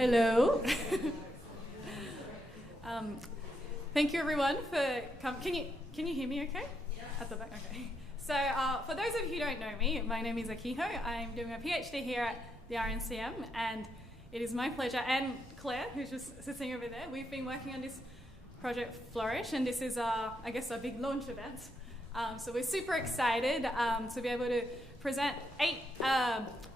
Hello. Thank you everyone for coming. Can you hear me okay? Yeah. At the back, okay. So for those of you who don't know me, my name is Akiho. I'm doing a PhD here at the RNCM, and it is my pleasure, and Claire, who's just sitting over there, we've been working on this project Flourish, and this is I guess a big launch event. So we're super excited to be able to present 8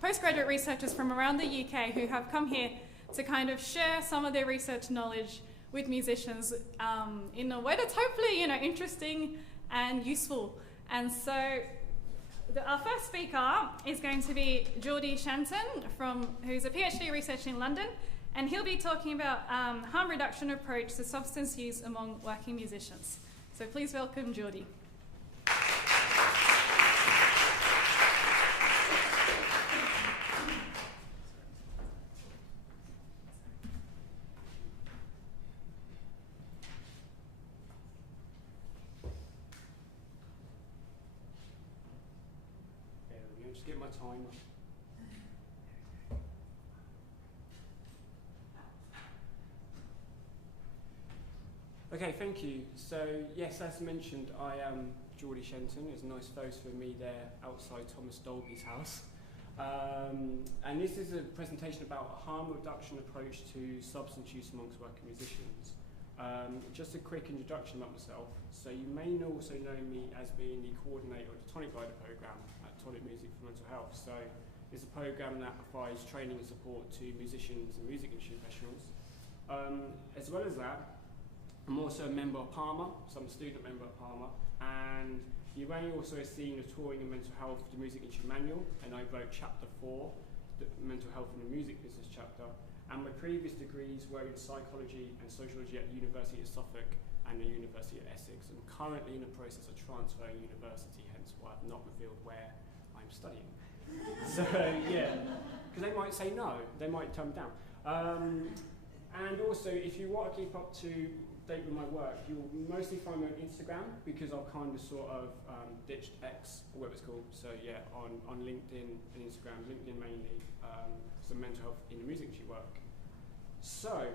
postgraduate researchers from around the UK who have come here to kind of share some of their research knowledge with musicians in a way that's hopefully, interesting and useful. And so our first speaker is going to be Geordie Shenton, who's a PhD researcher in London, and he'll be talking about harm reduction approach to substance use among working musicians. So please welcome Geordie. Just get my timer. Okay, thank you. So, yes, as mentioned, I am Geordie Shenton. There's a nice photo of me there outside Thomas Dolby's house. And this is a presentation about a harm reduction approach to substance use amongst working musicians. Just a quick introduction about myself. So you may also know me as being the coordinator of the Tonic Glider programme at Tonic Music for Mental Health. So it's a programme that provides training and support to musicians and music industry professionals. As well as that, I'm also a member of PARMA, so I'm a student member of PARMA, and you may also have seen the Touring and Mental Health, the Music Industry Manual, and I wrote Chapter 4, the Mental Health in the Music Business chapter. And my previous degrees were in psychology and sociology at the University of Suffolk and the University of Essex. I'm currently in the process of transferring university, hence why I've not revealed where I'm studying. So yeah, because they might say no, they might turn me down. And also, if you want to keep up to date with my work, you'll mostly find me on Instagram, because I've kind of sort of ditched X, or whatever it's called. So yeah, on LinkedIn and Instagram, LinkedIn mainly, some mental health in the music industry work. So,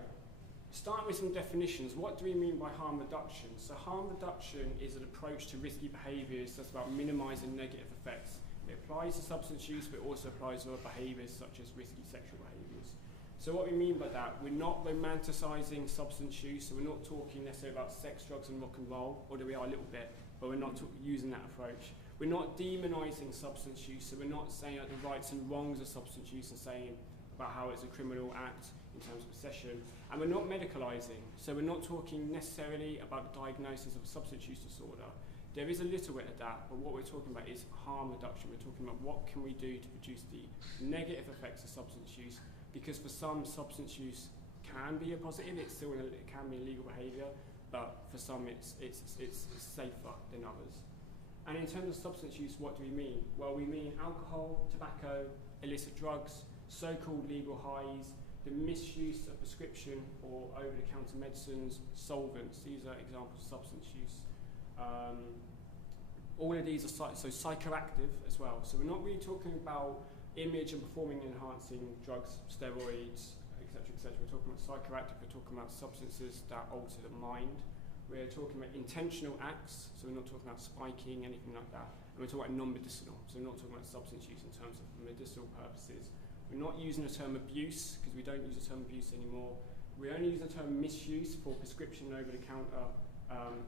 starting with some definitions, what do we mean by harm reduction? So harm reduction is an approach to risky behaviours that's about minimising negative effects. It applies to substance use, but it also applies to other behaviours such as risky sexual behaviours. So what we mean by that, we're not romanticising substance use, so we're not talking necessarily about sex, drugs and rock and roll, although we are a little bit, but we're not using that approach. We're not demonising substance use, so we're not saying the rights and wrongs of substance use and saying about how it's a criminal act in terms of possession. And we're not medicalising, so we're not talking necessarily about the diagnosis of a substance use disorder. There is a little bit of that, but what we're talking about is harm reduction. We're talking about what can we do to reduce the negative effects of substance use, because for some, substance use can be a positive, it can be a legal behaviour, but for some it's safer than others. And in terms of substance use, what do we mean? Well, we mean alcohol, tobacco, illicit drugs, so-called legal highs, the misuse of prescription or over-the-counter medicines, solvents. These are examples of substance use. All of these are psychoactive as well. So we're not really talking about image and performing enhancing drugs, steroids, etc., etc. We're talking about psychoactive, we're talking about substances that alter the mind. We're talking about intentional acts, so we're not talking about spiking, anything like that. And we're talking about non-medicinal, so we're not talking about substance use in terms of medicinal purposes. We're not using the term abuse, because we don't use the term abuse anymore. We only use the term misuse for prescription over-the-counter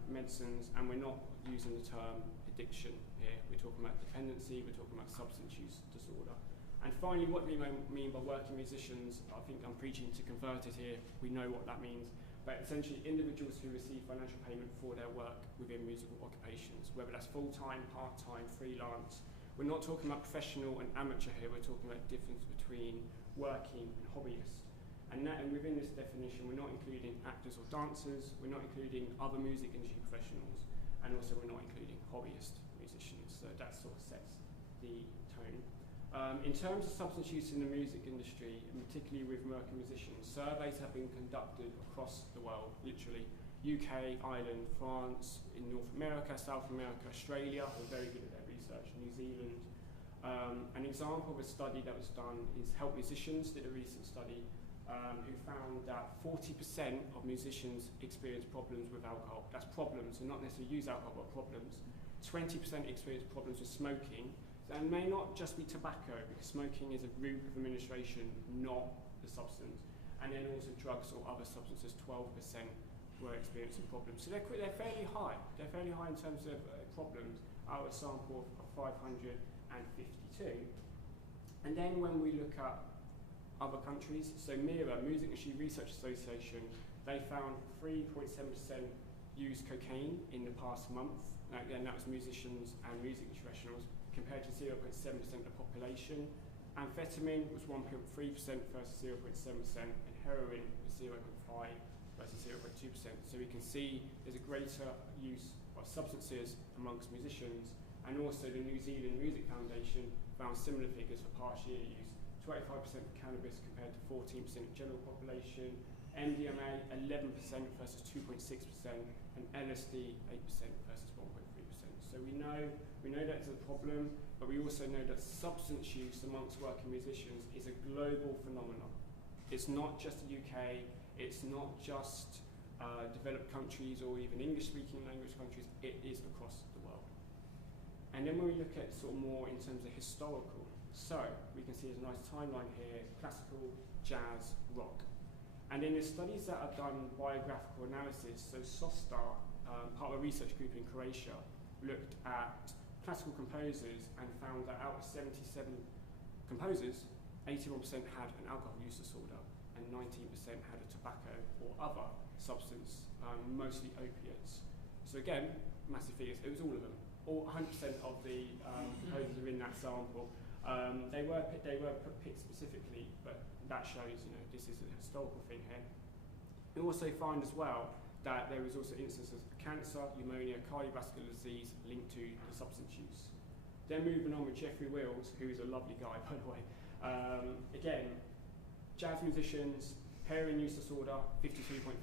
medicines, and we're not using the term addiction here. We're talking about dependency, we're talking about substance use disorder. And finally, what do we mean by working musicians? I think I'm preaching to converted here. We know what that means. But essentially, individuals who receive financial payment for their work within musical occupations, whether that's full-time, part-time, freelance. We're not talking about professional and amateur here. We're talking about the difference between working and hobbyist. And within this definition, we're not including actors or dancers. We're not including other music industry professionals. And also, we're not including hobbyist musicians. So that sort of sets the tone. In terms of substance use in the music industry, and particularly with working musicians, surveys have been conducted across the world, literally. UK, Ireland, France, in North America, South America, Australia, we're very good at their research, New Zealand. An example of a study that was done is Help Musicians did a recent study who found that 40% of musicians experience problems with alcohol. That's problems, and not necessarily use alcohol, but problems. 20% experience problems with smoking, and may not just be tobacco, because smoking is a route of administration, not the substance. And then also drugs or other substances, 12% were experiencing problems. So they're fairly high. They're fairly high in terms of problems out of a sample of 552. And then when we look at other countries, so MIRA, Music Industry Research Association, they found 3.7% used cocaine in the past month. Now, again, that was musicians and music professionals, compared to 0.7% of the population. Amphetamine was 1.3% versus 0.7%, and heroin was 0.5% versus 0.2%. So we can see there's a greater use of substances amongst musicians, and also the New Zealand Music Foundation found similar figures for past year use. 25% of cannabis compared to 14% of general population, MDMA 11% versus 2.6%, and LSD 8% versus 1.3%. So we know that's a problem, but we also know that substance use amongst working musicians is a global phenomenon. It's not just the UK, it's not just developed countries or even English-speaking language countries, it is across the world. And then when we look at sort of more in terms of historical, so we can see there's a nice timeline here: classical, jazz, rock. And then there's studies that have done biographical analysis. So SOSTA, part of a research group in Croatia, looked at classical composers and found that out of 77 composers, 81% had an alcohol use disorder and 19% had a tobacco or other substance, mostly opiates. So again, massive figures. It was all of them. All 100% of the composers are in that sample. They were picked specifically, but that shows, this is a historical thing here. We also find as well that there was also instances of cancer, pneumonia, cardiovascular disease linked to the substance use. Then moving on with Jeffrey Wills, who is a lovely guy, by the way. Again, jazz musicians, heroin use disorder, 53.5%,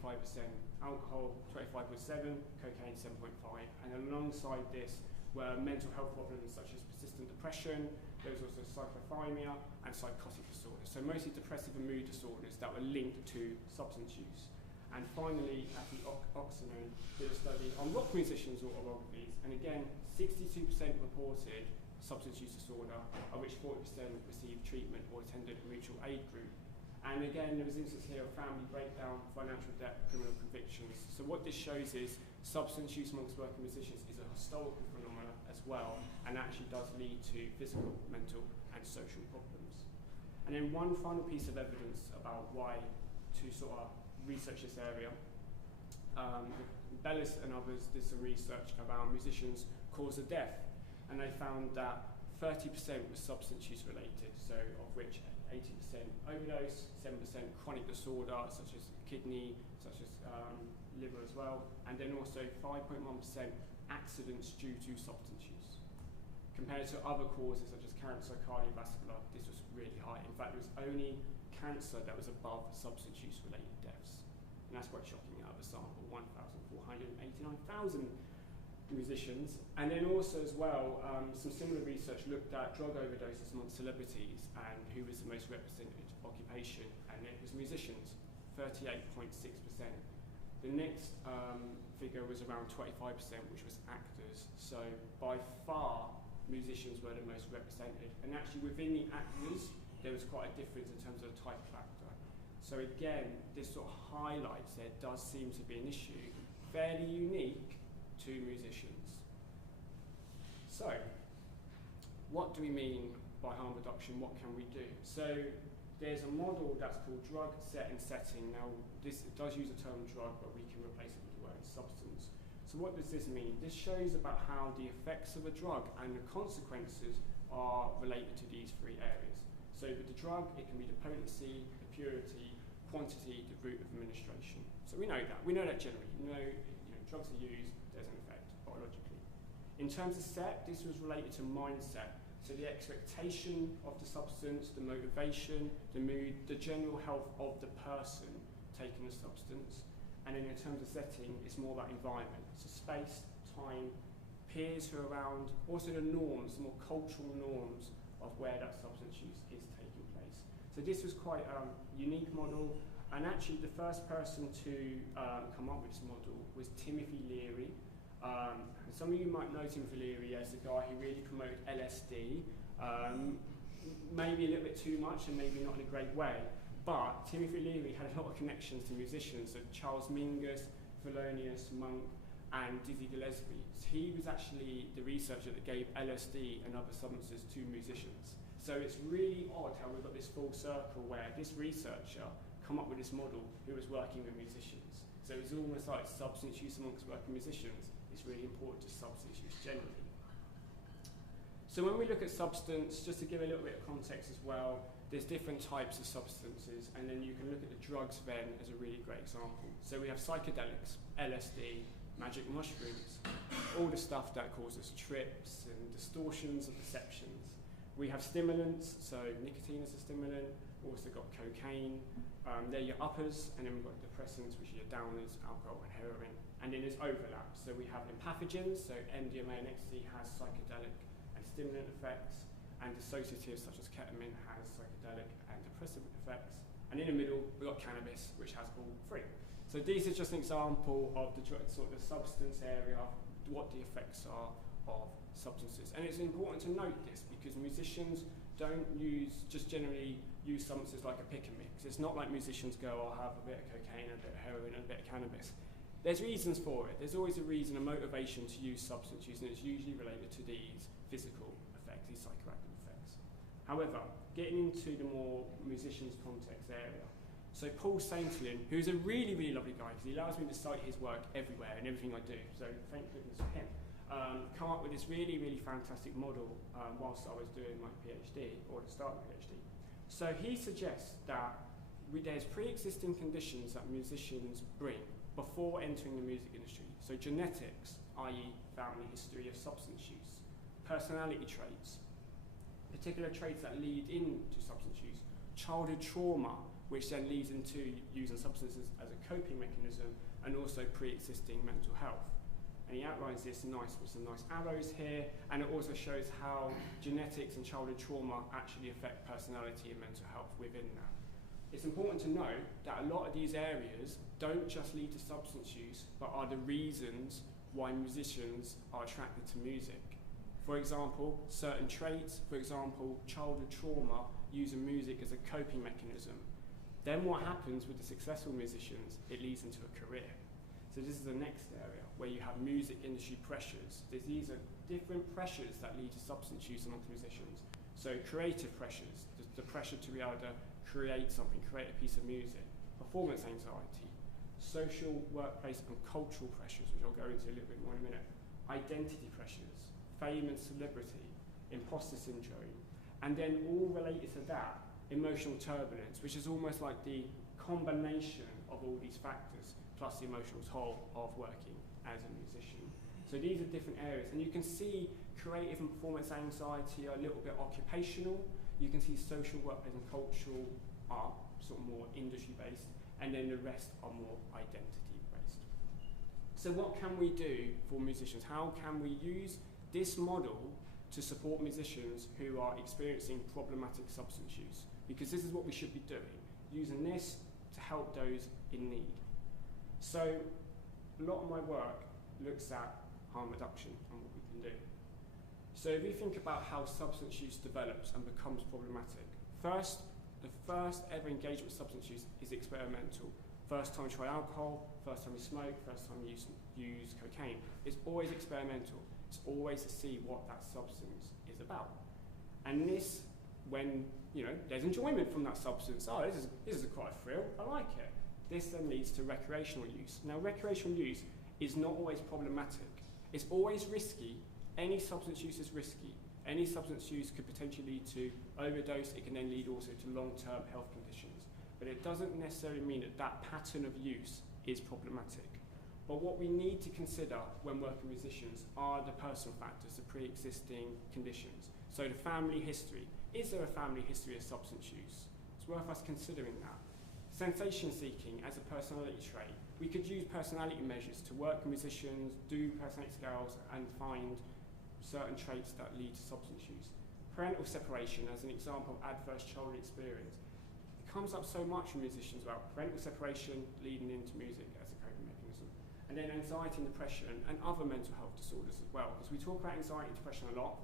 alcohol, 25.7%, cocaine, 7.5%, and alongside this were mental health problems such as persistent depression. There was also cyclothymia and psychotic disorders. So mostly depressive and mood disorders that were linked to substance use. And finally, at the Oxenham, did a study on rock musicians' autobiographies, and again, 62% reported substance use disorder, of which 40% received treatment or attended a mutual aid group. And again, there was instances here of family breakdown, financial debt, criminal convictions. So what this shows is substance use amongst working musicians is a historical phenomenon as well, and actually does lead to physical, mental, and social problems. And then one final piece of evidence about why to sort of research this area. Bellis and others did some research around musicians' cause of death, and they found that 30% was substance use related, so of which 80% overdose, 7% chronic disorder such as kidney, such as liver as well, and then also 5.1% accidents due to substance use. Compared to other causes such as cancer, cardiovascular, this was really high. In fact, it was only cancer that was above substance use related deaths. And that's quite shocking out of a sample, 1,489,000 musicians. And then also as well, some similar research looked at drug overdoses among celebrities and who was the most represented occupation, and it was musicians, 38.6%. The next figure was around 25%, which was actors. So by far, musicians were the most represented. And actually within the actors, there was quite a difference in terms of the type of actor. So again, this sort of highlights there does seem to be an issue, fairly unique to musicians. So, what do we mean by harm reduction? What can we do? So, there's a model that's called drug, set, and setting. Now, this does use the term drug, but we can replace it with the word substance. So what does this mean? This shows about how the effects of a drug and the consequences are related to these three areas. So with the drug, it can be the potency, the purity, quantity, the route of administration. So we know that. We know that generally. You know, drugs are used, there's an effect biologically. In terms of set, this was related to mindset. So the expectation of the substance, the motivation, the mood, the general health of the person taking the substance. And then in terms of setting, it's more about environment. So space, time, peers who are around, also the norms, the more cultural norms of where that substance use is taking place. So So this was quite a unique model, and actually the first person to come up with this model was Timothy Leary. And some of you might know Timothy Leary as the guy who really promoted LSD, maybe a little bit too much and maybe not in a great way, but Timothy Leary had a lot of connections to musicians, so Charles Mingus, Thelonious Monk, and Dizzy Gillespie. So he was actually the researcher that gave LSD and other substances to musicians. So it's really odd how we've got this full circle where this researcher come up with this model who was working with musicians. So it's almost like substance use amongst working musicians is really important to substance use generally. So when we look at substance, just to give a little bit of context as well, there's different types of substances, and then you can look at the drugs then as a really great example. So we have psychedelics, LSD, magic mushrooms, all the stuff that causes trips and distortions of perceptions. We have stimulants, so nicotine is a stimulant, also got cocaine, they're your uppers, and then we've got depressants, which are your downers, alcohol and heroin. And then there's overlap, so we have empathogens, so MDMA and ecstasy has psychedelic and stimulant effects, and dissociatives such as ketamine has psychedelic and depressive effects. And in the middle, we've got cannabis, which has all three. So these are just an example of the sort of the substance area, what the effects are of substances. And it's important to note this because musicians don't just generally use substances like a pick and mix. It's not like musicians go, I'll have a bit of cocaine, a bit of heroin, and a bit of cannabis. There's reasons for it. There's always a reason, a motivation to use substance use, and it's usually related to these physical effects, these psychoactive effects. However, getting into the more musicians context area, so Paul Saintlin, who's a really, really lovely guy, because he allows me to cite his work everywhere in everything I do, so thank goodness for him, come up with this really, really fantastic model whilst I was doing my PhD, or to start my PhD. So he suggests that there's pre-existing conditions that musicians bring before entering the music industry. So genetics, i.e. family history of substance use, personality traits, particular traits that lead into substance use, childhood trauma, which then leads into using substances as a coping mechanism, and also pre-existing mental health. And he outlines this with some nice arrows here, and it also shows how genetics and childhood trauma actually affect personality and mental health within that. It's important to note that a lot of these areas don't just lead to substance use, but are the reasons why musicians are attracted to music. For example, certain traits, for example, childhood trauma, using music as a coping mechanism. Then what happens with the successful musicians, it leads into a career. So this is the next area where you have music industry pressures. These are different pressures that lead to substance use amongst musicians. So creative pressures, the pressure to be able to create something, create a piece of music, performance anxiety, social, workplace and cultural pressures, which I'll go into a little bit more in a minute, identity pressures, fame and celebrity, imposter syndrome, and then all related to that, emotional turbulence, which is almost like the combination of all these factors plus the emotional toll of working as a musician. So these are different areas, and you can see creative and performance anxiety are a little bit occupational. You can see social, workplace and cultural are sort of more industry based, and then the rest are more identity based. So what can we do for musicians? How can we use this model to support musicians who are experiencing problematic substance use? Because this is what we should be doing, using this to help those in need. So a lot of my work looks at harm reduction and what we can do. So if you think about how substance use develops and becomes problematic, the first ever engagement with substance use is experimental. First time you try alcohol, first time you smoke, first time you use cocaine. It's always experimental. It's always to see what that substance is about. And this, when there's enjoyment from that substance, this is quite a thrill, I like it. This then leads to recreational use. Now recreational use is not always problematic. It's always risky. Any substance use is risky. Any substance use could potentially lead to overdose. It can then lead also to long-term health conditions. But it doesn't necessarily mean that that pattern of use is problematic. But what we need to consider when working with musicians are the personal factors, the pre-existing conditions. So the family history. Is there a family history of substance use? It's worth us considering that. Sensation seeking as a personality trait. We could use personality measures to work with musicians, do personality scales, and find certain traits that lead to substance use. Parental separation as an example of adverse childhood experience. comes up so much from musicians about parental separation leading into music as a coping mechanism. And then anxiety and depression and other mental health disorders as well. Because we talk about anxiety and depression a lot.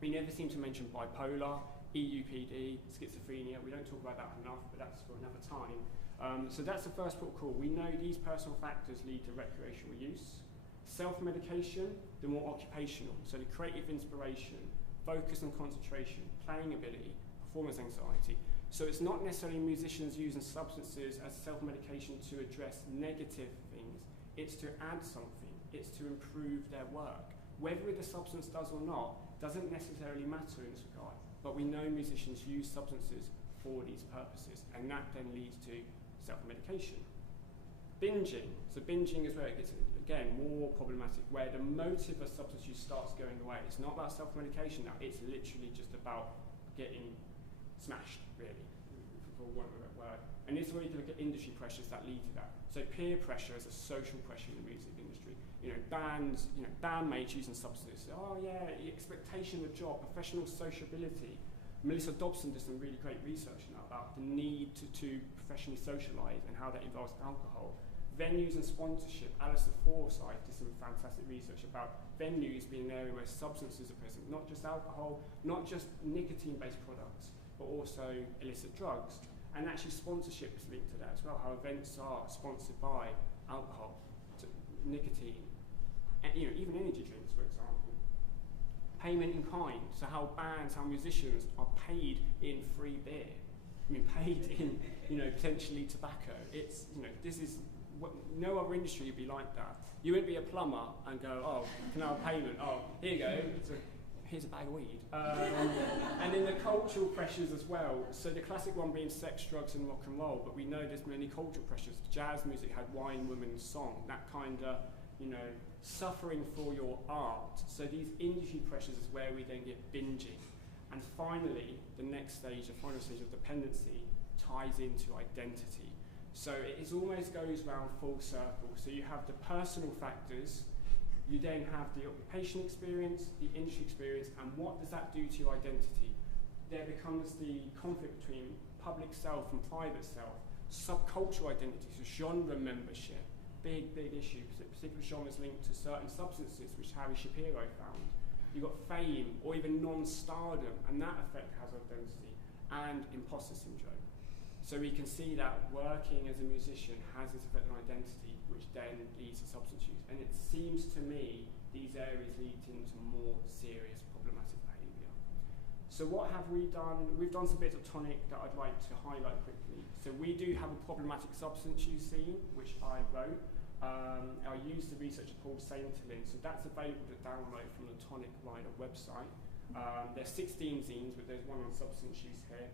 We never seem to mention bipolar, EUPD, schizophrenia. We don't talk about that enough, but that's for another time. So that's the first port of call. We know these personal factors lead to recreational use. Self-medication, the more occupational. So the creative inspiration, focus and concentration, playing ability, performance anxiety. So it's not necessarily musicians using substances as self-medication to address negative things. It's to add something. It's to improve their work. Whether the substance does or not doesn't necessarily matter in this regard. But we know musicians use substances for these purposes, and that then leads to self-medication. Binging. So binging is where it gets, again, more problematic, where the motive of substance use starts going away. It's not about self-medication now. It's literally just about getting smashed, really, for want of a word. And this is where you can look at industry pressures that lead to that. So peer pressure is a social pressure in the music industry. Bands, bandmates using substances. Oh yeah, the expectation of a job, professional sociability. Melissa Dobson did some really great research now about the need to professionally socialise and how that involves alcohol. Venues and sponsorship. Alistair Forsyth did some fantastic research about venues being an area where substances are present, not just alcohol, not just nicotine-based products, but also illicit drugs. And actually sponsorship is linked to that as well, how events are sponsored by alcohol, nicotine, and, even energy drinks, for example. Payment in kind, so how bands, how musicians are paid in free beer. Paid in, potentially tobacco. It's, this is, no other industry would be like that. You wouldn't be a plumber and go, oh, can I have payment? Oh, here you go. Here's a bag of weed. And then the cultural pressures as well. So the classic one being sex, drugs, and rock and roll, but we know there's many cultural pressures. Jazz music had Wine, Woman, Song, that kind of, suffering for your art. So these industry pressures is where we then get binging. And finally, the next stage, the final stage of dependency, ties into identity. So it almost goes round full circle. So you have the personal factors, you then have the occupation experience, the industry experience, and what does that do to your identity? There becomes the conflict between public self and private self, subcultural identity, so genre membership, big issue, particular genres linked to certain substances, which Harry Shapiro found. You've got fame, or even non-stardom, and that effect has identity, and imposter syndrome. So we can see that working as a musician has this effect on identity, which then leads to substance use. And it seems to me these areas lead into more serious problematic behaviour. So what have we done? We've done some bits of tonic that I'd like to highlight quickly. So we do have a problematic substance use scene, which I wrote. I used the researcher Paul Sainterlin, so that's available to download from the Tonic Rider website. There's 16 zines, but there's one on substance use here.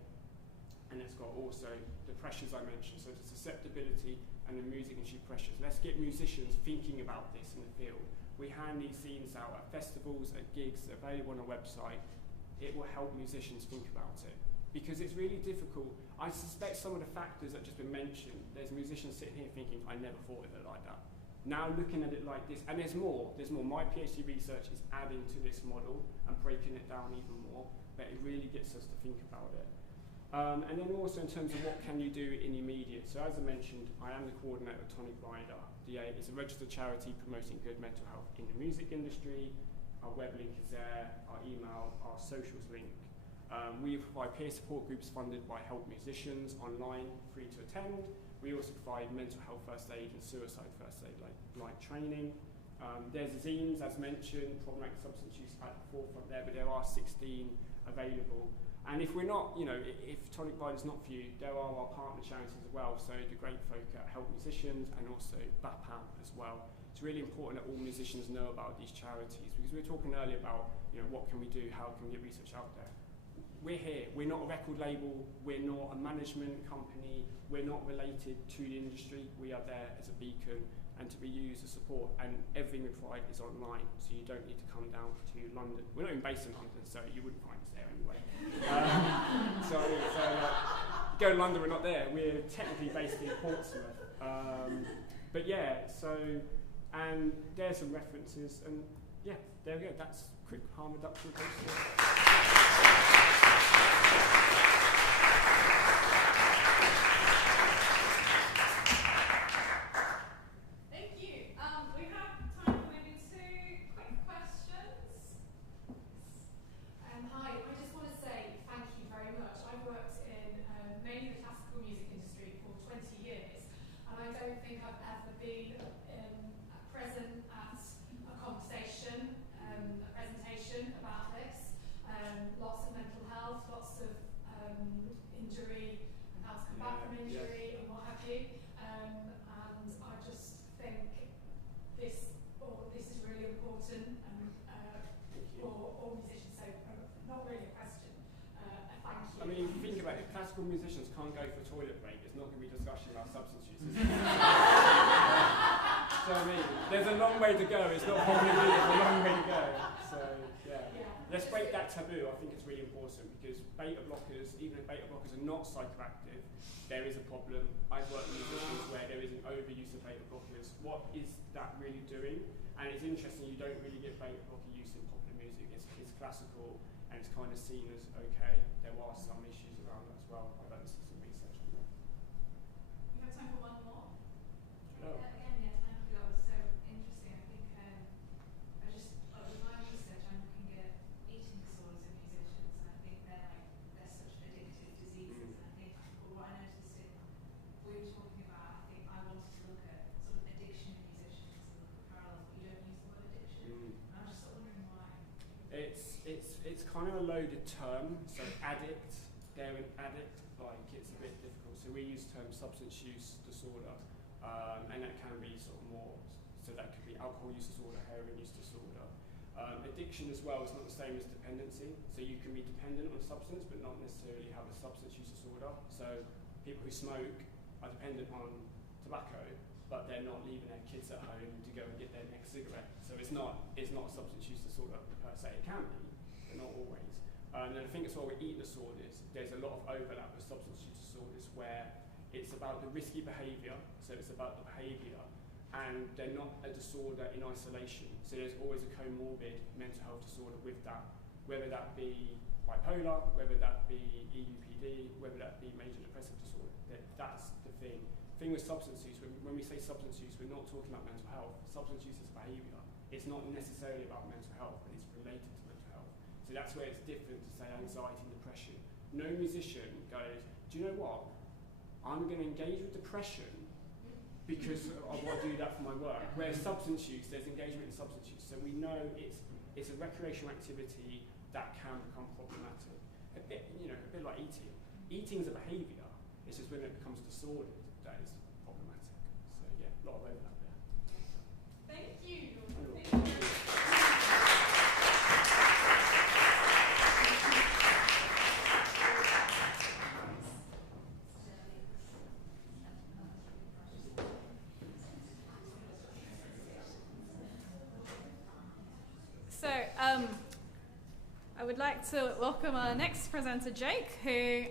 And it's got also the pressures I mentioned, so the susceptibility and the music industry pressures. Let's get musicians thinking about this in the field. We hand these zines out at festivals, at gigs, they're available on a website. It will help musicians think about it. Because it's really difficult. I suspect some of the factors that have just been mentioned, there's musicians sitting here thinking, I never thought of it like that. Now looking at it like this, and there's more. My PhD research is adding to this model and breaking it down even more, but it really gets us to think about it. And then also in terms of what can you do in the immediate. So as I mentioned, I am the coordinator of Tonic Rider. It's a registered charity promoting good mental health in the music industry. Our web link is there, our email, our socials link. We provide peer support groups funded by Help Musicians online, free to attend. We also provide mental health first aid and suicide first aid like training. There's zines, as mentioned, problematic substance use at the forefront there, but there are 16 available. And if we're not, if Tonic Rider's not for you, there are our partner charities as well, so the great folk at Help Musicians and also BAPAM as well. It's really important that all musicians know about these charities, because we were talking earlier about, what can we do, how can we get research out there. We're here, we're not a record label, we're not a management company, we're not related to the industry, we are there as a beacon and to be used as support, and everything we provide is online, so you don't need to come down to London. We're not even based in London, so you wouldn't find us there anyway. So go to London, we're not there, we're technically based in Portsmouth. But yeah, and there's some references, and yeah, there we go, that's quick harm reduction process. there's a long way to go. It's not probably me, there's a long way to go. So, yeah. Let's break that taboo. I think it's really important because beta blockers, even if beta blockers are not psychoactive, there is a problem. I've worked with musicians where there is an overuse of beta blockers. What is that really doing? And it's interesting, you don't really get beta blocker use in popular music. It's classical and it's kind of seen as okay. There are some issues around that as well. I've done some research on that. We have time for one more. Oh. Again, yeah, thank you. That was so interesting. I think I just, with my research, I'm looking at eating disorders in musicians, and I think they're such addictive diseases. And I think what I noticed in what you were talking about, I think I wanted to look at sort of addiction in musicians and look at parallels, but you don't use the word addiction. And I was just sort of wondering why. It's kind of a loaded term. So addict, they're an addict. Like it's a bit difficult. So we use the term substance use disorder. And that can be sort of more, so that could be alcohol use disorder, heroin use disorder. Addiction as well is not the same as dependency. So you can be dependent on a substance but not necessarily have a substance use disorder. So people who smoke are dependent on tobacco but they're not leaving their kids at home to go and get their next cigarette. So it's not a substance use disorder per se. It can be, but not always. And then I think as well with eating disorders, there's a lot of overlap with substance use disorders where it's about the risky behaviour, so it's about the behaviour, and they're not a disorder in isolation. So there's always a comorbid mental health disorder with that, whether that be bipolar, whether that be EUPD, whether that be major depressive disorder. That's the thing. The thing with substance use, when we say substance use, we're not talking about mental health. Substance use is behaviour. It's not necessarily about mental health, but it's related to mental health. So that's where it's different to say anxiety and depression. No musician goes, do you know what? I'm going to engage with depression because I want to do that for my work. Whereas substance use, there's engagement in substance use. So we know it's a recreational activity that can become problematic. A bit like eating. Eating is a behaviour. It's just when it becomes disordered that is problematic. So yeah, a lot of overlap there. Thank you. So, I would like to welcome our next presenter, Jake, who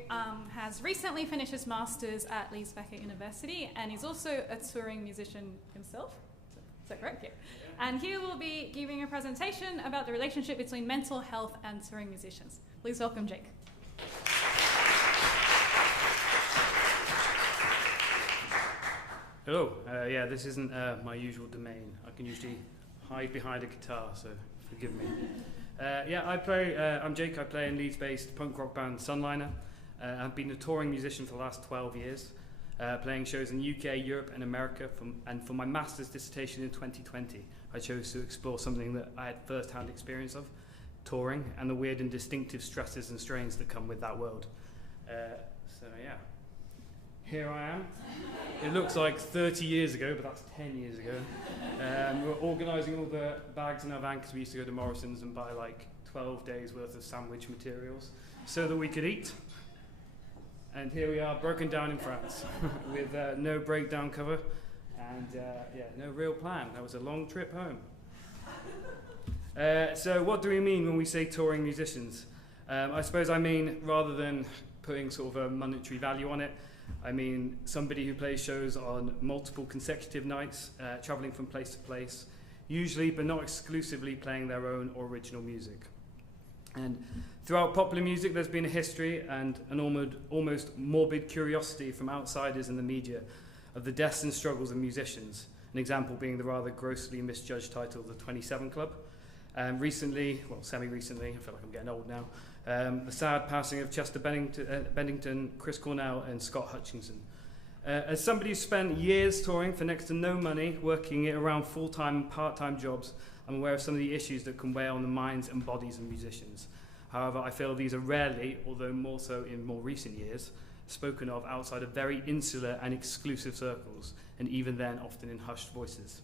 has recently finished his Masters at Leeds Beckett University and is also a touring musician himself. Is that correct? Yeah. And he will be giving a presentation about the relationship between mental health and touring musicians. Please welcome Jake. Hello. Yeah, this isn't my usual domain. I can usually hide behind a guitar, so forgive me. I'm Jake. I play in Leeds-based punk rock band Sunliner. I've been a touring musician for the last 12 years, playing shows in UK, Europe and America. And for my master's dissertation in 2020, I chose to explore something that I had first-hand experience of, touring, and the weird and distinctive stresses and strains that come with that world. Here I am. It looks like 30 years ago, but that's 10 years ago. We're organising all the bags in our van because we used to go to Morrison's and buy like 12 days worth of sandwich materials so that we could eat. And here we are, broken down in France with no breakdown cover and no real plan. That was a long trip home. So what do we mean when we say touring musicians? I suppose I mean, rather than putting sort of a monetary value on it, I mean somebody who plays shows on multiple consecutive nights, travelling from place to place, usually but not exclusively playing their own or original music. And throughout popular music there's been a history and an almost morbid curiosity from outsiders in the media of the deaths and struggles of musicians, an example being the rather grossly misjudged title The 27 Club. Semi-recently, I feel like I'm getting old now, the sad passing of Chester Bennington, Chris Cornell and Scott Hutchinson. As somebody who's spent years touring for next to no money, working it around full-time and part-time jobs, I'm aware of some of the issues that can weigh on the minds and bodies of musicians. However, I feel these are rarely, although more so in more recent years, spoken of outside of very insular and exclusive circles, and even then often in hushed voices.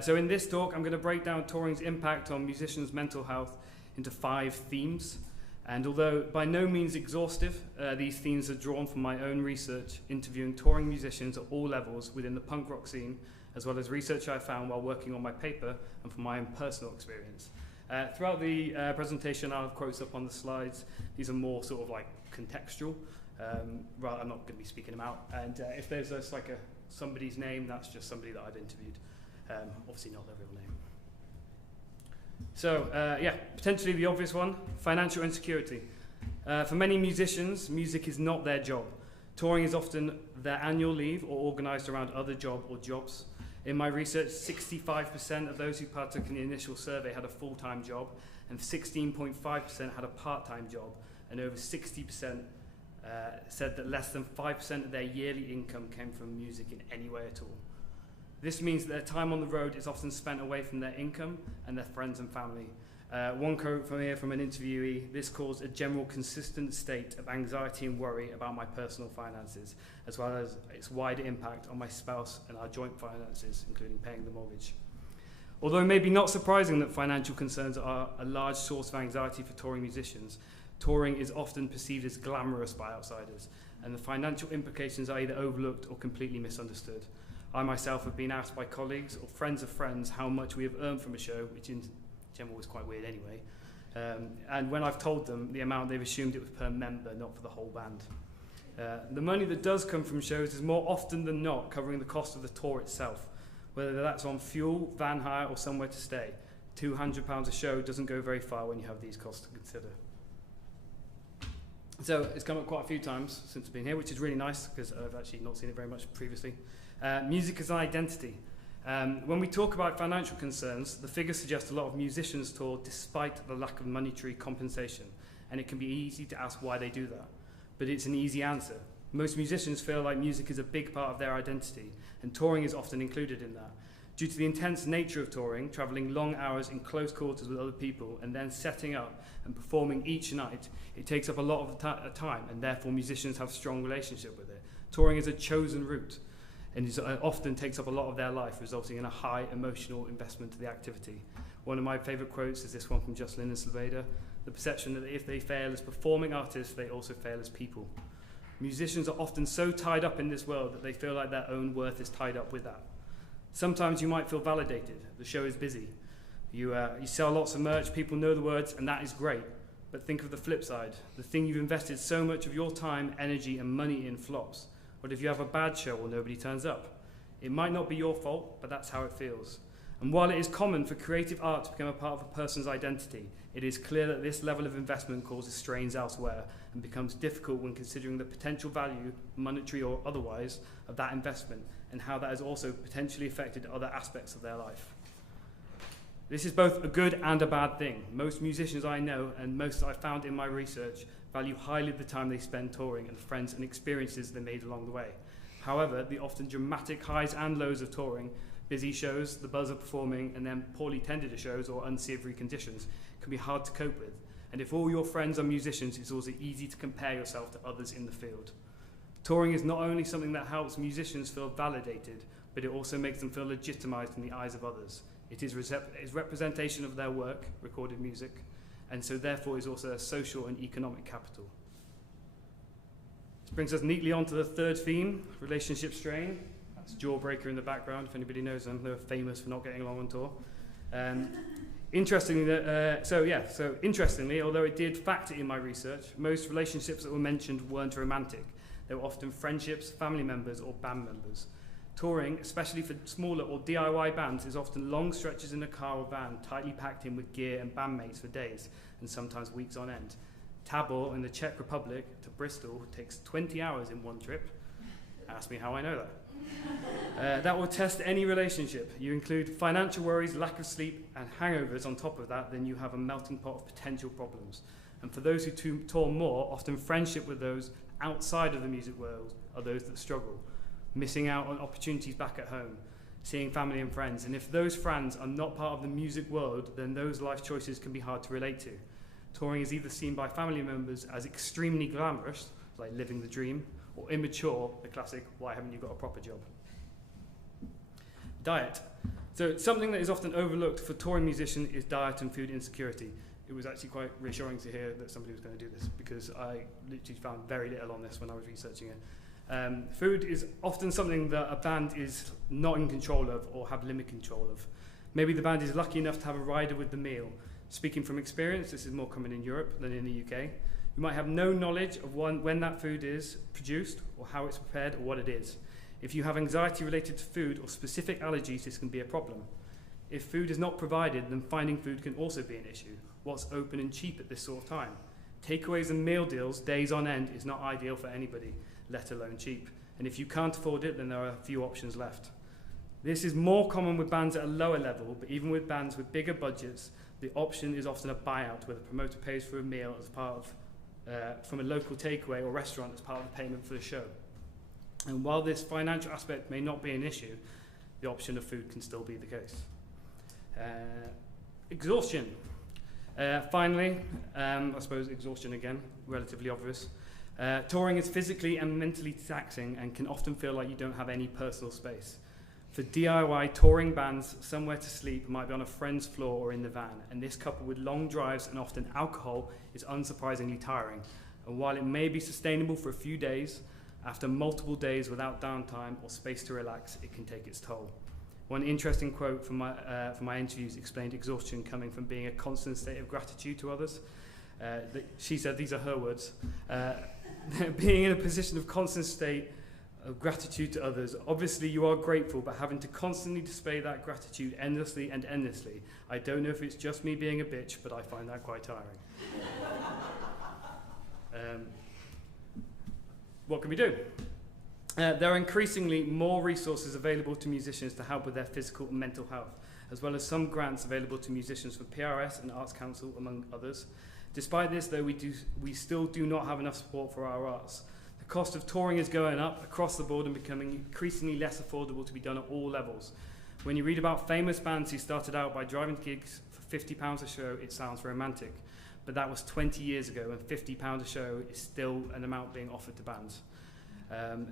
So in this talk, I'm going to break down touring's impact on musicians' mental health into 5 themes. And although by no means exhaustive, these themes are drawn from my own research, interviewing touring musicians at all levels within the punk rock scene as well as research I found while working on my paper and from my own personal experience. Throughout the presentation, I'll have quotes up on the slides. These are more sort of like contextual. I'm not going to be speaking them out. And if there's just like somebody's name, that's just somebody that I've interviewed. Obviously not their real name. So, potentially the obvious one, financial insecurity. For many musicians, music is not their job. Touring is often their annual leave or organised around other jobs. In my research, 65% of those who partook in the initial survey had a full-time job, and 16.5% had a part-time job, and over 60% said that less than 5% of their yearly income came from music in any way at all. This means that their time on the road is often spent away from their income and their friends and family. One quote from here from an interviewee: "This caused a general consistent state of anxiety and worry about my personal finances, as well as its wider impact on my spouse and our joint finances, including paying the mortgage." Although it may be not surprising that financial concerns are a large source of anxiety for touring musicians, touring is often perceived as glamorous by outsiders, and the financial implications are either overlooked or completely misunderstood. I myself have been asked by colleagues or friends of friends how much we have earned from a show, which in general was quite weird anyway. And when I've told them the amount, they've assumed it was per member, not for the whole band. The money that does come from shows is more often than not covering the cost of the tour itself, whether that's on fuel, van hire, or somewhere to stay. £200 a show doesn't go very far when you have these costs to consider. So it's come up quite a few times since I've been here, which is really nice because I've actually not seen it very much previously. Music as an identity. When we talk about financial concerns, the figures suggest a lot of musicians tour despite the lack of monetary compensation, and it can be easy to ask why they do that. But it's an easy answer. Most musicians feel like music is a big part of their identity, and touring is often included in that. Due to the intense nature of touring, travelling long hours in close quarters with other people, and then setting up and performing each night, it takes up a lot of the time, and therefore musicians have a strong relationship with it. Touring is a chosen route, and it often takes up a lot of their life, resulting in a high emotional investment to the activity. One of my favourite quotes is this one from Jocelyn and Sylvada: "The perception that if they fail as performing artists, they also fail as people." Musicians are often so tied up in this world that they feel like their own worth is tied up with that. Sometimes you might feel validated. The show is busy. You sell lots of merch, people know the words, and that is great. But think of the flip side. The thing you've invested so much of your time, energy, and money in flops. What if you have a bad show or nobody turns up? It might not be your fault, but that's how it feels. And while it is common for creative art to become a part of a person's identity, it is clear that this level of investment causes strains elsewhere and becomes difficult when considering the potential value, monetary or otherwise, of that investment and how that has also potentially affected other aspects of their life. This is both a good and a bad thing. Most musicians I know, and most I found in my research, value highly the time they spend touring and the friends and experiences they made along the way. However, the often dramatic highs and lows of touring, busy shows, the buzz of performing, and then poorly tended shows or unsavoury conditions can be hard to cope with. And if all your friends are musicians, it's also easy to compare yourself to others in the field. Touring is not only something that helps musicians feel validated, but it also makes them feel legitimised in the eyes of others. It is representation of their work, recorded music, and so therefore is also a social and economic capital. This brings us neatly on to the third theme, relationship strain. That's Jawbreaker in the background, if anybody knows them. They're famous for not getting along on tour. Interestingly, although it did factor in my research, most relationships that were mentioned weren't romantic. They were often friendships, family members, or band members. Touring, especially for smaller or DIY bands, is often long stretches in a car or van, tightly packed in with gear and bandmates for days, and sometimes weeks on end. Tabor in the Czech Republic to Bristol takes 20 hours in one trip. Ask me how I know that. That will test any relationship. You include financial worries, lack of sleep, and hangovers on top of that, then you have a melting pot of potential problems. And for those who tour more, often friendship with those outside of the music world are those that struggle, missing out on opportunities back at home, seeing family and friends. And if those friends are not part of the music world, then those life choices can be hard to relate to. Touring is either seen by family members as extremely glamorous, like living the dream, or immature, the classic, why haven't you got a proper job? Diet. So something that is often overlooked for touring musicians is diet and food insecurity. It was actually quite reassuring to hear that somebody was going to do this because I literally found very little on this when I was researching it. Food is often something that a band is not in control of or have limited control of. Maybe the band is lucky enough to have a rider with the meal. Speaking from experience, this is more common in Europe than in the UK. You might have no knowledge of when that food is produced or how it's prepared or what it is. If you have anxiety related to food or specific allergies, this can be a problem. If food is not provided, then finding food can also be an issue. What's open and cheap at this sort of time? Takeaways and meal deals, days on end, is not ideal for anybody, let alone cheap. And if you can't afford it, then there are a few options left. This is more common with bands at a lower level, but even with bands with bigger budgets, the option is often a buyout where the promoter pays for a meal as part of from a local takeaway or restaurant as part of the payment for the show. And while this financial aspect may not be an issue, the option of food can still be the case. Exhaustion. Finally, I suppose exhaustion again, relatively obvious. Touring is physically and mentally taxing and can often feel like you don't have any personal space. For DIY touring bands, somewhere to sleep might be on a friend's floor or in the van, and this coupled with long drives and often alcohol is unsurprisingly tiring. And while it may be sustainable for a few days, after multiple days without downtime or space to relax, it can take its toll. One interesting quote from my interviews explained exhaustion coming from being a constant state of gratitude to others. She said, these are her words, being in a position of constant state of gratitude to others. Obviously you are grateful, but having to constantly display that gratitude endlessly and endlessly. I don't know if it's just me being a bitch, but I find that quite tiring. What can we do? There are increasingly more resources available to musicians to help with their physical and mental health, as well as some grants available to musicians from PRS and Arts Council, among others. Despite this, though, we still do not have enough support for our arts. The cost of touring is going up across the board and becoming increasingly less affordable to be done at all levels. When you read about famous bands who started out by driving to gigs for £50 a show, it sounds romantic. But that was 20 years ago, and £50 a show is still an amount being offered to bands.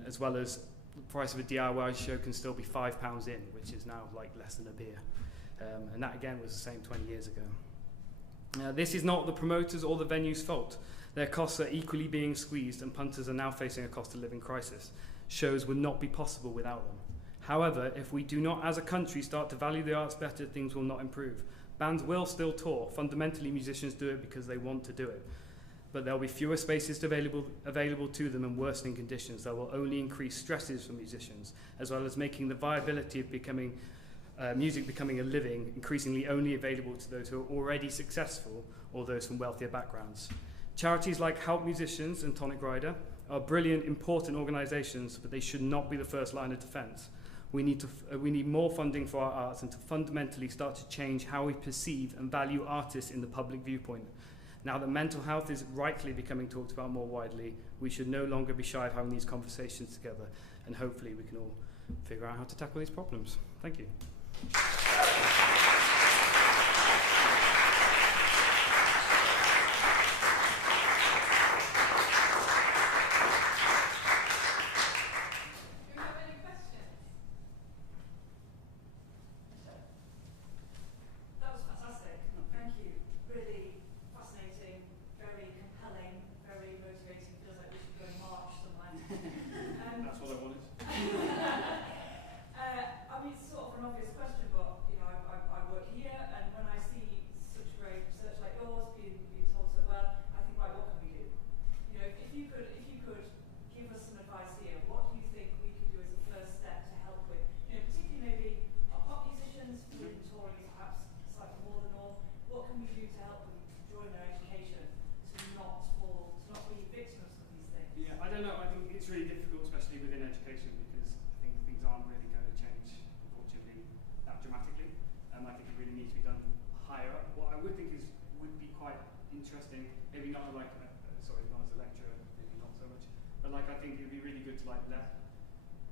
As well as the price of a DIY show can still be £5 in, which is now like less than a beer. And that again was the same 20 years ago. This is not the promoters or the venue's fault. Their costs are equally being squeezed, and punters are now facing a cost of living crisis. Shows would not be possible without them. However, if we do not as a country start to value the arts better, things will not improve. Bands will still tour. Fundamentally, musicians do it because they want to do it. But there will be fewer spaces available to them and worsening conditions that will only increase stresses for musicians, as well as making the viability of music becoming a living increasingly only available to those who are already successful or those from wealthier backgrounds. Charities like Help Musicians and Tonic Rider are brilliant, important organisations, but they should not be the first line of defence. We need more funding for our arts and to fundamentally start to change how we perceive and value artists in the public viewpoint. Now that mental health is rightly becoming talked about more widely, we should no longer be shy of having these conversations together, and hopefully we can all figure out how to tackle these problems. Thank you.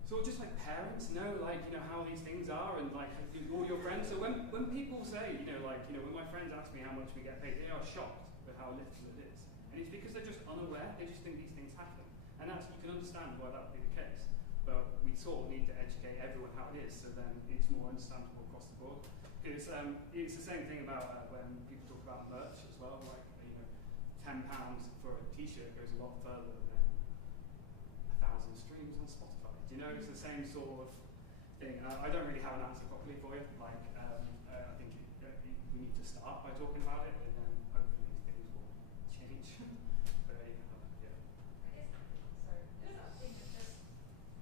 So just like parents know, like, you know, how these things are and like all your friends. So when people say, when my friends ask me how much we get paid, they are shocked with how little it is. And it's because they're just unaware, they just think these things happen. And that's, you can understand why that would be the case. But we sort of need to educate everyone how it is, so then it's more understandable across the board. Because it's the same thing about when people talk about merch as well, like, £10 for a t-shirt goes a lot further than £1,000 streams on Spotify? Do you know, it's the same sort of thing. I don't really have an answer properly for you. Like, I think we need to start by talking about it, and then hopefully things will change. But yeah. I guess, sorry, there's that thing of just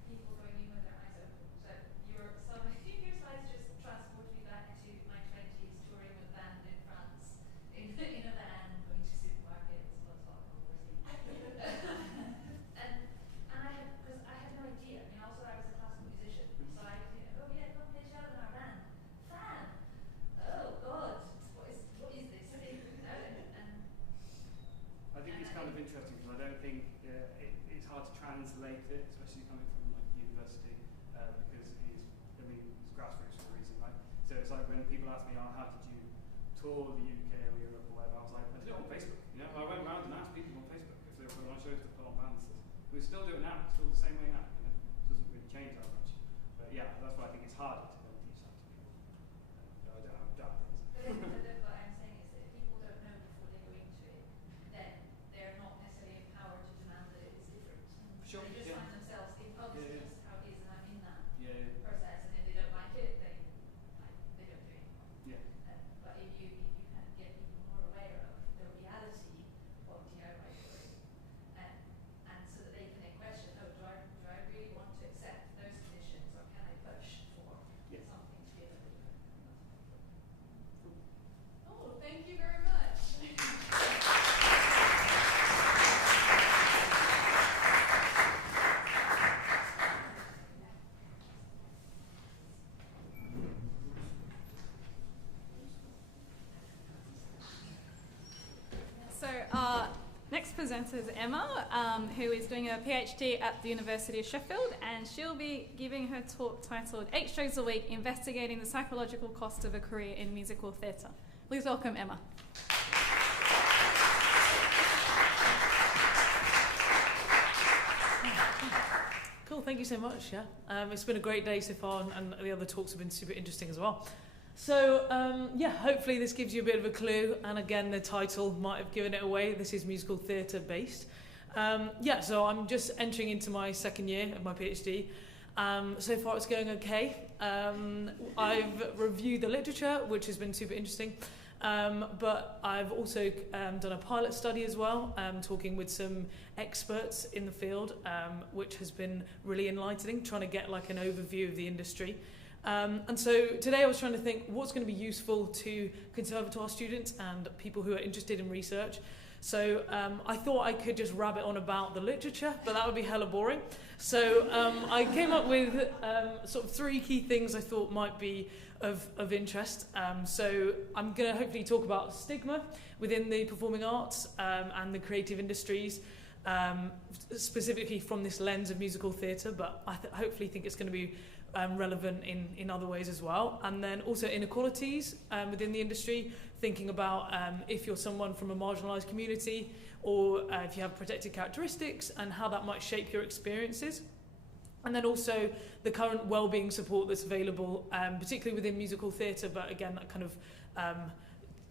people going in with their eyes open. So your slides just transport me back to my 20s touring with band in France, in a van, going to supermarkets, lots of alcohol, and because I had no idea. I mean, also I was a classical musician, so I was, oh yeah, come play cello in our band. Fan. Oh God, what is this? And I think it's kind of interesting because I don't think it's hard to translate it, especially coming from like university, because it's grassroots for a reason, right? So it's like when people ask me, oh, how did you tour the UK or Europe or whatever, I was like, I did it on Facebook. You know, I went around and asked people on Facebook if they were putting on shows to put on bands. We still do it now, it's still the same way now. You know, it doesn't really change that much. But yeah, that's why I think it's harder to go and teach that to people. So I don't have that. what I'm saying is that if people don't know before they go into it, then they're not necessarily empowered to demand that it is different. Sure. They just find themselves in, oh, this is just how it is, and I'm in that Yeah. process, and if they don't like it, they don't do it anymore. Yeah. But if you kind of get people more aware of the reality of DIY touring, and so that they can then question, oh, do I really want to accept those conditions, or can I push for Yeah. something to be a little different? Oh, thank you very much. So our next presenter is Emma, who is doing a PhD at the University of Sheffield, and she'll be giving her talk titled 8 Shows a Week, Investigating the Psychological Cost of a Career in Musical Theatre. Please welcome Emma. Cool, thank you so much. Yeah, it's been a great day so far, and the other talks have been super interesting as well. So yeah, hopefully this gives you a bit of a clue, and again the title might have given it away. This is musical theatre based. Yeah, so I'm just entering into my second year of my PhD. So far it's going okay. I've reviewed the literature, which has been super interesting. But I've also done a pilot study as well, talking with some experts in the field, which has been really enlightening, trying to get like an overview of the industry. And so today I was trying to think what's going to be useful to conservatoire students and people who are interested in research. So I thought I could just rabbit on about the literature, but that would be hella boring. So I came up with sort of 3 key things I thought might be of interest. So I'm going to hopefully talk about stigma within the performing arts and the creative industries, specifically from this lens of musical theatre, but I hopefully think it's going to be relevant in other ways as well. And then also inequalities within the industry, thinking about if you're someone from a marginalised community or if you have protected characteristics and how that might shape your experiences. And then also the current wellbeing support that's available, particularly within musical theatre, but again that kind of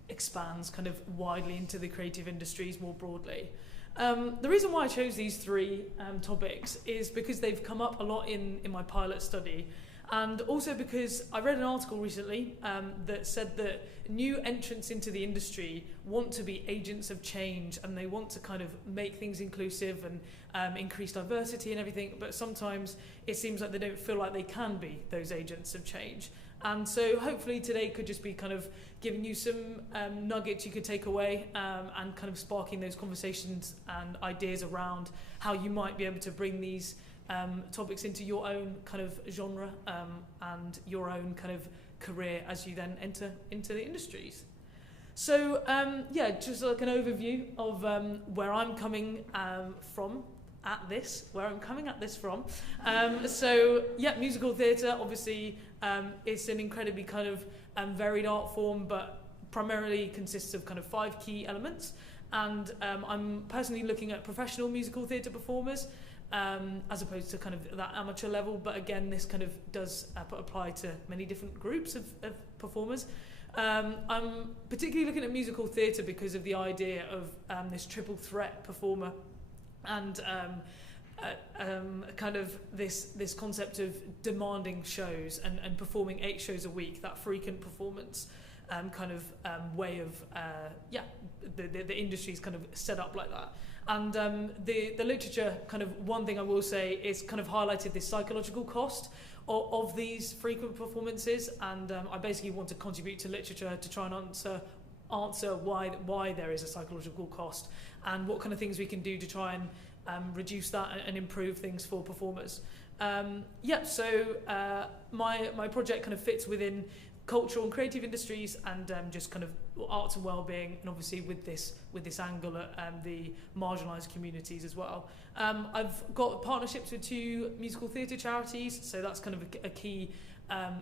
expands kind of widely into the creative industries more broadly. The reason why I chose these 3 topics is because they've come up a lot in my pilot study, and also because I read an article recently that said that new entrants into the industry want to be agents of change, and they want to kind of make things inclusive and increase diversity and everything, but sometimes it seems like they don't feel like they can be those agents of change. And so hopefully today could just be kind of giving you some nuggets you could take away and kind of sparking those conversations and ideas around how you might be able to bring these topics into your own kind of genre and your own kind of career as you then enter into the industries. So yeah, just like an overview of where I'm coming from at this, from. So yeah, musical theatre, obviously, it's an incredibly kind of varied art form, but primarily consists of kind of 5 key elements. And I'm personally looking at professional musical theatre performers, as opposed to kind of that amateur level. But again, this kind of does apply to many different groups of performers. I'm particularly looking at musical theatre because of the idea of this triple threat performer. And kind of this concept of demanding shows and performing 8 shows a week, that frequent performance way of the industry's kind of set up like that. And the literature, kind of one thing I will say is kind of highlighted this psychological cost of these frequent performances, and I basically want to contribute to literature to try and answer why there is a psychological cost and what kind of things we can do to try and reduce that and improve things for performers. So my project kind of fits within cultural and creative industries, and just kind of arts and well-being, and obviously with this angle at the marginalised communities as well. I've got partnerships with 2 musical theatre charities, so that's kind of a key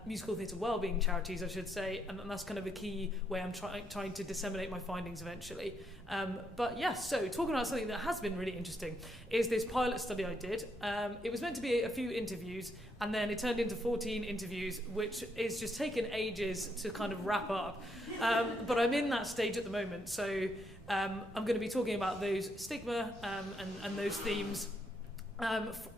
musical theatre wellbeing charities, I should say, and that's kind of a key way I'm trying to disseminate my findings eventually. So talking about something that has been really interesting is this pilot study I did. It was meant to be a few interviews, and then it turned into 14 interviews, which is just taken ages to kind of wrap up. But I'm in that stage at the moment, so I'm going to be talking about those stigma and those themes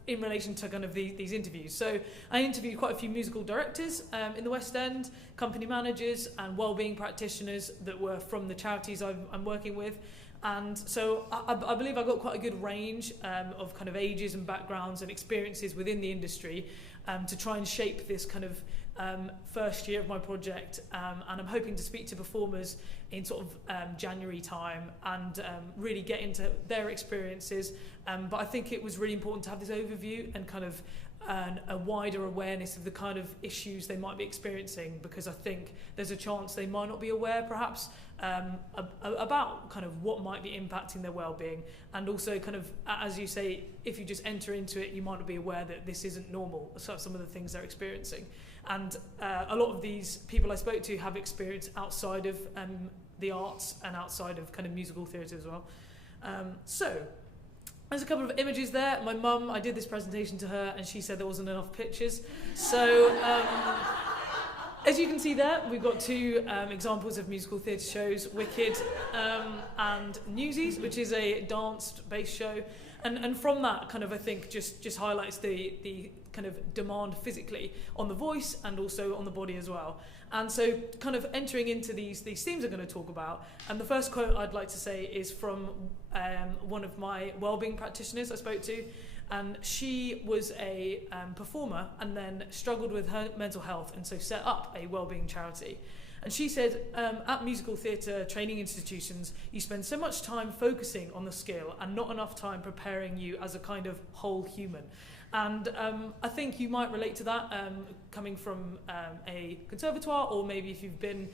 in relation to kind of these interviews. So I interviewed quite a few musical directors in the West End, company managers and wellbeing practitioners that were from the charities I'm working with. And so I believe I got quite a good range of kind of ages and backgrounds and experiences within the industry to try and shape this kind of first year of my project. And I'm hoping to speak to performers in sort of January time and really get into their experiences. But I think it was really important to have this overview and kind of a wider awareness of the kind of issues they might be experiencing, because I think there's a chance they might not be aware perhaps about kind of what might be impacting their well-being. And also kind of, as you say, if you just enter into it, you might not be aware that this isn't normal, so some of the things they're experiencing. And a lot of these people I spoke to have experience outside of the arts and outside of kind of musical theatre as well. So there's a couple of images there. My mum, I did this presentation to her and she said there wasn't enough pictures. So as you can see there, we've got 2 examples of musical theatre shows, Wicked and Newsies, which is a dance-based show. And from that, kind of, I think, just highlights the kind of demand physically on the voice and also on the body as well. And so kind of entering into these themes I'm going to talk about, and the first quote I'd like to say is from one of my wellbeing practitioners I spoke to, and she was a performer and then struggled with her mental health and so set up a wellbeing charity. And she said, at musical theatre training institutions, you spend so much time focusing on the skill and not enough time preparing you as a kind of whole human. And I think you might relate to that coming from a conservatoire, or maybe if you've been,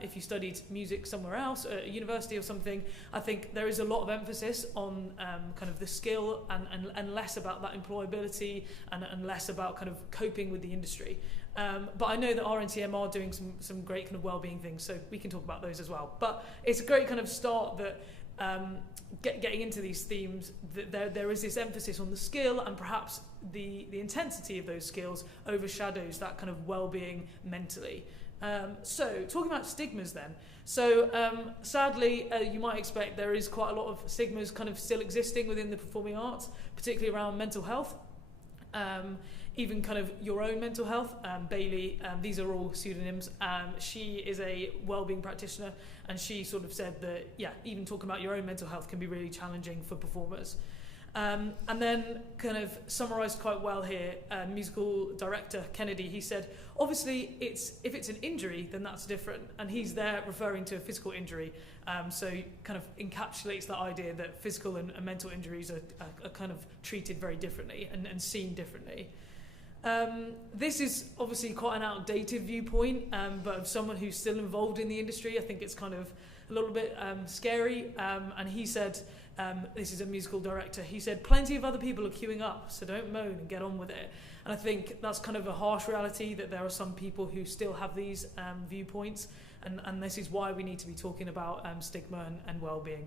if you studied music somewhere else, at a university or something. I think there is a lot of emphasis on kind of the skill and less about that employability and less about kind of coping with the industry. But I know that RNCM are doing some great kind of wellbeing things, so we can talk about those as well. But it's a great kind of start that getting into these themes, that there is this emphasis on the skill, and perhaps the intensity of those skills overshadows that kind of well-being mentally. So talking about stigmas then. So sadly, you might expect there is quite a lot of stigmas kind of still existing within the performing arts, particularly around mental health. Even kind of your own mental health. Bailey, these are all pseudonyms. She is a wellbeing practitioner, and she sort of said that, yeah, even talking about your own mental health can be really challenging for performers. And then kind of summarised quite well here, musical director Kennedy, he said, obviously if it's an injury, then that's different. And he's there referring to a physical injury. So kind of encapsulates that idea that physical and mental injuries are kind of treated very differently and seen differently. This is obviously quite an outdated viewpoint, but of someone who's still involved in the industry, I think it's kind of a little bit scary. And he said, this is a musical director, he said, plenty of other people are queuing up, so don't moan and get on with it. And I think that's kind of a harsh reality, that there are some people who still have these viewpoints, and this is why we need to be talking about stigma and well-being.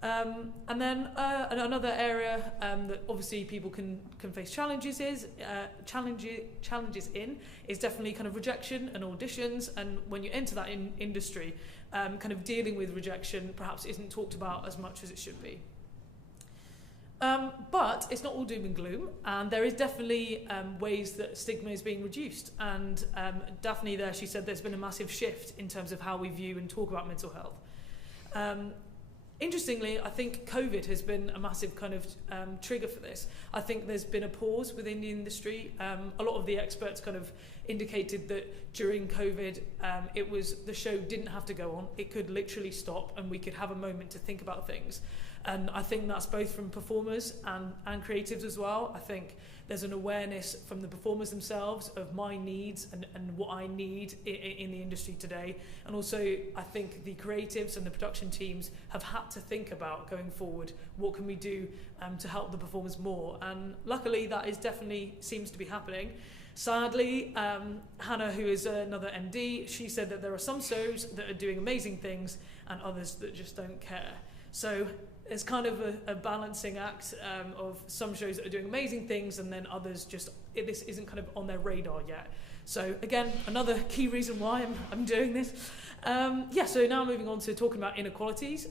And then another area that obviously people can face challenges in is definitely kind of rejection and auditions. And when you enter that industry, kind of dealing with rejection perhaps isn't talked about as much as it should be. But it's not all doom and gloom, and there is definitely ways that stigma is being reduced. And Daphne there, she said there's been a massive shift in terms of how we view and talk about mental health. Interestingly, I think COVID has been a massive kind of trigger for this. I think there's been a pause within the industry. A lot of the experts kind of indicated that during COVID, the show didn't have to go on. It could literally stop and we could have a moment to think about things. And I think that's both from performers and creatives as well. I think there's an awareness from the performers themselves of my needs and what I need in the industry today. And also, I think the creatives and the production teams have had to think about going forward, what can we do to help the performers more? And luckily, that is definitely seems to be happening. Sadly, Hannah, who is another MD, she said that there are some shows that are doing amazing things and others that just don't care. So it's kind of a balancing act of some shows that are doing amazing things and then others just, this isn't kind of on their radar yet. So again, another key reason why I'm doing this. So now moving on to talking about inequalities.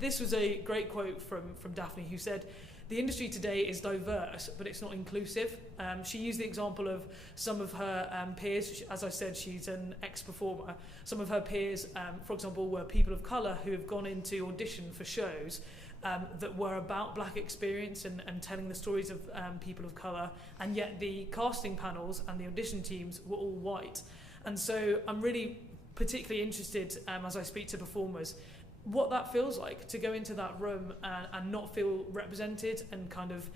This was a great quote from Daphne, who said, "The industry today is diverse, but it's not inclusive." She used the example of some of her peers. As I said, she's an ex-performer. Some of her peers, for example, were people of colour who have gone into audition for shows that were about black experience and telling the stories of people of colour, and yet the casting panels and the audition teams were all white. And so I'm really particularly interested, as I speak to performers, what that feels like to go into that room and not feel represented, and kind of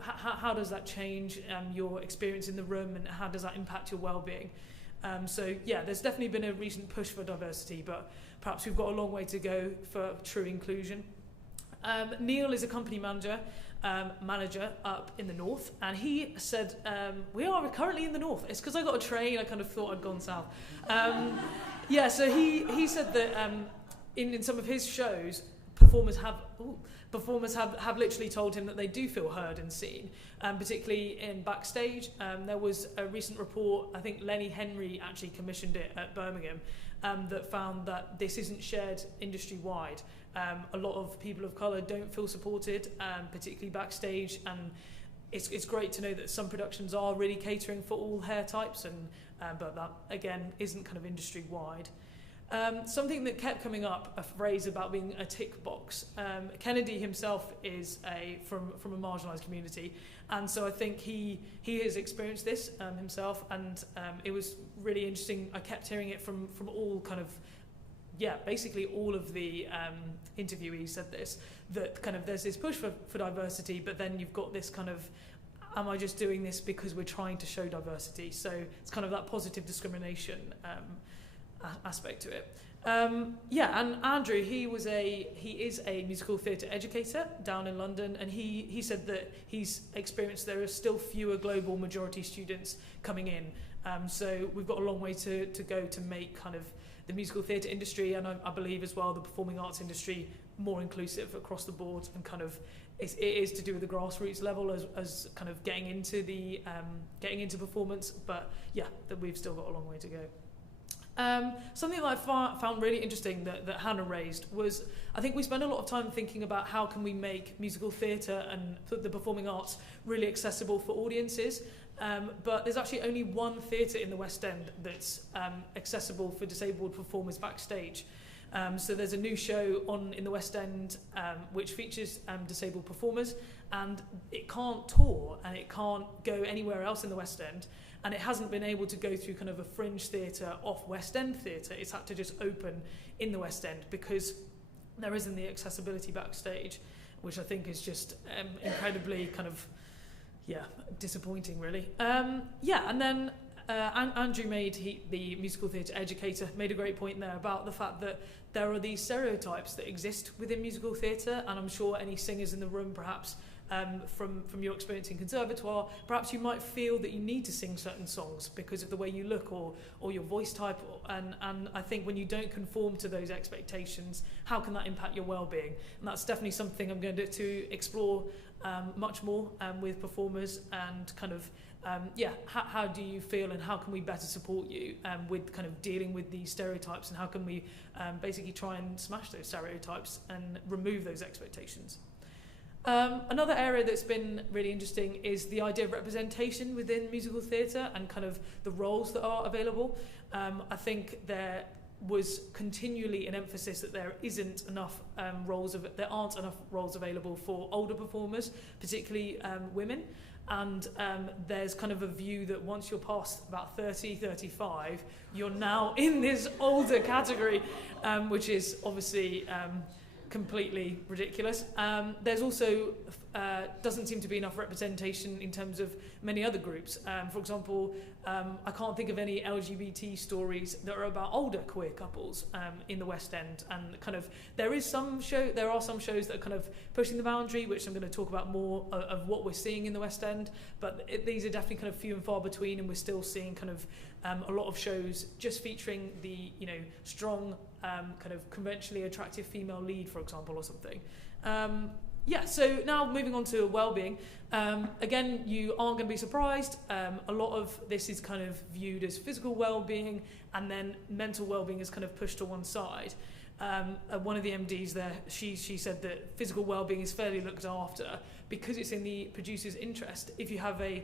how does that change your experience in the room, and how does that impact your well-being? There's definitely been a recent push for diversity, but perhaps we've got a long way to go for true inclusion. Neil is a company manager up in the north, and he said, we are currently in the north. It's because I got a train, I kind of thought I'd gone south. So he said that in some of his shows, performers have literally told him that they do feel heard and seen, particularly in backstage. There was a recent report, I think Lenny Henry actually commissioned it at Birmingham, that found that this isn't shared industry-wide. A lot of people of colour don't feel supported, particularly backstage, and it's great to know that some productions are really catering for all hair types, but that, again, isn't kind of industry-wide. Something that kept coming up, a phrase about being a tick box. Kennedy himself is from a marginalised community, and so I think he has experienced this himself, and it was really interesting. I kept hearing it from all kind of, basically all of the interviewees said this, that kind of there's this push for diversity, but then you've got this kind of, am I just doing this because we're trying to show diversity? So it's kind of that positive discrimination aspect to it. And Andrew, he is a musical theatre educator down in London, and he said that he's experienced there are still fewer global majority students coming in. So we've got a long way to go to make kind of the musical theatre industry, and I believe as well the performing arts industry, more inclusive across the board, and kind of it is to do with the grassroots level as kind of getting into performance, but that we've still got a long way to go. Something that I found really interesting that Hannah raised was, I think we spend a lot of time thinking about how can we make musical theatre and the performing arts really accessible for audiences, but there's actually only one theatre in the West End that's accessible for disabled performers backstage. So there's a new show on in the West End which features disabled performers, and it can't tour and it can't go anywhere else in the West End. And it hasn't been able to go through kind of a fringe theatre off West End theatre. It's had to just open in the West End because there isn't the accessibility backstage, which I think is just incredibly kind of, disappointing really. And then Andrew the musical theatre educator, made a great point there about the fact that there are these stereotypes that exist within musical theatre, and I'm sure any singers in the room perhaps from your experience in conservatoire, perhaps you might feel that you need to sing certain songs because of the way you look or your voice type, and I think when you don't conform to those expectations, how can that impact your well-being? And that's definitely something I'm going to explore much more with performers, and kind of how do you feel and how can we better support you with kind of dealing with these stereotypes, and how can we basically try and smash those stereotypes and remove those expectations. Another area that's been really interesting is the idea of representation within musical theatre and kind of the roles that are available. I think there was continually an emphasis that there isn't enough there aren't enough roles available for older performers, particularly women. And there's kind of a view that once you're past about 30, 35, you're now in this older category, which is obviously completely ridiculous. There's also doesn't seem to be enough representation in terms of many other groups. For example, I can't think of any LGBT stories that are about older queer couples in the West End, and kind of there are some shows that are kind of pushing the boundary, which I'm going to talk about more of what we're seeing in the West End, but these are definitely kind of few and far between, and we're still seeing kind of a lot of shows just featuring the strong kind of conventionally attractive female lead, for example, or something. So now moving on to well-being. Again, you aren't going to be surprised. A lot of this is kind of viewed as physical well-being, and then mental well-being is kind of pushed to one side. One of the MDs there, she said that physical well-being is fairly looked after because it's in the producer's interest. If you have a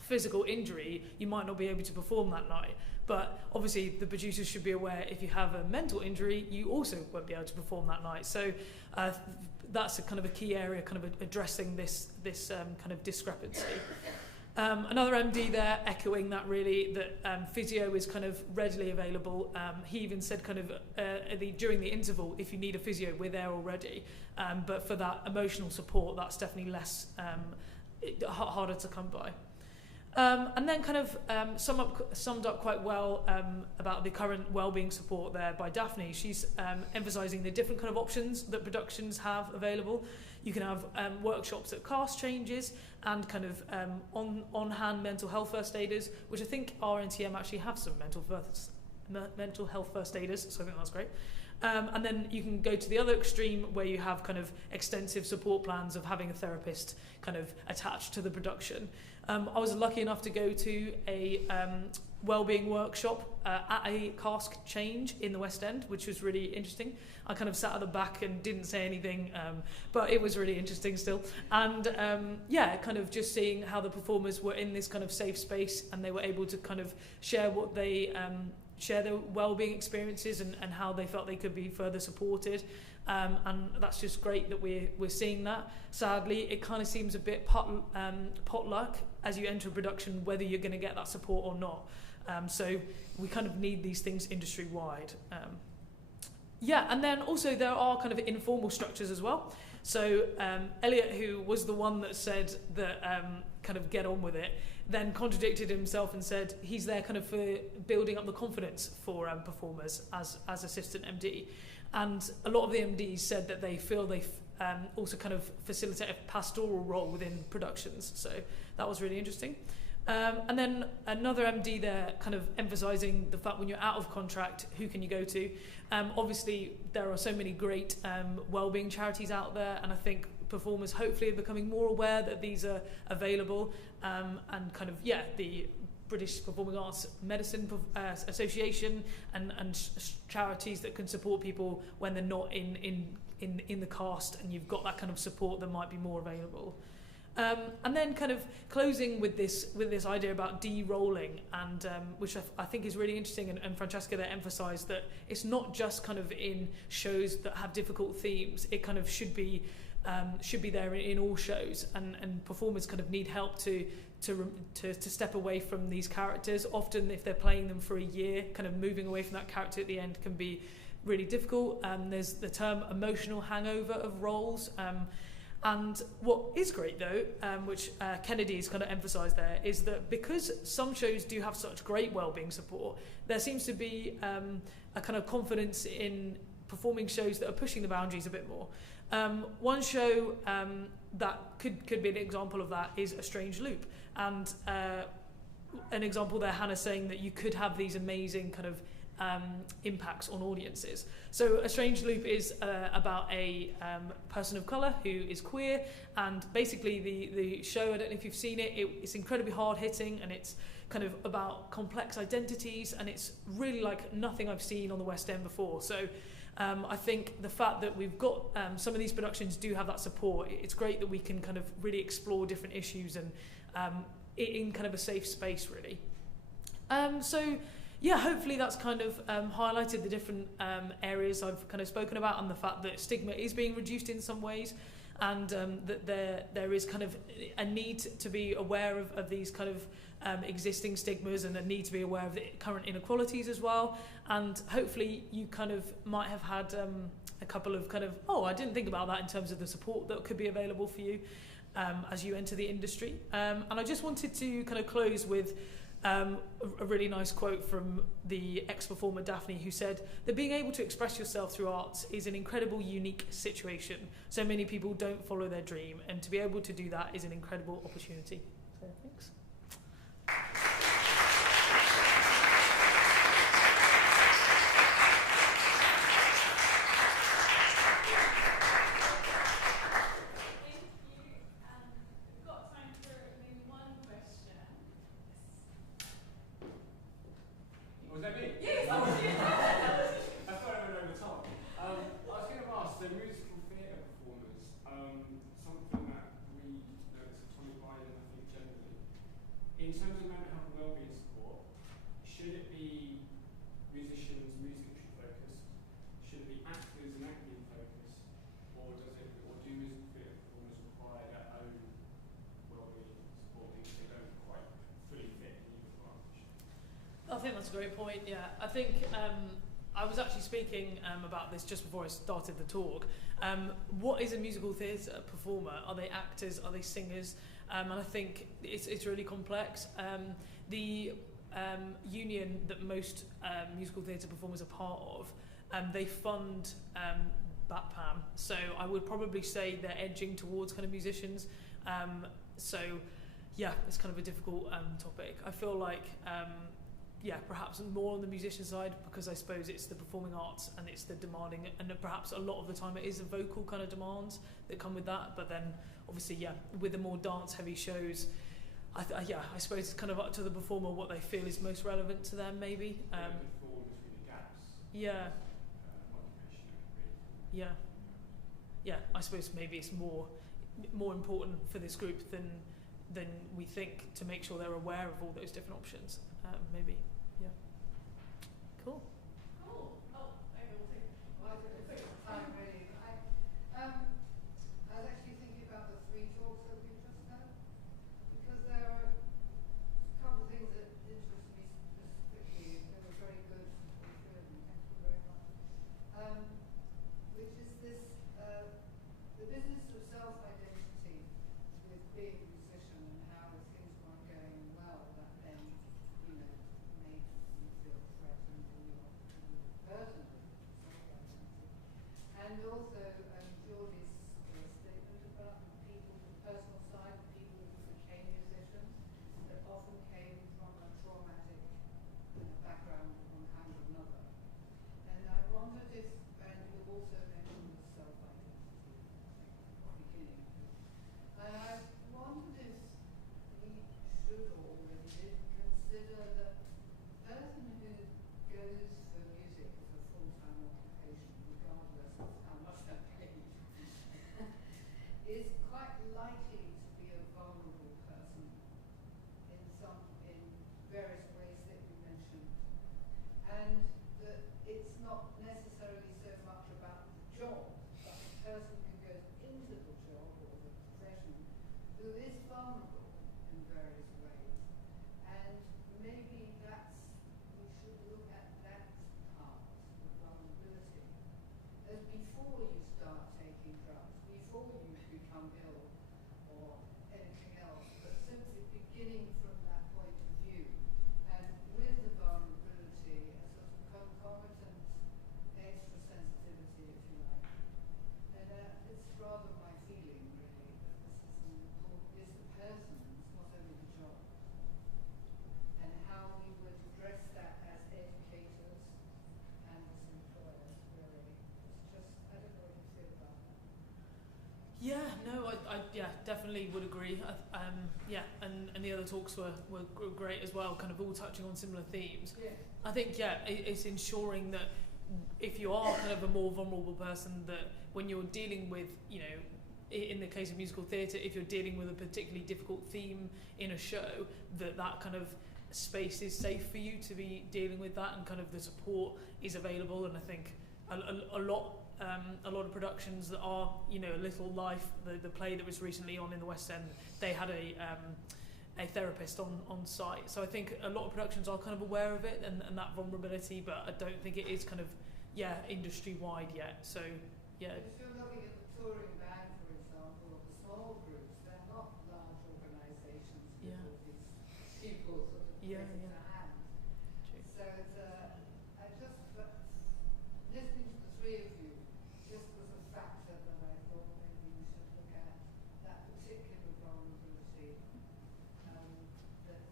physical injury, you might not be able to perform that night. But obviously the producers should be aware if you have a mental injury, you also won't be able to perform that night. So that's a kind of a key area, kind of addressing this kind of discrepancy. Another MD there echoing that really, that physio is kind of readily available. He even said kind of during the interval, if you need a physio, we're there already. But for that emotional support, that's definitely less harder to come by. And then kind of summed up quite well about the current wellbeing support there by Daphne. She's emphasising the different kind of options that productions have available. You can have workshops at cast changes and kind of on-hand mental health first aiders, which I think RNTM actually have some mental health first aiders, so I think that's great. And then you can go to the other extreme where you have kind of extensive support plans of having a therapist kind of attached to the production. I was lucky enough to go to a wellbeing workshop at a cask change in the West End, which was really interesting. I kind of sat at the back and didn't say anything, but it was really interesting still. And kind of just seeing how the performers were in this kind of safe space, and they were able to kind of share what they share their wellbeing experiences and how they felt they could be further supported. And that's just great that we're seeing that. Sadly, it kind of seems a bit potluck as you enter a production, whether you're going to get that support or not. So we kind of need these things industry-wide. And then also there are kind of informal structures as well. So Elliot, who was the one that said that kind of get on with it, then contradicted himself and said he's there kind of for building up the confidence for performers as assistant MD. And a lot of the MDs said that they feel they also kind of facilitate a pastoral role within productions. So that was really interesting. And then another MD there kind of emphasising the fact when you're out of contract, who can you go to? Obviously, there are so many great wellbeing charities out there, and I think performers hopefully are becoming more aware that these are available, and kind of, the British Performing Arts Medicine Association and charities that can support people when they're not in the cast, and you've got that kind of support that might be more available. And then kind of closing with this idea about de-rolling, and which I think is really interesting, and Francesca there emphasised that it's not just kind of in shows that have difficult themes. It kind of should be there in all shows, and performers kind of need help to step away from these characters. Often if they're playing them for a year, kind of moving away from that character at the end can be really difficult. There's the term emotional hangover of roles. And what is great though, which Kennedy's kind of emphasised there, is that because some shows do have such great wellbeing support, there seems to be a kind of confidence in performing shows that are pushing the boundaries a bit more. One show that could be an example of that is A Strange Loop. And an example there, Hannah saying that you could have these amazing kind of impacts on audiences. So A Strange Loop is about a person of colour who is queer, and basically the show, I don't know if you've seen it, it's incredibly hard hitting, and it's kind of about complex identities, and it's really like nothing I've seen on the West End before. So I think the fact that we've got some of these productions do have that support, it's great that we can kind of really explore different issues and in kind of a safe space, really. So yeah, hopefully that's kind of highlighted the different areas I've kind of spoken about, and the fact that stigma is being reduced in some ways, and that there is kind of a need to be aware of these kind of existing stigmas, and a need to be aware of the current inequalities as well. And hopefully you kind of might have had a couple of kind of, oh, I didn't think about that in terms of the support that could be available for you as you enter the industry. And I just wanted to kind of close with a really nice quote from the ex-performer Daphne, who said that being able to express yourself through arts is an incredible, unique situation. So many people don't follow their dream, and to be able to do that is an incredible opportunity. So thanks. Was that me? Yes, that was you. I thought I went over the top. I was going to ask, so musical theatre performers, something that we notice atomic violin, I think, generally. In terms of mental health and wellbeing support, should it be musicians, musically focused? Should it be actors and acting focused? Or do musical theatre performers require their own wellbeing support because they don't quite fully fit in either branch? I think that's a great point, yeah. I think I was actually speaking about this just before I started the talk. What is a musical theatre performer? Are they actors? Are they singers? And I think it's really complex. The union that most musical theatre performers are part of, they fund BAPAM. So I would probably say they're edging towards kind of musicians. So yeah, it's kind of a difficult topic. I feel like yeah, perhaps more on the musician side, because I suppose it's the performing arts and it's the demanding, and perhaps a lot of the time it is the vocal kind of demands that come with that. But then obviously, yeah, with the more dance heavy shows, I suppose it's kind of up to the performer what they feel is most relevant to them, maybe. Yeah. Yeah, I suppose maybe it's more important for this group than we think, to make sure they're aware of all those different options. Maybe, yeah. Cool. Cool. Oh, okay, we'll take time really. I was actually thinking about the 3 talks that we've just had, because there are a couple of things that interest me specifically. They were very good. Thank you very much. Which is this, the business of self-identity with being a musician, and how if things weren't going well, that then, you know, made you feel threatened in your personal self-identity. And also Geordie's statement about people, the personal side, people who became musicians, that often came from a traumatic background of one kind or another. And I wondered if, and you also mentioned the self-identity, I think, beginning. And I wondered if we should, or already did, consider that the person who goes for music as a full-time occupation, regardless of how much they're paid, is quite likely to be a vulnerable person in various ways that you mentioned. And that it's not necessarily so much about the job, but the person who goes into the job or the profession who is vulnerable in various ways. And maybe we should look at that part of vulnerability as before you start taking drugs, before you become ill or anything else, but simply beginning from that point of view, and with the vulnerability a sort of concomitant extra sensitivity, if you like. And it's rather my feeling, really, that this is the person, it's not only the job. And how we would address that as educators and as employers, really. It's just, I don't know what you feel about that. Yeah, no, I definitely would agree. Yeah, and the other talks were great as well, kind of all touching on similar themes. Yeah. I think, yeah, it's ensuring that if you are kind of a more vulnerable person, that when you're dealing with, you know, in the case of musical theatre, if you're dealing with a particularly difficult theme in a show, that kind of space is safe for you to be dealing with that, and kind of the support is available. And I think a lot of productions that are, you know, A Little Life, the play that was recently on in the West End, they had a therapist on site. So I think a lot of productions are kind of aware of it and that vulnerability, but I don't think it is kind of, industry wide yet. So yeah. If you're looking at the touring band, for example, or the small groups, they're not large organisations with all these people sort of Yeah, raising yeah. their hand. True. So it's I just listening to the three of you, just was a factor that I thought maybe we should look at, that particular vulnerability that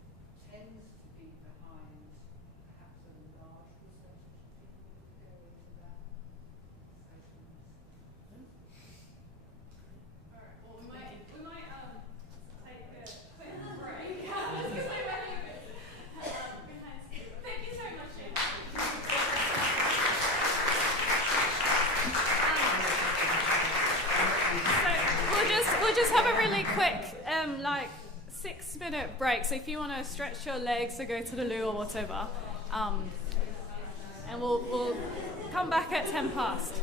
tends to be behind perhaps a large percentage of people who go into that social Alright, well we might take a quick break. Let's get my wedding a bit behind schedule. Thank you so much, Jane. So we'll just have a really quick 6-minute break. So if you want to stretch your legs or go to the loo or whatever, and we'll come back at 10 past.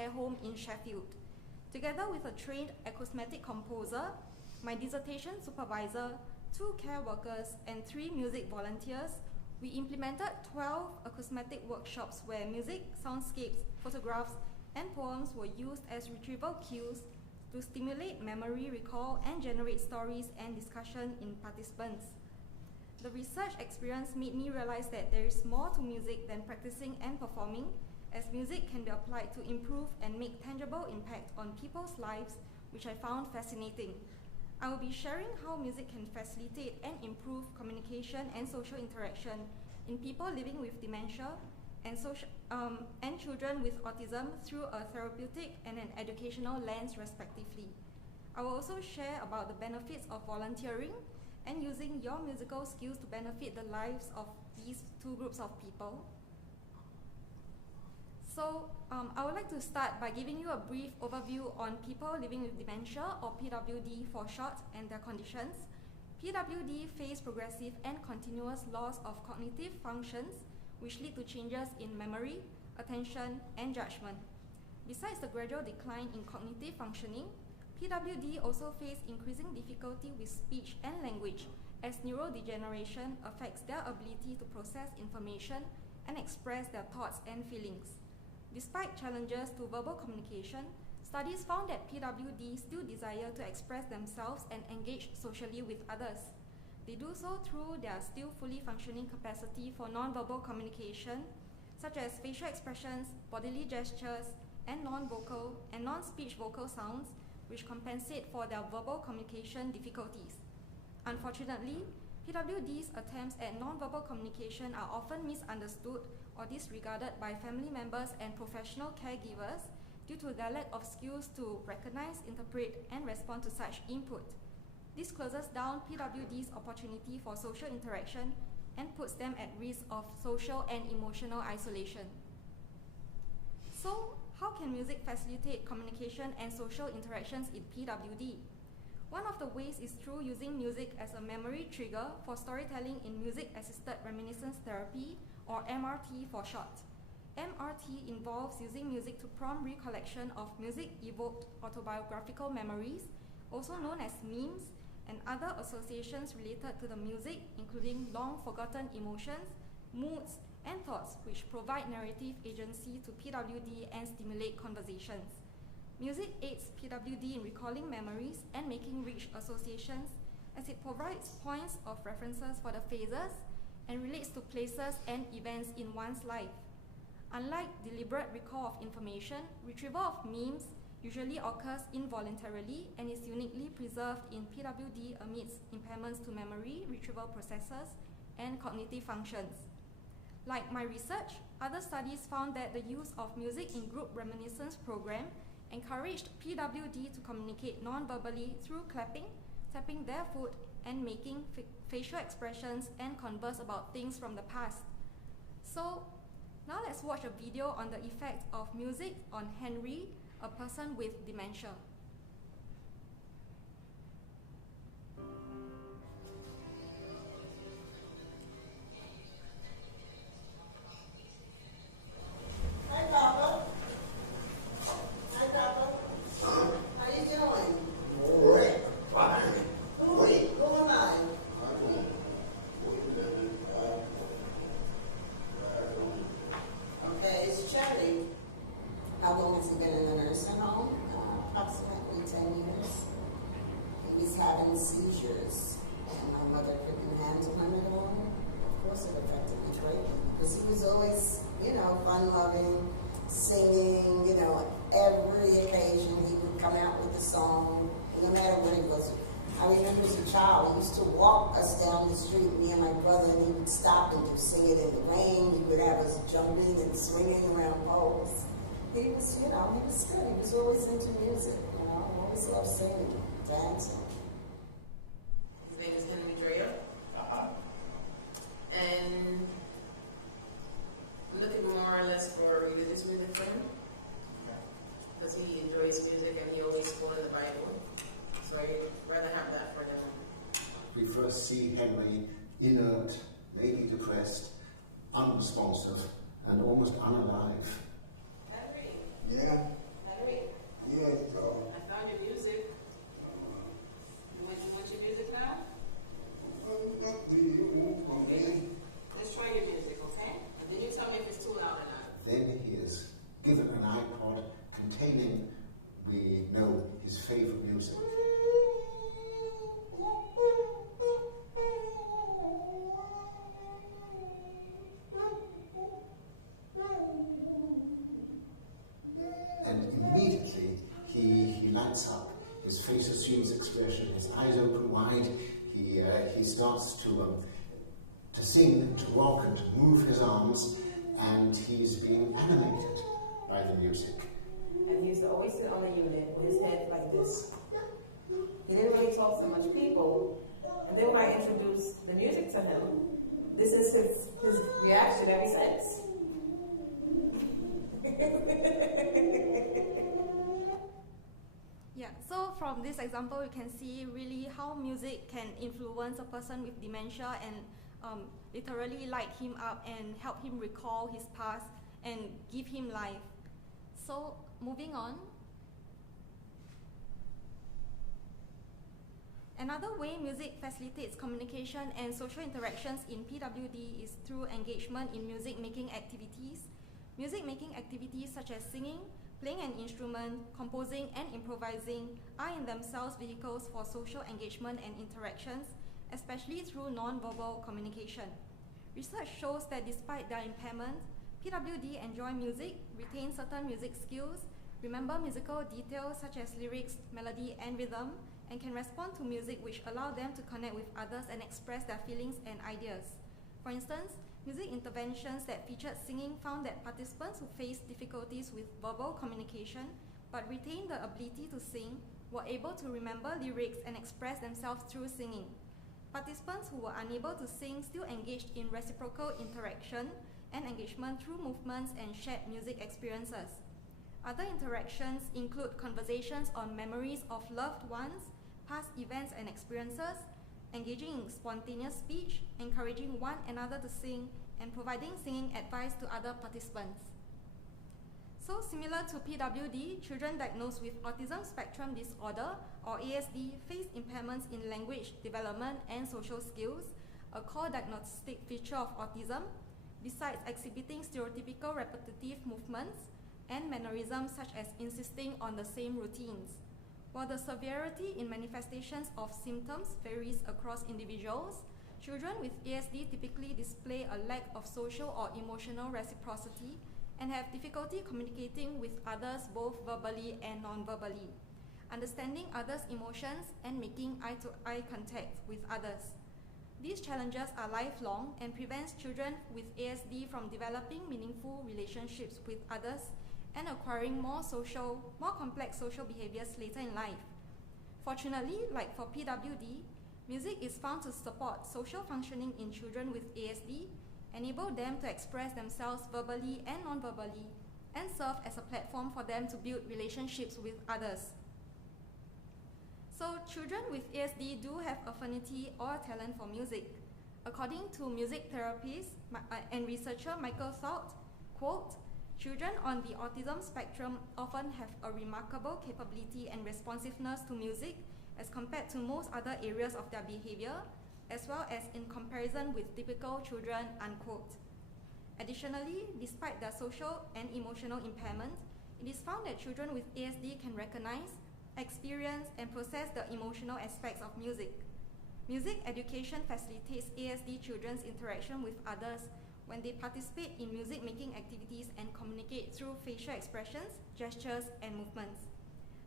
care home in Sheffield. Together with a trained acousmatic composer, my dissertation supervisor, 2 care workers, and 3 music volunteers, we implemented 12 acousmatic workshops where music, soundscapes, photographs, and poems were used as retrieval cues to stimulate memory recall and generate stories and discussion in participants. The research experience made me realize that there is more to music than practicing and performing, as music can be applied to improve and make tangible impact on people's lives, which I found fascinating. I will be sharing how music can facilitate and improve communication and social interaction in people living with dementia and children with autism through a therapeutic and an educational lens respectively. I will also share about the benefits of volunteering and using your musical skills to benefit the lives of these 2 groups of people. So I would like to start by giving you a brief overview on people living with dementia, or PWD for short, and their conditions. PWD face progressive and continuous loss of cognitive functions, which lead to changes in memory, attention, and judgment. Besides the gradual decline in cognitive functioning, PWD also face increasing difficulty with speech and language, as neurodegeneration affects their ability to process information and express their thoughts and feelings. Despite challenges to verbal communication, studies found that PWD still desire to express themselves and engage socially with others. They do so through their still fully functioning capacity for non-verbal communication, such as facial expressions, bodily gestures, and non-vocal and non-speech vocal sounds, which compensate for their verbal communication difficulties. Unfortunately, PWD's attempts at non-verbal communication are often misunderstood or disregarded by family members and professional caregivers due to their lack of skills to recognize, interpret, and respond to such input. This closes down PWD's opportunity for social interaction and puts them at risk of social and emotional isolation. So, how can music facilitate communication and social interactions in PWD? One of the ways is through using music as a memory trigger for storytelling in music-assisted reminiscence therapy, or MRT for short. MRT involves using music to prompt recollection of music-evoked autobiographical memories, also known as memes, and other associations related to the music, including long-forgotten emotions, moods, and thoughts, which provide narrative agency to PWD and stimulate conversations. Music aids PWD in recalling memories and making rich associations, as it provides points of references for the phases and relates to places and events in one's life. Unlike deliberate recall of information, retrieval of memes usually occurs involuntarily and is uniquely preserved in PWD amidst impairments to memory, retrieval processes, and cognitive functions. Like my research, other studies found that the use of music in group reminiscence program encouraged PWD to communicate non-verbally through clapping, tapping their foot, and making facial expressions and converse about things from the past. So now let's watch a video on the effect of music on Henry, a person with dementia. Hi, Papa. Hi, Papa. How you doing? All right, fine. Who am I? Okay, it's Charlie. How long has he been in the nursing home? Approximately 10 years. He was having seizures, and my mother couldn't handle him at all. Of course, it affected me greatly because he was always, fun-loving, singing, every occasion he would come out with a song, no matter what it was. I remember as a child, he used to walk us down the street, me and my brother, and he would stop and just sing it in the rain. He would have us jumping and swinging around poles. He was, he was good. He was always into music, always loved singing, dancing. His name is Henry Drea. And I'm looking more or less for a religious music friend, because he enjoys music and he always quoted the Bible. So I'd rather have that for him. We first see Henry inert, maybe depressed, unresponsive, and almost unalive. Henry. Yeah. starts to sing, to rock, and to move his arms, and he's being animated by the music. And he used to always sit on the unit with his head like this. He didn't really talk to much people, and then when I introduced the music to him, this is his reaction ever since. Yeah, so from this example, you can see really how music can influence a person with dementia and literally light him up and help him recall his past and give him life. So moving on. Another way music facilitates communication and social interactions in PWD is through engagement in music-making activities. Music-making activities such as singing, playing an instrument, composing, and improvising are in themselves vehicles for social engagement and interactions, especially through non-verbal communication. Research shows that despite their impairment, PWD enjoy music, retain certain music skills, remember musical details such as lyrics, melody, and rhythm, and can respond to music which allow them to connect with others and express their feelings and ideas. For instance, music interventions that featured singing found that participants who faced difficulties with verbal communication but retained the ability to sing were able to remember lyrics and express themselves through singing. Participants who were unable to sing still engaged in reciprocal interaction and engagement through movements and shared music experiences. Other interactions include conversations on memories of loved ones, past events and experiences, engaging in spontaneous speech, encouraging one another to sing, and providing singing advice to other participants. So similar to PWD, children diagnosed with autism spectrum disorder or ASD face impairments in language development and social skills, a core diagnostic feature of autism, besides exhibiting stereotypical repetitive movements and mannerisms such as insisting on the same routines. While the severity in manifestations of symptoms varies across individuals, children with ASD typically display a lack of social or emotional reciprocity and have difficulty communicating with others both verbally and non-verbally, understanding others' emotions, and making eye-to-eye contact with others. These challenges are lifelong and prevents children with ASD from developing meaningful relationships with others and acquiring more complex social behaviors later in life. Fortunately, like for PWD, music is found to support social functioning in children with ASD, enable them to express themselves verbally and non-verbally, and serve as a platform for them to build relationships with others. So children with ASD do have affinity or talent for music. According to music therapist and researcher Michael Thought, quote, "Children on the autism spectrum often have a remarkable capability and responsiveness to music as compared to most other areas of their behavior, as well as in comparison with typical children," unquote. Additionally, despite their social and emotional impairment, it is found that children with ASD can recognize, experience, and process the emotional aspects of music. Music education facilitates ASD children's interaction with others when they participate in music-making activities and communicate through facial expressions, gestures, and movements.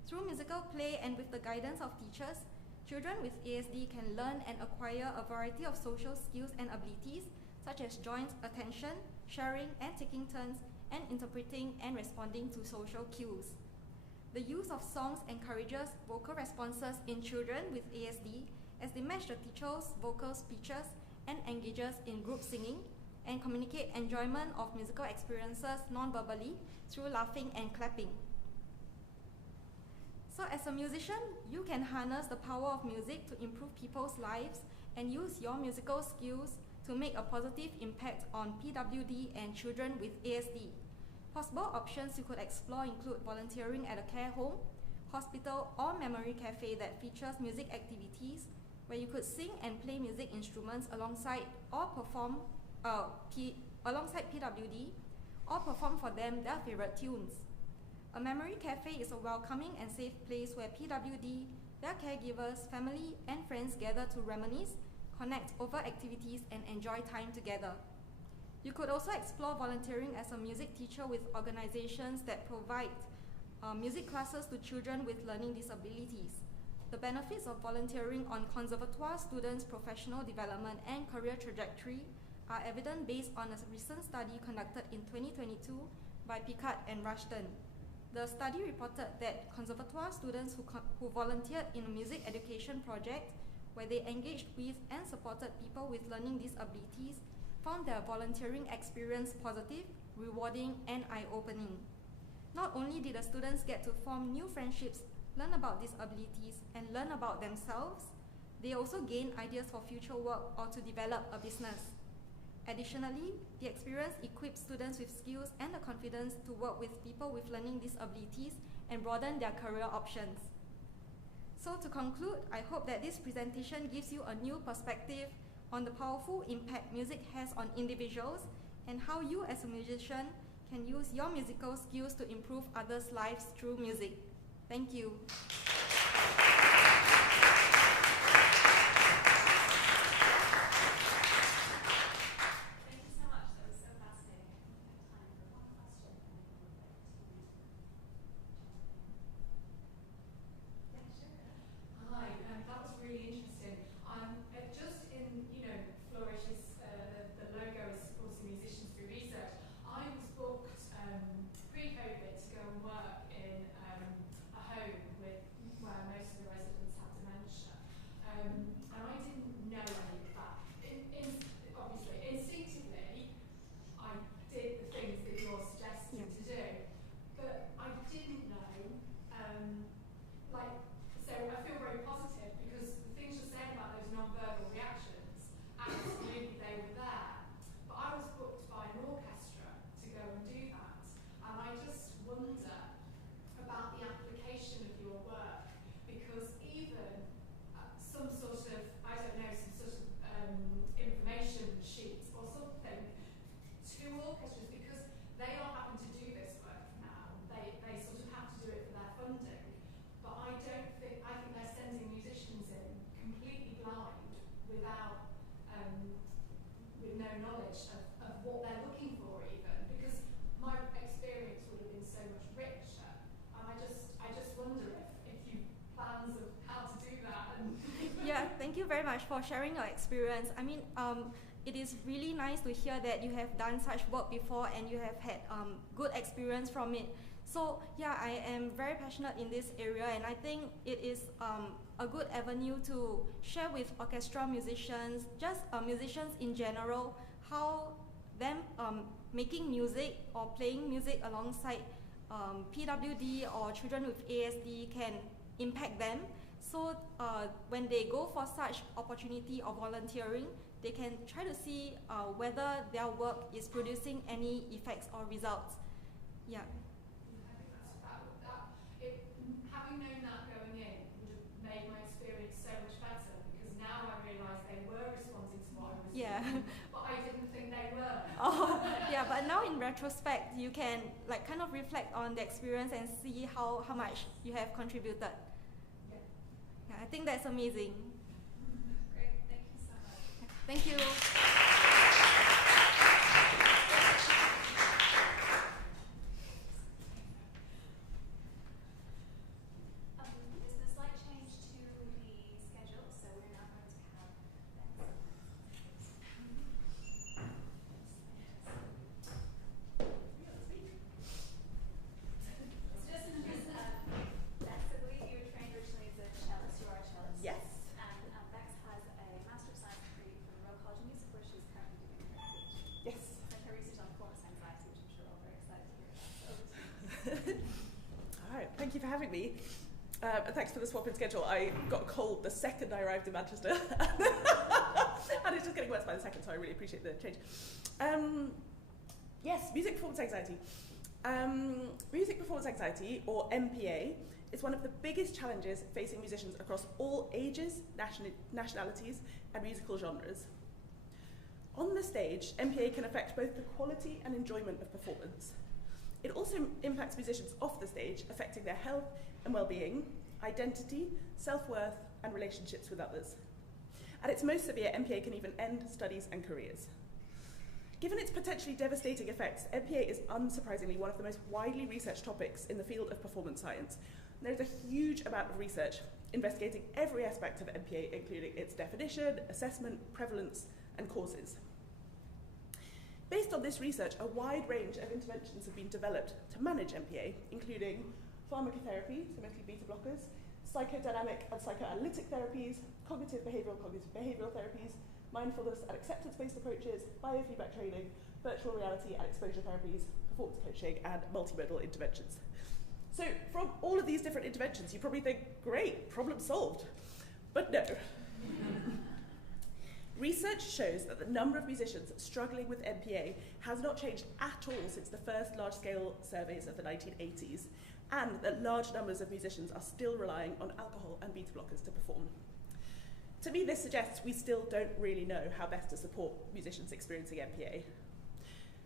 Through musical play and with the guidance of teachers, children with ASD can learn and acquire a variety of social skills and abilities such as joint attention, sharing and taking turns, and interpreting and responding to social cues. The use of songs encourages vocal responses in children with ASD as they match the teacher's vocal speeches and engages in group singing, and communicate enjoyment of musical experiences non-verbally through laughing and clapping. So as a musician, you can harness the power of music to improve people's lives and use your musical skills to make a positive impact on PWD and children with ASD. Possible options you could explore include volunteering at a care home, hospital, or memory cafe that features music activities where you could sing and play music instruments alongside or perform alongside PWD, or perform for them their favorite tunes. A memory cafe is a welcoming and safe place where PWD, their caregivers, family, and friends gather to reminisce, connect over activities, and enjoy time together. You could also explore volunteering as a music teacher with organizations that provide music classes to children with learning disabilities. the benefits of volunteering on conservatoire students' professional development and career trajectory are evident based on a recent study conducted in 2022 by Picard and Rushton. The study reported that conservatoire students who volunteered in a music education project where they engaged with and supported people with learning disabilities found their volunteering experience positive, rewarding, and eye-opening. Not only did the students get to form new friendships, learn about disabilities, and learn about themselves, they also gained ideas for future work or to develop a business. Additionally, the experience equips students with skills and the confidence to work with people with learning disabilities and broaden their career options. So to conclude, I hope that this presentation gives you a new perspective on the powerful impact music has on individuals and how you as a musician can use your musical skills to improve others' lives through music. Thank you. Flourish is, the logo is supporting musicians through research. I was booked pre-COVID to go and work in a home where most of the residents have dementia. And I didn't know any of that. Obviously, instinctively, I did the things that you're suggesting to do, but I didn't know, so I feel very positive because the things you're saying about those non-verbal reactions, absolutely they were there. But I was booked by an orchestra to go and do that. And I just wonder about the application of your work, because even some sort of, I don't know, some sort of information sheets or something to orchestras, because they are having to do this work now. They sort of have to do it for their funding. But I think they're sending musicians in completely blind without, with no knowledge of what they're looking for even, because my experience would have been so much richer. And I just wonder if you plans of how to do that. Yeah, thank you very much for sharing your experience. I mean, it is really nice to hear that you have done such work before and you have had good experience from it. So yeah, I am very passionate in this area, and I think it is a good avenue to share with orchestra musicians, just musicians in general, how them making music or playing music alongside PWD or children with ASD can impact them. So when they go for such opportunity of volunteering, they can try to see whether their work is producing any effects or results. Yeah. Having known that going in would have made my experience so much better, because now I realise they were responding to what I was doing, but I didn't think they were. Oh, yeah, but now in retrospect, you can kind of reflect on the experience and see how much you have contributed. Yeah, I think that's amazing. Great, thank you so much. Thank you. There's a slight change to the schedule, so we're now going to have Bex, I believe you were trained originally as a cellist. You are a cellist. Yes. And Bex has a Master of Science degree from the Royal College of Music, where she's currently doing her PhD. Yes. And her research on performance anxiety, which I'm sure we're all very excited to hear about. So over to you. All right, thank you for having me. And thanks for the swap in schedule. I got a cold the second I arrived in Manchester. And it's just getting worse by the second, so I really appreciate the change. Yes, music performance anxiety. Music performance anxiety, or MPA, is one of the biggest challenges facing musicians across all ages, nationalities, and musical genres. On the stage, MPA can affect both the quality and enjoyment of performance. It also impacts musicians off the stage, affecting their health and well-being, identity, self-worth, and relationships with others. At its most severe, MPA can even end studies and careers. Given its potentially devastating effects, MPA is unsurprisingly one of the most widely researched topics in the field of performance science. There's a huge amount of research investigating every aspect of MPA, including its definition, assessment, prevalence, and causes. Based on this research, a wide range of interventions have been developed to manage MPA, including pharmacotherapy, so mostly beta blockers, psychodynamic and psychoanalytic therapies, cognitive behavioral therapies, mindfulness and acceptance-based approaches, biofeedback training, virtual reality and exposure therapies, performance coaching, and multimodal interventions. So from all of these different interventions, you probably think, great, problem solved. But no. Research shows that the number of musicians struggling with MPA has not changed at all since the first large-scale surveys of the 1980s, and that large numbers of musicians are still relying on alcohol and beta blockers to perform. To me, this suggests we still don't really know how best to support musicians experiencing MPA.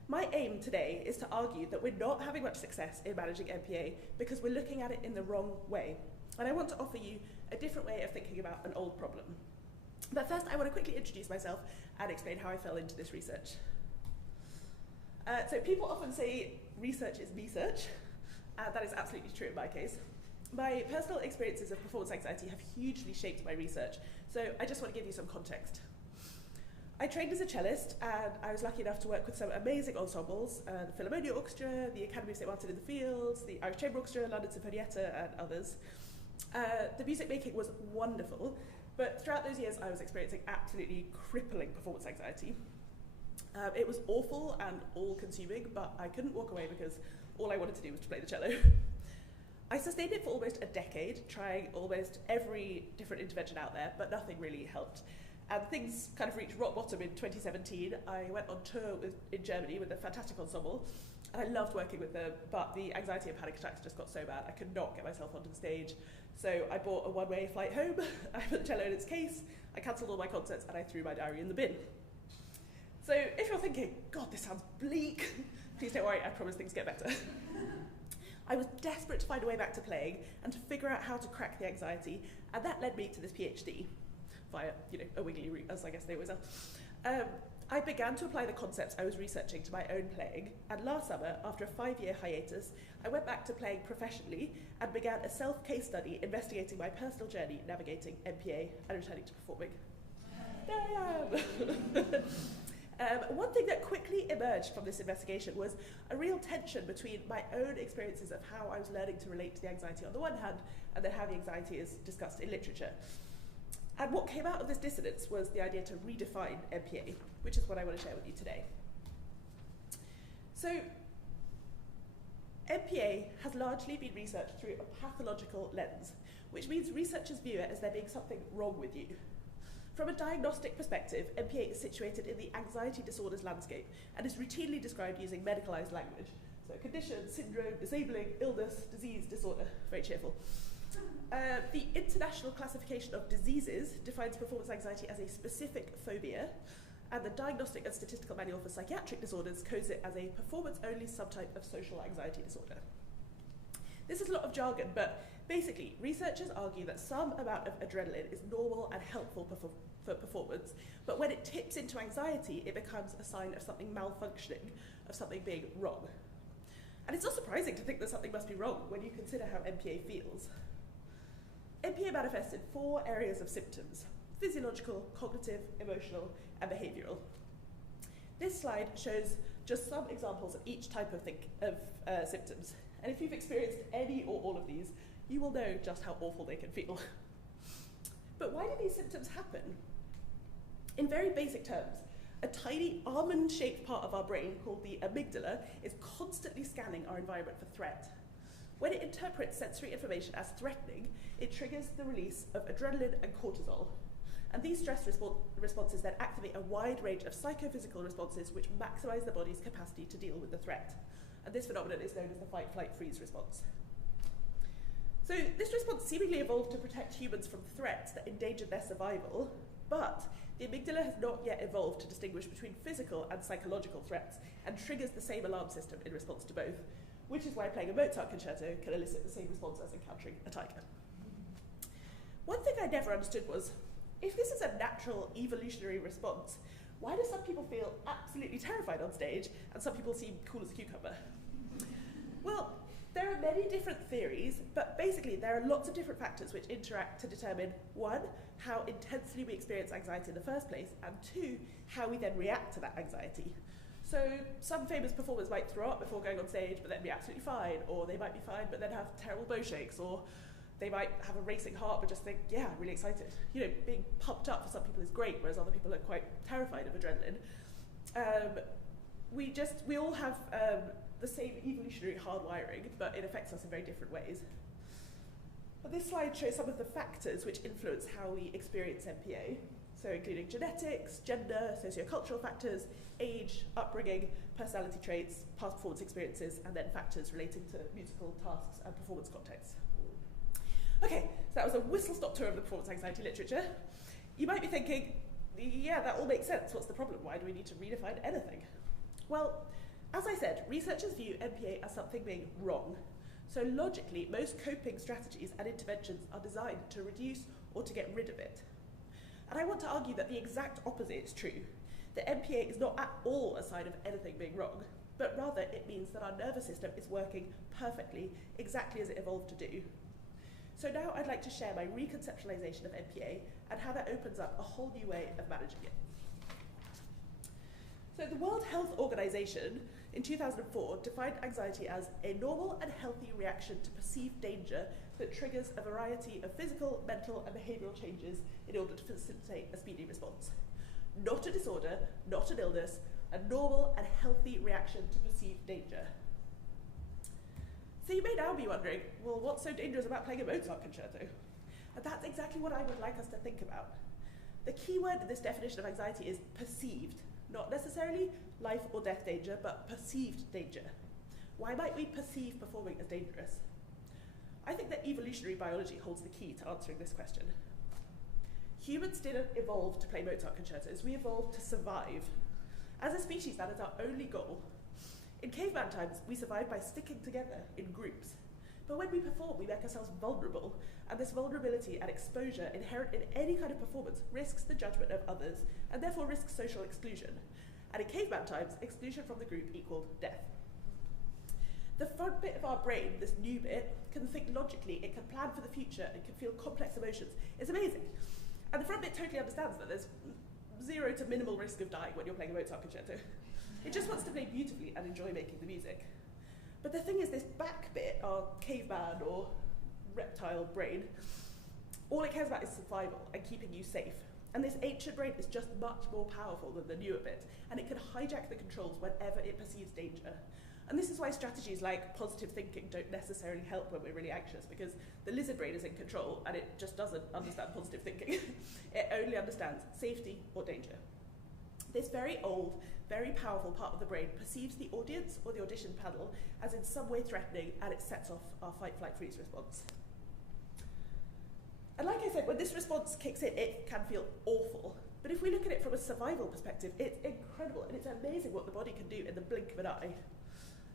My aim today is to argue that we're not having much success in managing MPA because we're looking at it in the wrong way. And I want to offer you a different way of thinking about an old problem. But first, I want to quickly introduce myself and explain how I fell into this research. So people often say research is me-search, and that is absolutely true in my case. My personal experiences of performance anxiety have hugely shaped my research, so I just want to give you some context. I trained as a cellist, and I was lucky enough to work with some amazing ensembles, the Philharmonia Orchestra, the Academy of St Martin in the Fields, the Irish Chamber Orchestra, London Sinfonietta, and others. The music making was wonderful, but throughout those years I was experiencing absolutely crippling performance anxiety. It was awful and all-consuming, but I couldn't walk away because all I wanted to do was to play the cello. I sustained it for almost a decade, trying almost every different intervention out there, but nothing really helped. And things kind of reached rock bottom in 2017. I went on tour in Germany with a fantastic ensemble, and I loved working with them, but the anxiety and panic attacks just got so bad I could not get myself onto the stage. So I bought a one-way flight home, I put the cello in its case, I cancelled all my concerts, and I threw my diary in the bin. So if you're thinking, God, this sounds bleak, please don't worry, I promise things get better. I was desperate to find a way back to playing and to figure out how to crack the anxiety, and that led me to this PhD. Via, a wiggly route, as I guess they always are. I began to apply the concepts I was researching to my own playing, and last summer, after a 5-year hiatus, I went back to playing professionally and began a self-case study investigating my personal journey navigating MPA and returning to performing. There I am! One thing that quickly emerged from this investigation was a real tension between my own experiences of how I was learning to relate to the anxiety on the one hand, and then how the anxiety is discussed in literature. And what came out of this dissonance was the idea to redefine MPA, which is what I want to share with you today. So, MPA has largely been researched through a pathological lens, which means researchers view it as there being something wrong with you. From a diagnostic perspective, MPA is situated in the anxiety disorders landscape and is routinely described using medicalized language. So condition, syndrome, disabling, illness, disease, disorder, very cheerful. The International Classification of Diseases defines performance anxiety as a specific phobia, and the Diagnostic and Statistical Manual for Psychiatric Disorders codes it as a performance-only subtype of social anxiety disorder. This is a lot of jargon, but basically, researchers argue that some amount of adrenaline is normal and helpful for performance, but when it tips into anxiety, it becomes a sign of something malfunctioning, of something being wrong. And it's not surprising to think that something must be wrong when you consider how MPA feels. MPA manifests in 4 areas of symptoms: physiological, cognitive, emotional, and behavioral. This slide shows just some examples of each type of symptoms. And if you've experienced any or all of these, you will know just how awful they can feel. But why do these symptoms happen? In very basic terms, a tiny almond-shaped part of our brain called the amygdala is constantly scanning our environment for threat. When it interprets sensory information as threatening, it triggers the release of adrenaline and cortisol. And these stress responses then activate a wide range of psychophysical responses which maximize the body's capacity to deal with the threat. And this phenomenon is known as the fight, flight, freeze response. So this response seemingly evolved to protect humans from threats that endangered their survival, but the amygdala has not yet evolved to distinguish between physical and psychological threats and triggers the same alarm system in response to both, which is why playing a Mozart concerto can elicit the same response as encountering a tiger. One thing I never understood was, if this is a natural evolutionary response, why do some people feel absolutely terrified on stage and some people seem cool as a cucumber? Well, there are many different theories, but basically there are lots of different factors which interact to determine, one, how intensely we experience anxiety in the first place, and two, how we then react to that anxiety. So some famous performers might throw up before going on stage, but then be absolutely fine, or they might be fine, but then have terrible bow shakes, or they might have a racing heart, but just think, yeah, I'm really excited. You know, being pumped up for some people is great, whereas other people are quite terrified of adrenaline. We all have the same evolutionary hardwiring, but it affects us in very different ways. But this slide shows some of the factors which influence how we experience MPA, so including genetics, gender, sociocultural factors, age, upbringing, personality traits, past performance experiences, and then factors relating to musical tasks and performance contexts. Okay, so that was a whistle-stop tour of the performance anxiety literature. You might be thinking, yeah, that all makes sense. What's the problem? Why do we need to redefine anything? Well, as I said, researchers view MPA as something being wrong. So logically, most coping strategies and interventions are designed to reduce or to get rid of it. And I want to argue that the exact opposite is true. That MPA is not at all a sign of anything being wrong, but rather it means that our nervous system is working perfectly, exactly as it evolved to do. So now I'd like to share my reconceptualization of MPA and how that opens up a whole new way of managing it. So the World Health Organization in 2004 defined anxiety as a normal and healthy reaction to perceived danger that triggers a variety of physical, mental, and behavioral changes in order to facilitate a speedy response. Not a disorder, not an illness, a normal and healthy reaction to perceived danger. So you may now be wondering, well, what's so dangerous about playing a Mozart concerto? And that's exactly what I would like us to think about. The key word in this definition of anxiety is perceived, not necessarily life or death danger, but perceived danger. Why might we perceive performing as dangerous? I think that evolutionary biology holds the key to answering this question. Humans didn't evolve to play Mozart concertos, we evolved to survive. As a species, that is our only goal. In caveman times, we survived by sticking together in groups. But when we perform, we make ourselves vulnerable, and this vulnerability and exposure inherent in any kind of performance risks the judgment of others, and therefore risks social exclusion. And in caveman times, exclusion from the group equaled death. The front bit of our brain, this new bit, can think logically, it can plan for the future, and can feel complex emotions. It's amazing. And the front bit totally understands that there's 0 to minimal risk of dying when you're playing a Mozart concerto. It just wants to play beautifully and enjoy making the music. But the thing is, this back bit, our caveman or reptile brain, all it cares about is survival and keeping you safe. And this ancient brain is just much more powerful than the newer bit, and it can hijack the controls whenever it perceives danger. And this is why strategies like positive thinking don't necessarily help when we're really anxious, because the lizard brain is in control and it just doesn't understand positive thinking. It only understands safety or danger. This very old, very powerful part of the brain perceives the audience or the audition panel as in some way threatening, and it sets off our fight, flight, freeze response. And like I said, when this response kicks in, it can feel awful. But if we look at it from a survival perspective, it's incredible, and it's amazing what the body can do in the blink of an eye.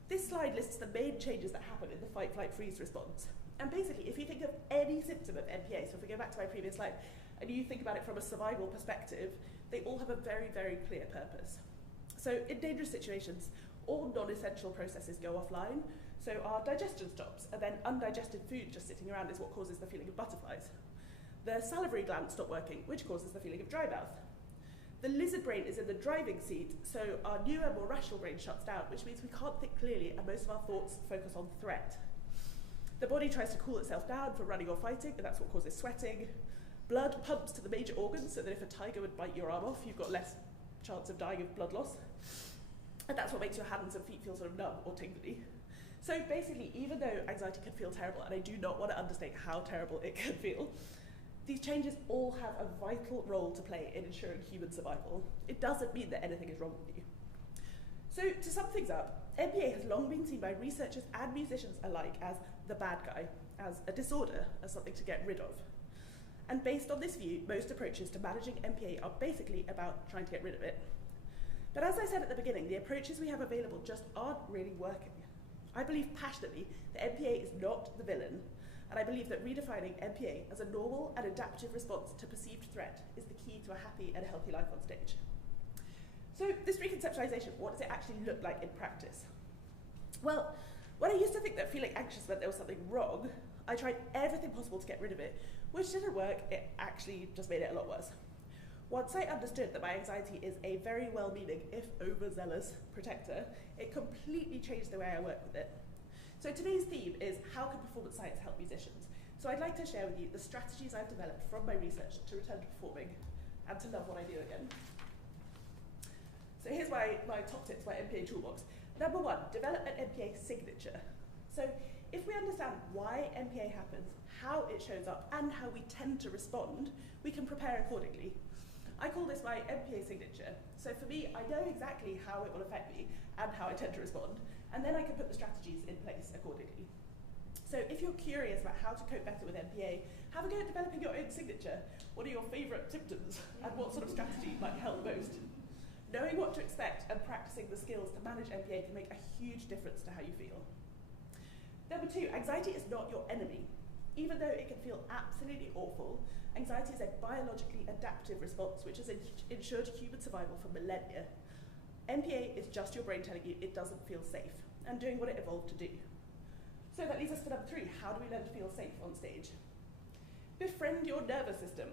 This slide lists the main changes that happen in the fight, flight, freeze response. And basically, if you think of any symptom of MPA, so if we go back to my previous slide, and you think about it from a survival perspective, they all have a very, very clear purpose. So in dangerous situations, all non-essential processes go offline, so our digestion stops, and then undigested food just sitting around is what causes the feeling of butterflies. The salivary glands stop working, which causes the feeling of dry mouth. The lizard brain is in the driving seat, so our newer, more rational brain shuts down, which means we can't think clearly, and most of our thoughts focus on threat. The body tries to cool itself down for running or fighting, and that's what causes sweating. Blood pumps to the major organs, so that if a tiger would bite your arm off, you've got less chance of dying of blood loss. And that's what makes your hands and feet feel sort of numb or tingly. So basically, even though anxiety can feel terrible, and I do not want to understate how terrible it can feel, these changes all have a vital role to play in ensuring human survival. It doesn't mean that anything is wrong with you. So to sum things up, MPA has long been seen by researchers and musicians alike as the bad guy, as a disorder, as something to get rid of. And based on this view, most approaches to managing MPA are basically about trying to get rid of it. But as I said at the beginning, the approaches we have available just aren't really working. I believe passionately that MPA is not the villain, and I believe that redefining MPA as a normal and adaptive response to perceived threat is the key to a happy and healthy life on stage. So this reconceptualization, what does it actually look like in practice? Well, When I used to think that feeling anxious meant there was something wrong, I tried everything possible to get rid of it, which didn't work. It actually just made it a lot worse. Once I understood that my anxiety is a very well-meaning, if overzealous, protector, it completely changed the way I work with it. So today's theme is how can performance science help musicians? So I'd like to share with you the strategies I've developed from my research to return to performing and to love what I do again. So here's my top tips, my MPA toolbox. Number 1, develop an MPA signature. So if we understand why MPA happens, how it shows up, and how we tend to respond, we can prepare accordingly. I call this my MPA signature. So for me, I know exactly how it will affect me and how I tend to respond, and then I can put the strategies in place accordingly. So if you're curious about how to cope better with MPA, have a go at developing your own signature. What are your favourite symptoms, and what sort of strategy might help most? Knowing what to expect and practicing the skills to manage MPA can make a huge difference to how you feel. Number 2, anxiety is not your enemy. Even though it can feel absolutely awful, anxiety is a biologically adaptive response which has ensured human survival for millennia. MPA is just your brain telling you it doesn't feel safe and doing what it evolved to do. So that leads us to number 3, how do we learn to feel safe on stage? Befriend your nervous system.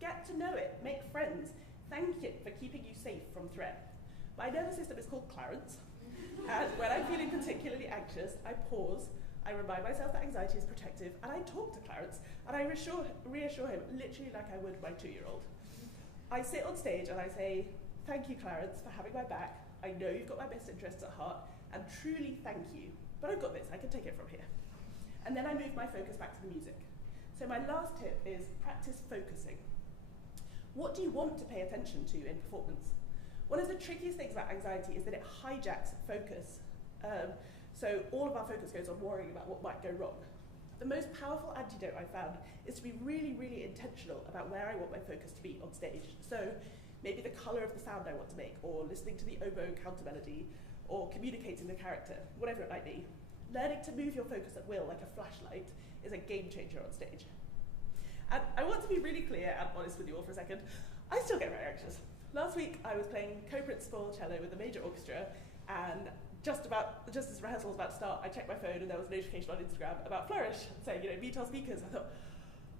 Get to know it, make friends, thank it for keeping you safe from threat. My nervous system is called Clarence, and when I'm feeling particularly anxious, I pause, I remind myself that anxiety is protective, and I talk to Clarence, and I reassure him literally like I would my 2-year-old. I sit on stage and I say, thank you, Clarence, for having my back. I know you've got my best interests at heart, and truly thank you. But I've got this, I can take it from here. And then I move my focus back to the music. So my last tip is practice focusing. What do you want to pay attention to in performance? One of the trickiest things about anxiety is that it hijacks focus. So all of our focus goes on worrying about what might go wrong. The most powerful antidote I found is to be really, really intentional about where I want my focus to be on stage. So maybe the colour of the sound I want to make, or listening to the oboe counter melody, or communicating the character, whatever it might be. Learning to move your focus at will like a flashlight is a game changer on stage. And I want to be really clear and honest with you all for a second. I still get very anxious. Last week I was playing co-principal cello with a major orchestra, and just as rehearsal was about to start, I checked my phone and there was a notification on Instagram about Flourish saying, meet our speakers. I thought,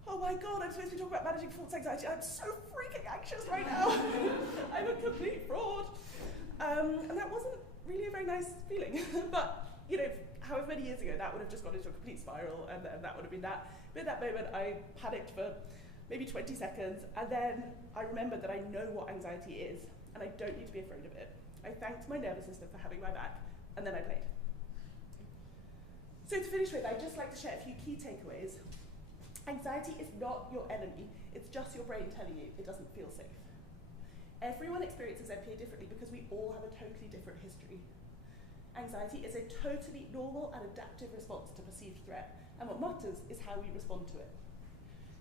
oh my God, I'm supposed to be talking about managing performance anxiety. I'm so freaking anxious right now. I'm a complete fraud. And that wasn't really a very nice feeling. But, however many years ago, that would have just gone into a complete spiral, and that would have been that. But at that moment, I panicked for maybe 20 seconds, and then I remembered that I know what anxiety is, and I don't need to be afraid of it. I thanked my nervous system for having my back, and then I played. So to finish with, I'd just like to share a few key takeaways. Anxiety is not your enemy, it's just your brain telling you it doesn't feel safe. Everyone experiences MPA differently because we all have a totally different history. Anxiety is a totally normal and adaptive response to perceived threat, and what matters is how we respond to it.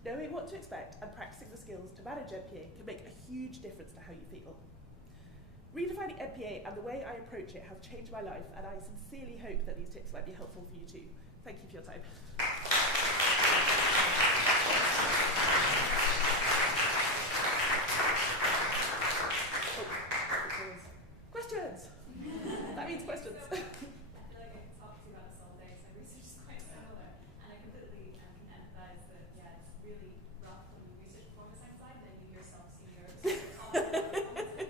Knowing what to expect and practicing the skills to manage MPA can make a huge difference to how you feel. Redefining MPA and the way I approach it has changed my life, and I sincerely hope that these tips might be helpful for you too. Thank you for your time. Questions? That means questions. I feel like I can talk to you about this all day, so research is quite similar, and I completely can empathise that, it's really rough when you research performance anxiety, then you yourself see your performance anxiety.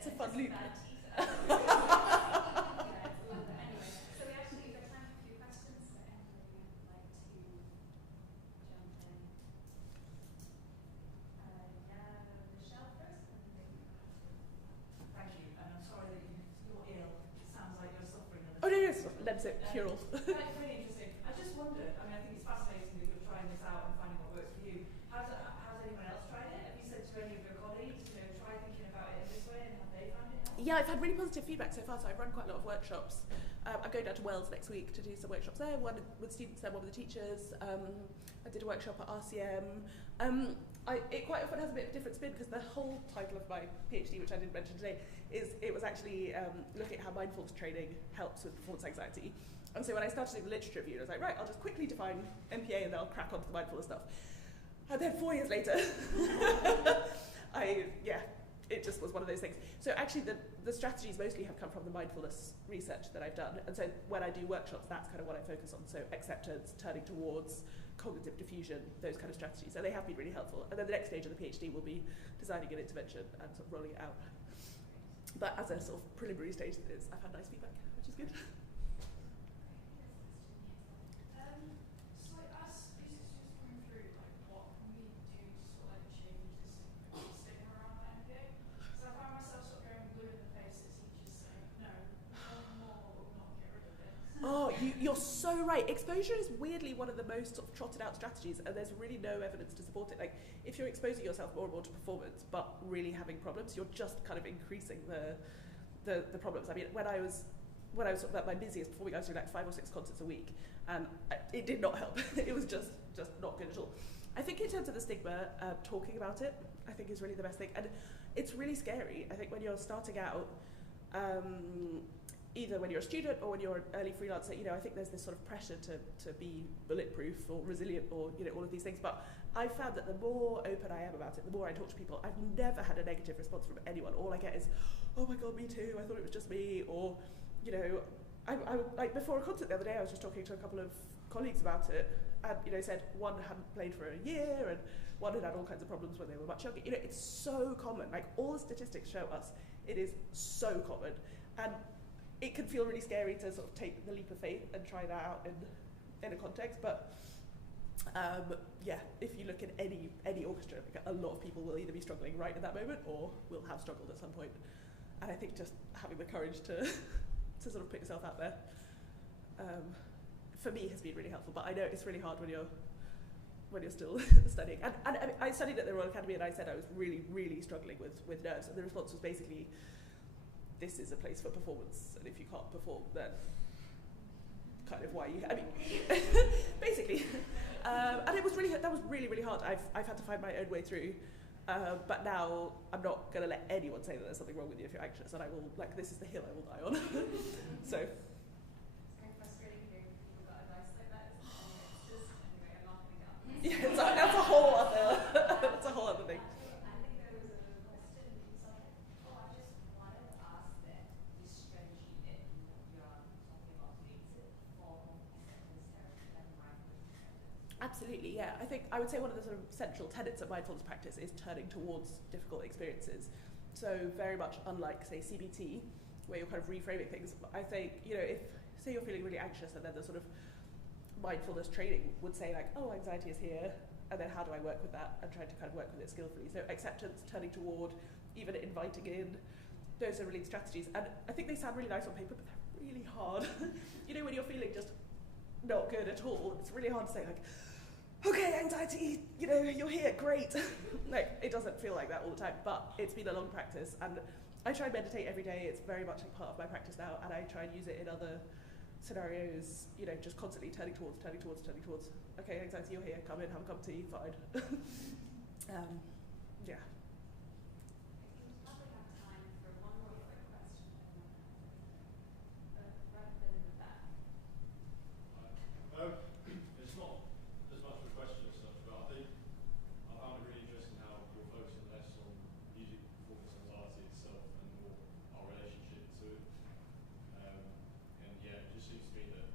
It's a fun loop. Bad teeth. It's a little bit. Anyway, so we actually got time for a few questions, so anybody would like to jump in? Michelle first, and then Thank you, and I'm sorry that you're ill. It sounds like you're suffering a little. Oh no, yes, Lemsip, cure all. That's really interesting. I just wondered, I think it's fascinating that you're trying this out and finding what works for you. Has anyone else tried it? Have you said to any of your colleagues, try thinking about it in this way, and have they found it helpful? Yeah, I've had really positive feedback so far, so I've run quite a lot of workshops. I'm going down to Wales next week to do some workshops there, one with students there, one with the teachers. I did a workshop at RCM. It quite often has a bit of a different spin because the whole title of my PhD, which I didn't mention today, it was actually looking at how mindfulness training helps with performance anxiety. And so when I started doing the literature review, I was like, right, I'll just quickly define MPA and then I'll crack onto the mindfulness stuff. And then 4 years later, I it just was one of those things. So actually the strategies mostly have come from the mindfulness research that I've done. And so when I do workshops, that's kind of what I focus on. So acceptance, turning towards, cognitive diffusion, those kind of strategies. And they have been really helpful. And then the next stage of the PhD will be designing an intervention and sort of rolling it out. But as a sort of preliminary stage, I've had nice feedback, which is good. So as researchers going through, like, what can we do to sort of like change this stigma around MPA? So I find myself sort of going blue in the face at teachers saying, no, more, but we'll not get rid of this. Oh, you're so right. Exposure is weirdly one of the most sort of trotted out strategies, and there's really no evidence to support it. Like, if you're exposing yourself more and more to performance, but really having problems, you're just kind of increasing the problems. I mean, when I was sort of at my busiest performing, I was doing like 5 or 6 concerts a week, and it did not help. It was just not good at all. I think in terms of the stigma, talking about it, I think is really the best thing. And it's really scary. I think when you're starting out, either when you're a student or when you're an early freelancer, you know, I think there's this sort of pressure to be bulletproof or resilient or, you know, all of these things. But I found that the more open I am about it, the more I talk to people, I've never had a negative response from anyone. All I get is, oh my God, me too, I thought it was just me. Or, you know, I like before a concert the other day, I was just talking to a couple of colleagues about it, and, you know, said one hadn't played for a year and one had had all kinds of problems when they were much younger. You know, it's so common. Like, all the statistics show us it is so common. And it can feel really scary to sort of take the leap of faith and try that out in a context, but yeah, if you look at any orchestra, like, a lot of people will either be struggling right at that moment or will have struggled at some point. And I think just having the courage to sort of put yourself out there, for me, has been really helpful. But I know it's really hard when you're still studying. And I studied at the Royal Academy, and I said I was really, really struggling with nerves, and the response was basically, this is a place for performance, and if you can't perform, then kind of why you, I mean, basically. And it was really, that was really, really hard. I've had to find my own way through, but now I'm not going to let anyone say that there's something wrong with you if you're anxious, and I will, like, this is the hill I will die on. So. It's very frustrating hearing people got advice like that, isn't it? It's just, anyway, I'm not going to go. Yeah, that's a whole other thing. I think there was a question from someone. I just wanted to ask that this strategy that you're talking about, is it for acceptance therapy and mindfulness acceptance? Absolutely, yeah. I would say one of the sort of central tenets of mindfulness practice is turning towards difficult experiences. So very much unlike, say, CBT, where you're kind of reframing things. I think, you know, if, say you're feeling really anxious, and then the sort of mindfulness training would say, like, oh, anxiety is here, and then how do I work with that, and try to kind of work with it skillfully. So acceptance, turning toward, even inviting in, those are really strategies. And I think they sound really nice on paper, but they're really hard. You know, when you're feeling just not good at all, it's really hard to say, like, okay, anxiety, you know, you're here, great. Like, it doesn't feel like that all the time, but it's been a long practice, and I try and meditate every day. It's very much like part of my practice now, and I try and use it in other scenarios, you know, just constantly turning towards. Okay, anxiety, you're here, come in, have a cup of tea, fine. Yeah. We probably have time for one more quick question. Rather than in the back. It's not as much of a question as such, but I think I found it really interesting how you're focusing less on music performance anxiety itself and more our relationship to it. And yeah, it just seems to me that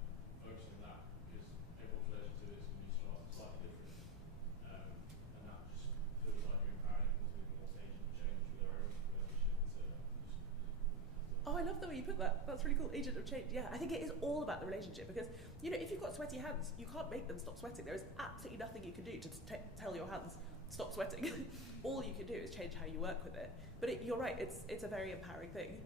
focusing on that, because everyone's relationship to it is going to be slightly different. And that just feels like you're empowering people to be more agent of change with their own relationship to it. Oh, I love the way you put that. That's really cool. Agent of change. Yeah, I think it is all about the relationship, because, you know, if you've got sweaty hands, you can't make them stop sweating. There is absolutely nothing you can do to tell your hands stop sweating. All you can do is change how you work with it. But you're right, it's a very empowering thing.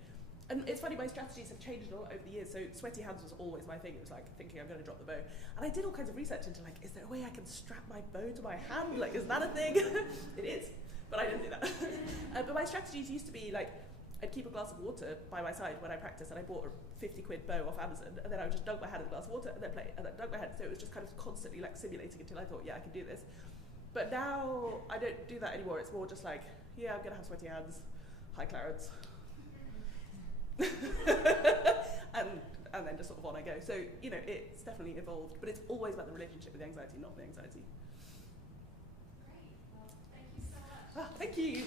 And it's funny, my strategies have changed a lot over the years. So sweaty hands was always my thing. It was like thinking I'm going to drop the bow. And I did all kinds of research into, like, is there a way I can strap my bow to my hand? Like, is that a thing? It is, but I didn't do that. But my strategies used to be, like, I'd keep a glass of water by my side when I practiced, and I bought a 50 quid bow off Amazon, and then I would just dunk my hand in a glass of water and then play, and then dunk my hand. So it was just kind of constantly, like, simulating until I thought, yeah, I can do this. But now I don't do that anymore. It's more just like, yeah, I'm going to have sweaty hands. Hi, Clarence. and then just sort of on I go. So, you know, it's definitely evolved, but it's always about the relationship with the anxiety, not the anxiety. Great. Well, thank you so much. Thank you.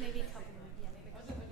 Maybe a couple more. Yeah, maybe a couple more.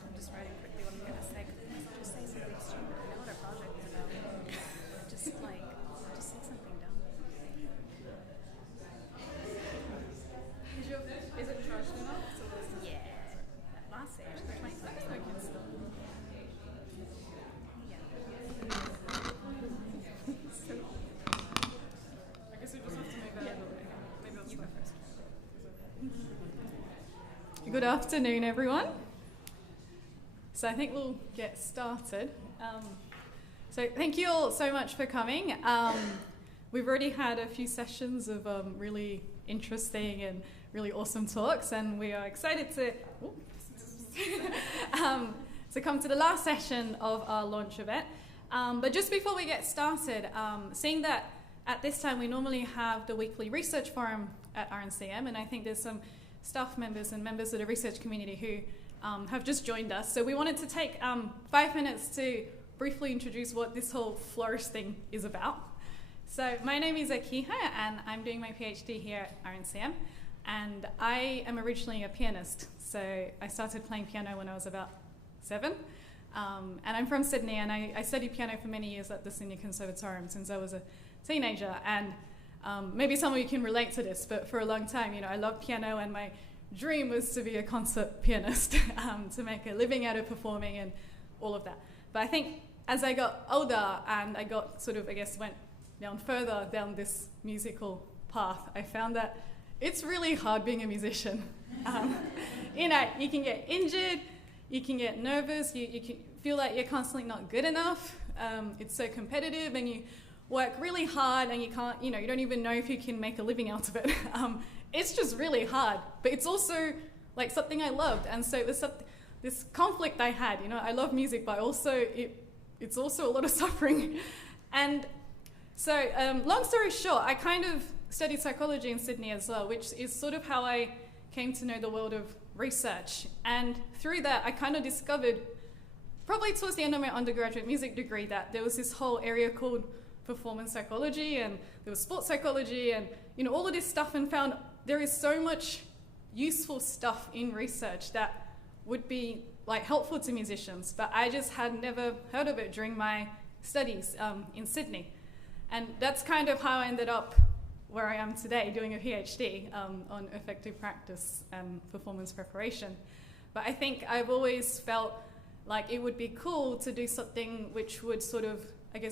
I'm just writing quickly what I'm going to say. Just say something stupid. I know what our project is about. Just say something dumb. Is it charged enough? Yeah. Last stage, the 25th. I can still. Yeah. So, I guess we just have to make that. Maybe I'll you go first. Good afternoon, everyone. So I think we'll get started. So thank you all so much for coming. We've already had a few sessions of really interesting and really awesome talks, and we are excited to come to the last session of our launch event. But just before we get started, seeing that at this time we normally have the weekly research forum at RNCM, and I think there's some staff members and members of the research community who have just joined us. So we wanted to take 5 minutes to briefly introduce what this whole Flourish thing is about. So my name is Akiho, and I'm doing my PhD here at RNCM. And I am originally a pianist. So I started playing piano when I was about 7. And I'm from Sydney, and I studied piano for many years at the Sydney Conservatorium since I was a teenager. And maybe some of you can relate to this, but for a long time, I loved piano, and my dream was to be a concert pianist, to make a living out of performing and all of that. But I think as I got older and I got went further down this musical path, I found that it's really hard being a musician. You can get injured, you can get nervous, you can feel like you're constantly not good enough. It's so competitive, and you work really hard, and you can't, you don't even know if you can make a living out of it. It's just really hard, but it's also like something I loved, and so it was this conflict I had. I love music, but also it's also a lot of suffering. And so, long story short, I kind of studied psychology in Sydney as well, which is sort of how I came to know the world of research. And through that, I kind of discovered, probably towards the end of my undergraduate music degree, that there was this whole area called performance psychology, and there was sports psychology, and all of this stuff, and found there is so much useful stuff in research that would be helpful to musicians, but I just had never heard of it during my studies in Sydney. And that's kind of how I ended up where I am today, doing a PhD on effective practice and performance preparation. But I think I've always felt like it would be cool to do something which would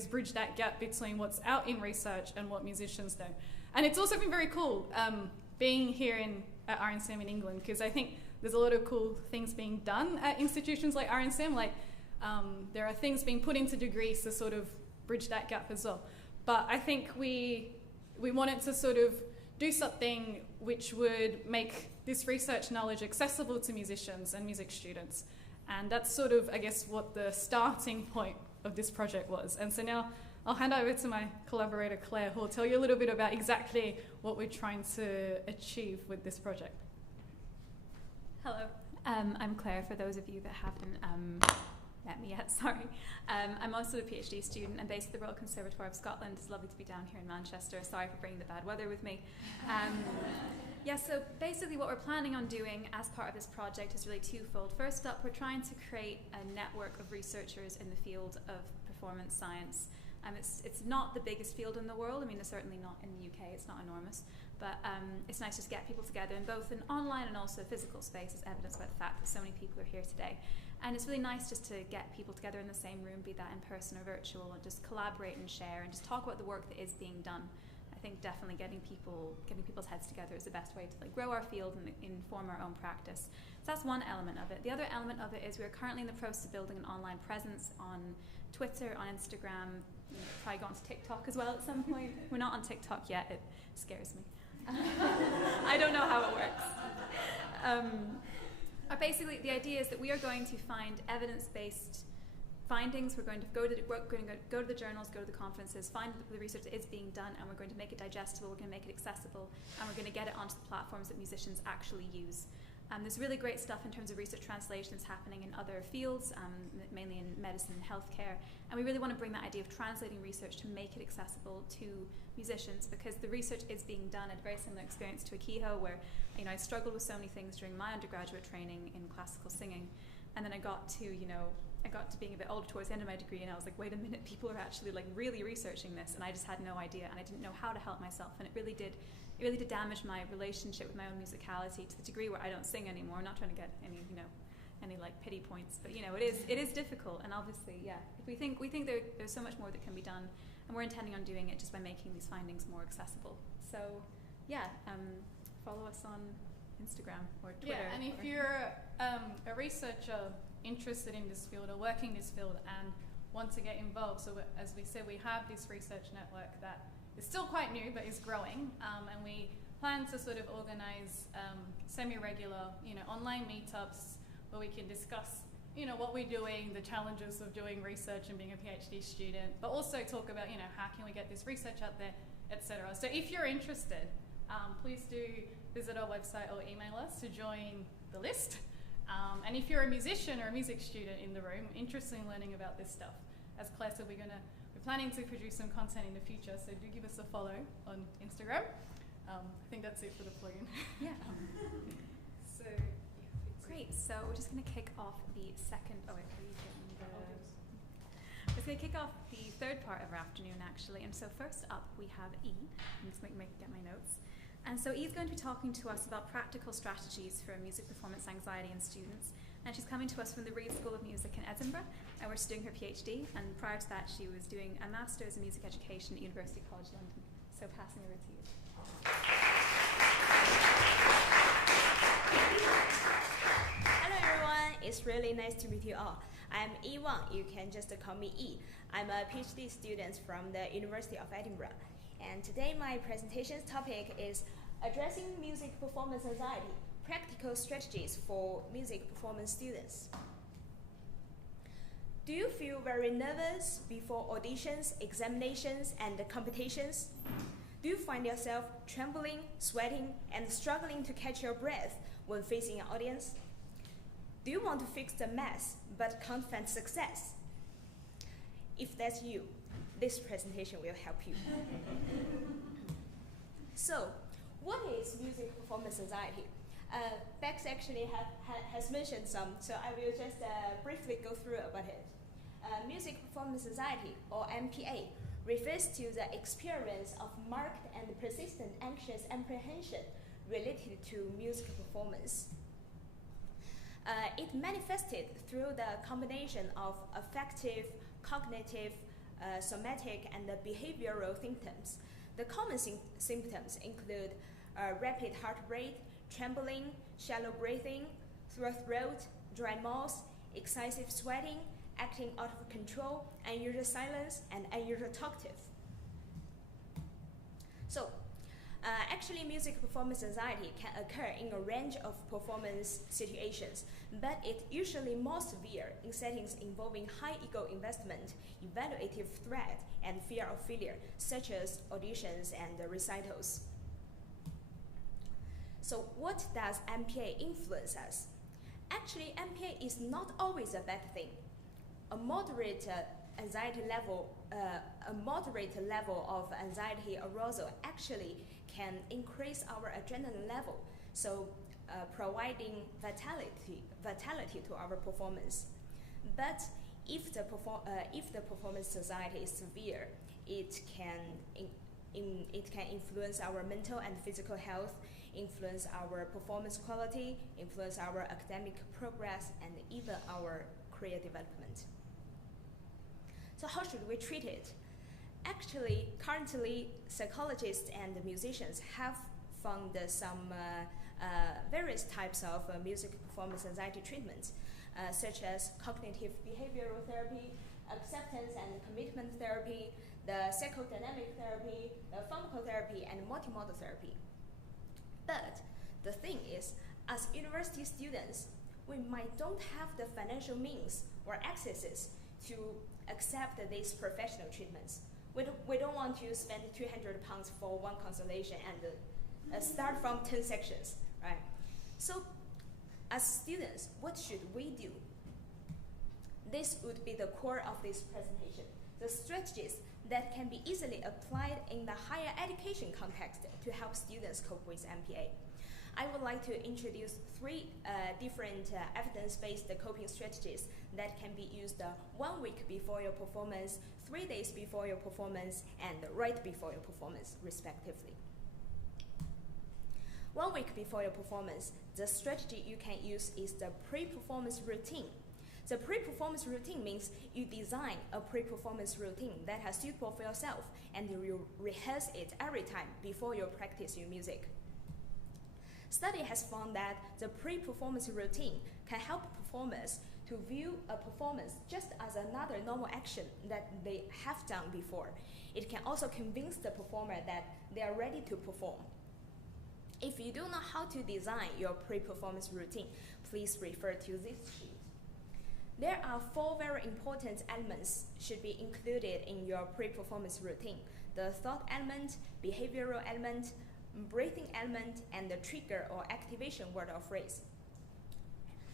bridge that gap between what's out in research and what musicians know. And it's also been very cool being here at RNCM in England, because I think there's a lot of cool things being done at institutions like RNCM. There are things being put into degrees to bridge that gap as well. But I think we wanted to do something which would make this research knowledge accessible to musicians and music students. And that's what the starting point of this project was. And so now I'll hand over to my collaborator Claire, who will tell you a little bit about exactly what we're trying to achieve with this project. Hello, I'm Claire, for those of you that haven't met me yet, sorry. I'm also a PhD student. I'm based at the Royal Conservatoire of Scotland. It's lovely to be down here in Manchester. Sorry for bringing the bad weather with me. So basically what we're planning on doing as part of this project is really twofold. First up, we're trying to create a network of researchers in the field of performance science. It's not the biggest field in the world. It's certainly not in the UK, it's not enormous. But it's nice just to get people together in both an online and also physical space, as evidenced by the fact that so many people are here today. And it's really nice just to get people together in the same room, be that in person or virtual, and just collaborate and share and just talk about the work that is being done. I think definitely getting people's heads together is the best way to grow our field and inform our own practice. So that's one element of it. The other element of it is we're currently in the process of building an online presence on Twitter, on Instagram, probably go on to TikTok as well at some point. We're not on TikTok yet, it scares me. I don't know how it works. Basically, the idea is that we are going to find evidence-based findings. We're going to go to the journals, go to the conferences, find the research that is being done, and we're going to make it digestible, we're going to make it accessible, and we're going to get it onto the platforms that musicians actually use. There's really great stuff in terms of research translations happening in other fields, mainly in medicine and healthcare, and we really want to bring that idea of translating research to make it accessible to musicians, because the research is being done. I had a very similar experience to Akiho, where I struggled with so many things during my undergraduate training in classical singing, and then I got to being a bit older towards the end of my degree, and I was like, wait a minute, people are actually really researching this, and I just had no idea, and I didn't know how to help myself, and it really did damage my relationship with my own musicality to the degree where I don't sing anymore. I'm not trying to get any pity points, but it is difficult, and obviously, if we think there's so much more that can be done, and we're intending on doing it just by making these findings more accessible. So, follow us on Instagram or Twitter. Yeah, and if you're a researcher interested in this field or working this field and want to get involved, so as we said, we have this research network that is still quite new but is growing, and we plan to sort of organize semi-regular, online meetups where we can discuss, what we're doing, the challenges of doing research and being a PhD student, but also talk about, how can we get this research out there, etc. So if you're interested, please do visit our website or email us to join the list. And if you're a musician or a music student in the room interested in learning about this stuff, as Claire said, we're planning to produce some content in the future, so do give us a follow on Instagram. I think that's it for the plugin. Yeah. So, great. So we're just going to kick off the second. Oh wait, are you getting the? We're just going to kick off the third part of our afternoon, actually. And so first up, we have E. I'm just going to get my notes. And so E's going to be talking to us about practical strategies for music performance anxiety in students. And she's coming to us from the Reed School of Music in Edinburgh, and we're doing her PhD. And prior to that, she was doing a Master's in Music Education at University College London. So passing over to you. Hello everyone, it's really nice to meet you all. I'm E Wang, you can just call me E. I'm a PhD student from the University of Edinburgh. And today my presentation's topic is addressing music performance anxiety, practical strategies for music performance students. Do you feel very nervous before auditions, examinations, and competitions? Do you find yourself trembling, sweating, and struggling to catch your breath when facing an audience? Do you want to fix the mess but can't find success? If that's you, this presentation will help you. So, what is music performance anxiety? Bex actually has mentioned some, so I will just briefly go through about it. Music performance anxiety, or MPA, refers to the experience of marked and persistent anxious apprehension related to music performance. It manifested through the combination of affective, cognitive, somatic, and behavioral symptoms. The common symptoms include rapid heart rate, trembling, shallow breathing, sore throat, dry mouth, excessive sweating, acting out of control, unusual silence, and unusual talkative. So, actually, music performance anxiety can occur in a range of performance situations, but it's usually more severe in settings involving high ego investment, evaluative threat, and fear of failure, such as auditions and recitals. So what does MPA influence us? Actually, MPA is not always a bad thing. A moderate anxiety level, of anxiety arousal actually can increase our adrenaline level, so providing vitality to our performance. But if the performance anxiety is severe, it can it can influence our mental and physical health, influence our performance quality, influence our academic progress, and even our career development. So how should we treat it? Actually, currently, psychologists and musicians have found some various types of music performance anxiety treatments, such as cognitive behavioral therapy, acceptance and commitment therapy, the psychodynamic therapy, the pharmacotherapy, and multimodal therapy. But the thing is, as university students, we might don't have the financial means or accesses to accept these professional treatments. We don't want to spend £200 for one consultation and start from 10 sections, right? So as students, what should we do? This would be the core of this presentation, the strategies that can be easily applied in the higher education context to help students cope with MPA. I would like to introduce three different evidence-based coping strategies that can be used 1 week before your performance, 3 days before your performance, and right before your performance, respectively. 1 week before your performance, the strategy you can use is the pre-performance routine. The pre-performance routine means you design a pre-performance routine that is suitable for yourself, and you rehearse it every time before you practice your music. Study has found that the pre-performance routine can help performers to view a performance just as another normal action that they have done before. It can also convince the performer that they are ready to perform. If you don't know how to design your pre-performance routine, please refer to this sheet. There are 4 very important elements should be included in your pre-performance routine: the thought element, behavioral element, breathing element, and the trigger or activation word or phrase.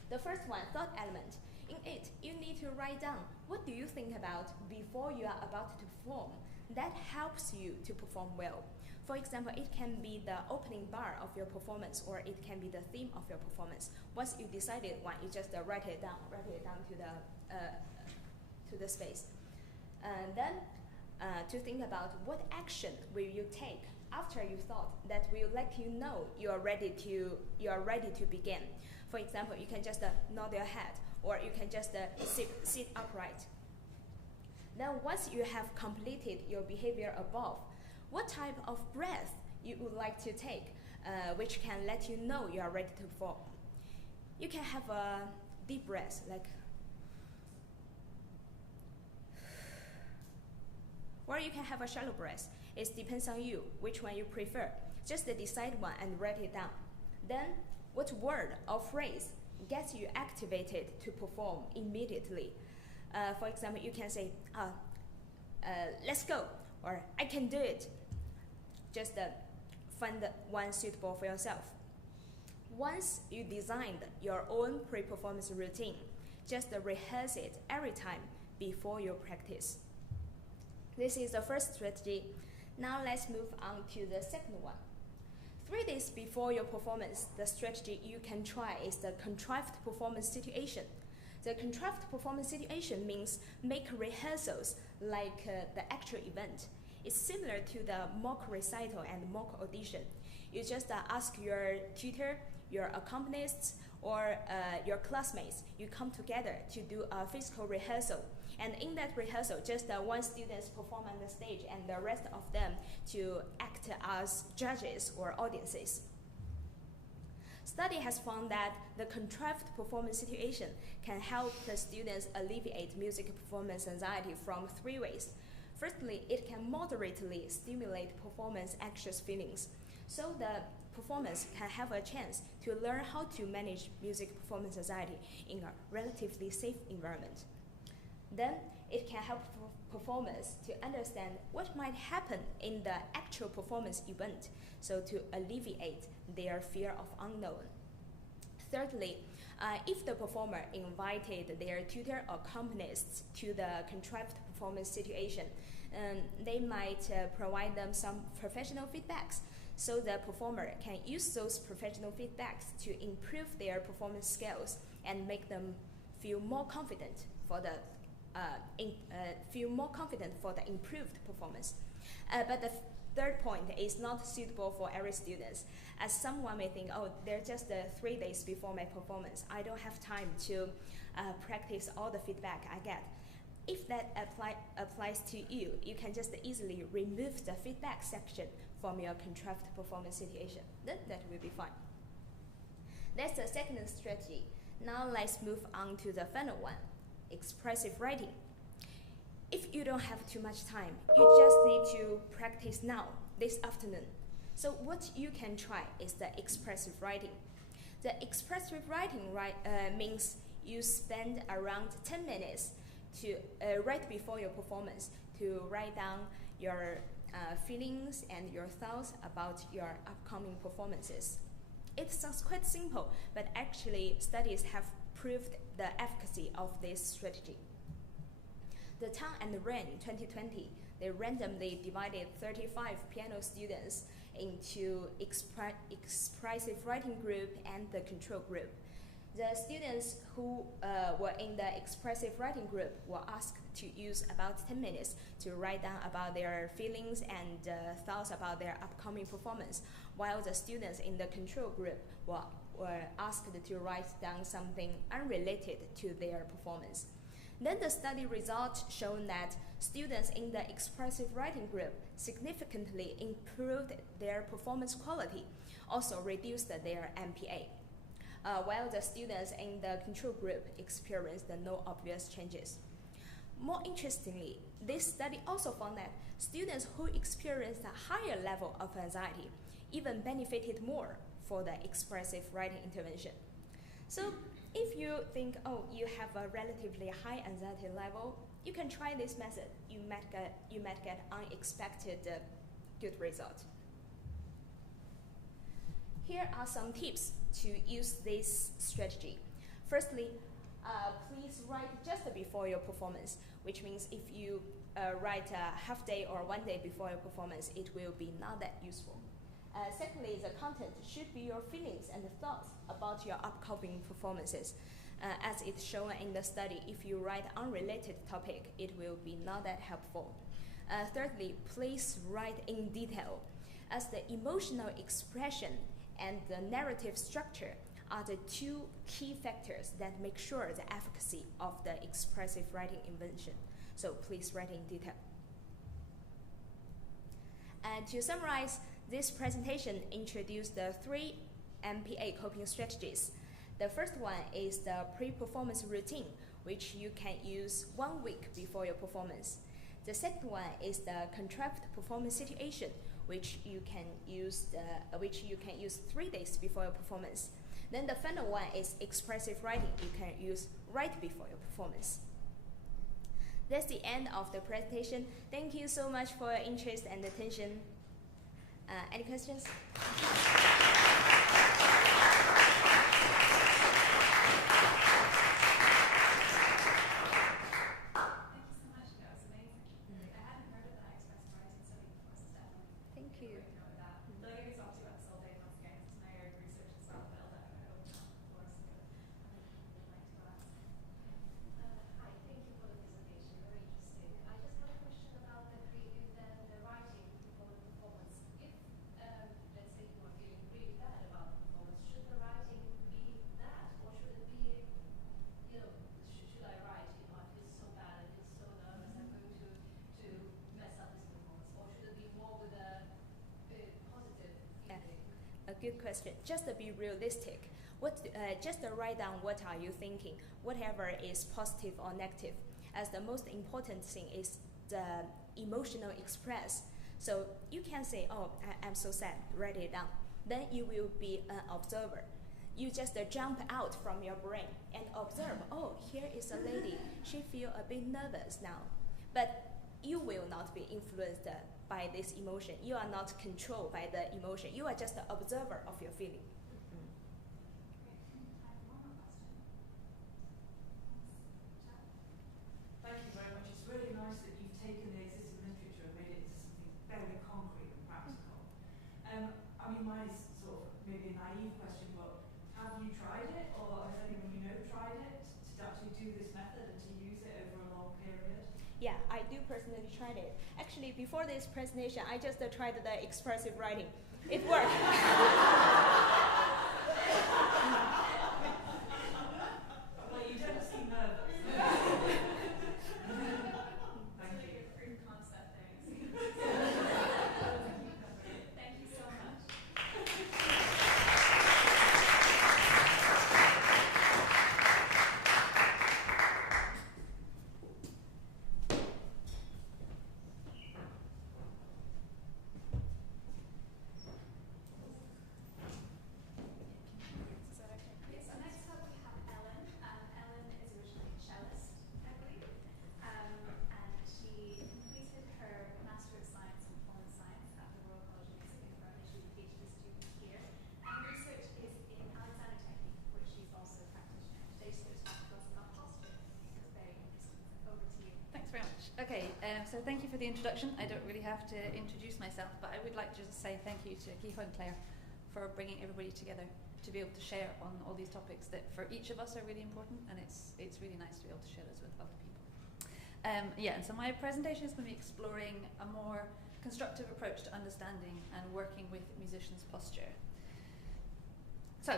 The first one, thought element. In it, you need to write down what do you think about before you are about to perform. That helps you to perform well. For example, it can be the opening bar of your performance, or it can be the theme of your performance. Once you decided one, you just write it down to the space. And then to think about what action will you take after you thought that will let you know you are ready to begin. For example, you can just nod your head, or you can just sit upright. Then once you have completed your behavior above, what type of breath you would like to take, which can let you know you are ready to perform. You can have a deep breath, like, or you can have a shallow breath. It depends on you, which one you prefer. Just decide one and write it down. Then, what word or phrase gets you activated to perform immediately? For example, you can say, let's go, or I can do it. Just find one suitable for yourself. Once you designed your own pre-performance routine, just rehearse it every time before your practice. This is the first strategy. Now let's move on to the second one. 3 days before your performance, the strategy you can try is the contrived performance situation. The contrived performance situation means make rehearsals like the actual event. It's similar to the mock recital and mock audition. You just ask your tutor, your accompanists, or your classmates, you come together to do a physical rehearsal. And in that rehearsal, just one student perform on the stage and the rest of them to act as judges or audiences. Study has found that the contrived performance situation can help the students alleviate music performance anxiety from 3 ways. Firstly, it can moderately stimulate performance anxious feelings, so the performers can have a chance to learn how to manage music performance anxiety in a relatively safe environment. Then, it can help performers to understand what might happen in the actual performance event, so to alleviate their fear of unknown. Thirdly, if the performer invited their tutor or accompanists to the contrived performance situation, they might provide them some professional feedbacks, so the performer can use those professional feedbacks to improve their performance skills and make them feel more confident for the improved performance. But third point is not suitable for every student. As someone may think, oh, they're just 3 days before my performance. I don't have time to practice all the feedback I get. If that applies to you, you can just easily remove the feedback section from your contrived performance situation. Then that will be fine. That's the second strategy. Now let's move on to the final one, expressive writing. If you don't have too much time, you just need to practice now, this afternoon. So what you can try is the expressive writing. The expressive writing means you spend around 10 minutes to right before your performance to write down your feelings and your thoughts about your upcoming performances. It sounds quite simple, but actually studies have proved the efficacy of this strategy. The Tang and Ren 2020, they randomly divided 35 piano students into expressive writing group and the control group. The students who were in the expressive writing group were asked to use about 10 minutes to write down about their feelings and thoughts about their upcoming performance, while the students in the control group were asked to write down something unrelated to their performance. Then the study results shown that students in the expressive writing group significantly improved their performance quality, also reduced their MPA. While the students in the control group experienced no obvious changes. More interestingly, this study also found that students who experienced a higher level of anxiety even benefited more for the expressive writing intervention. So if you think, oh, you have a relatively high anxiety level, you can try this method. You might get unexpected good results. Here are some tips to use this strategy. Firstly, please write just before your performance, which means if you write a half day or 1 day before your performance, it will be not that useful. Secondly, the content should be your feelings and thoughts about your upcoming performances. As it's shown in the study, if you write unrelated topic, it will be not that helpful. Thirdly, please write in detail, as the emotional expression and the narrative structure are the two key factors that make sure the efficacy of the expressive writing invention. So please write in detail. And to summarize, this presentation introduced the 3 MPA coping strategies. The first one is the pre-performance routine, which you can use 1 week before your performance. The second one is the contrived performance situation, which you can use 3 days before your performance. Then the final one is expressive writing. You can use right before your performance. That's the end of the presentation. Thank you so much for your interest and attention. Any questions? Good question. Just to be realistic, just write down what are you thinking, whatever is positive or negative, as the most important thing is the emotional express. So you can say, oh, I'm so sad, write it down. Then you will be an observer. You just jump out from your brain and observe, oh, here is a lady, she feels a bit nervous now. But you will not be influenced by this emotion. You are not controlled by the emotion. You are just the observer of your feeling. Thank you very much. It's really nice that you've taken the existing literature and made it into something very concrete and practical. I mean, mine is sort of maybe a naive question, but have you tried it, or has anyone you know tried it to actually do this method and to use it over a long period? Yeah, I do personally tried it. Actually, actually, before this presentation, I just tried the expressive writing. It worked. Well, you don't seem nervous. Thank you. Proof concept there. Thank you so much. Is that okay? Yes, so next up we have Ellen. Ellen is originally a cellist, I believe. And she completed her Master of Science in Performance Science at the Royal College of Music and currently she's a PhD student here. And her research is in Alexander technique, which she's also a practitioner. Today she's going to talk to us about posture. So very interesting. Over to you. Thanks very much. Okay, so thank you for the introduction. I don't really have to introduce myself, but I would like to just say thank you to Akiho and Claire for bringing everybody together to be able to share on all these topics that for each of us are really important, and it's really nice to be able to share those with other people. And so my presentation is going to be exploring a more constructive approach to understanding and working with musicians' posture. So,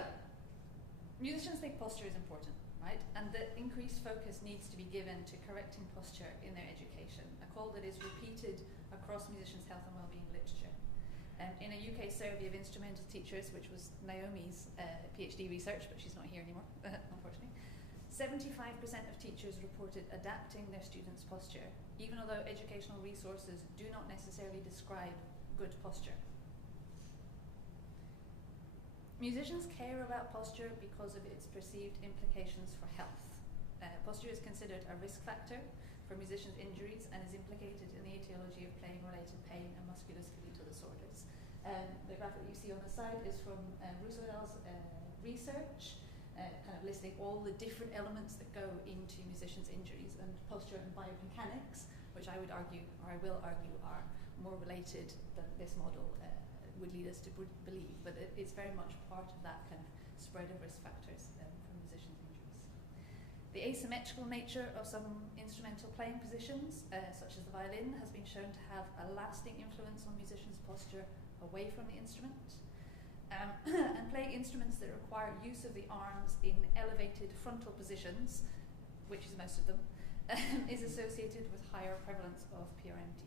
musicians think posture is important, right? And that increased focus needs to be given to correcting posture in their education, a call that is repeated across musicians' health and wellbeing literature. In a UK survey of instrumental teachers, which was Naomi's PhD research, but she's not here anymore, unfortunately, 75% of teachers reported adapting their students' posture, even although educational resources do not necessarily describe good posture. Musicians care about posture because of its perceived implications for health. Posture is considered a risk factor for musicians' injuries and is implicated in the etiology of playing-related pain and musculoskeletal disorders. The graphic that you see on the side is from Roosevelt's research, kind of listing all the different elements that go into musicians' injuries, and posture and biomechanics, which I would argue, or I will argue, are more related than this model would lead us to believe, but it's very much part of that kind of spread of risk factors for musicians' injuries. The asymmetrical nature of some instrumental playing positions, such as the violin, has been shown to have a lasting influence on musicians' posture away from the instrument. And playing instruments that require use of the arms in elevated frontal positions, which is most of them, is associated with higher prevalence of PRMTs.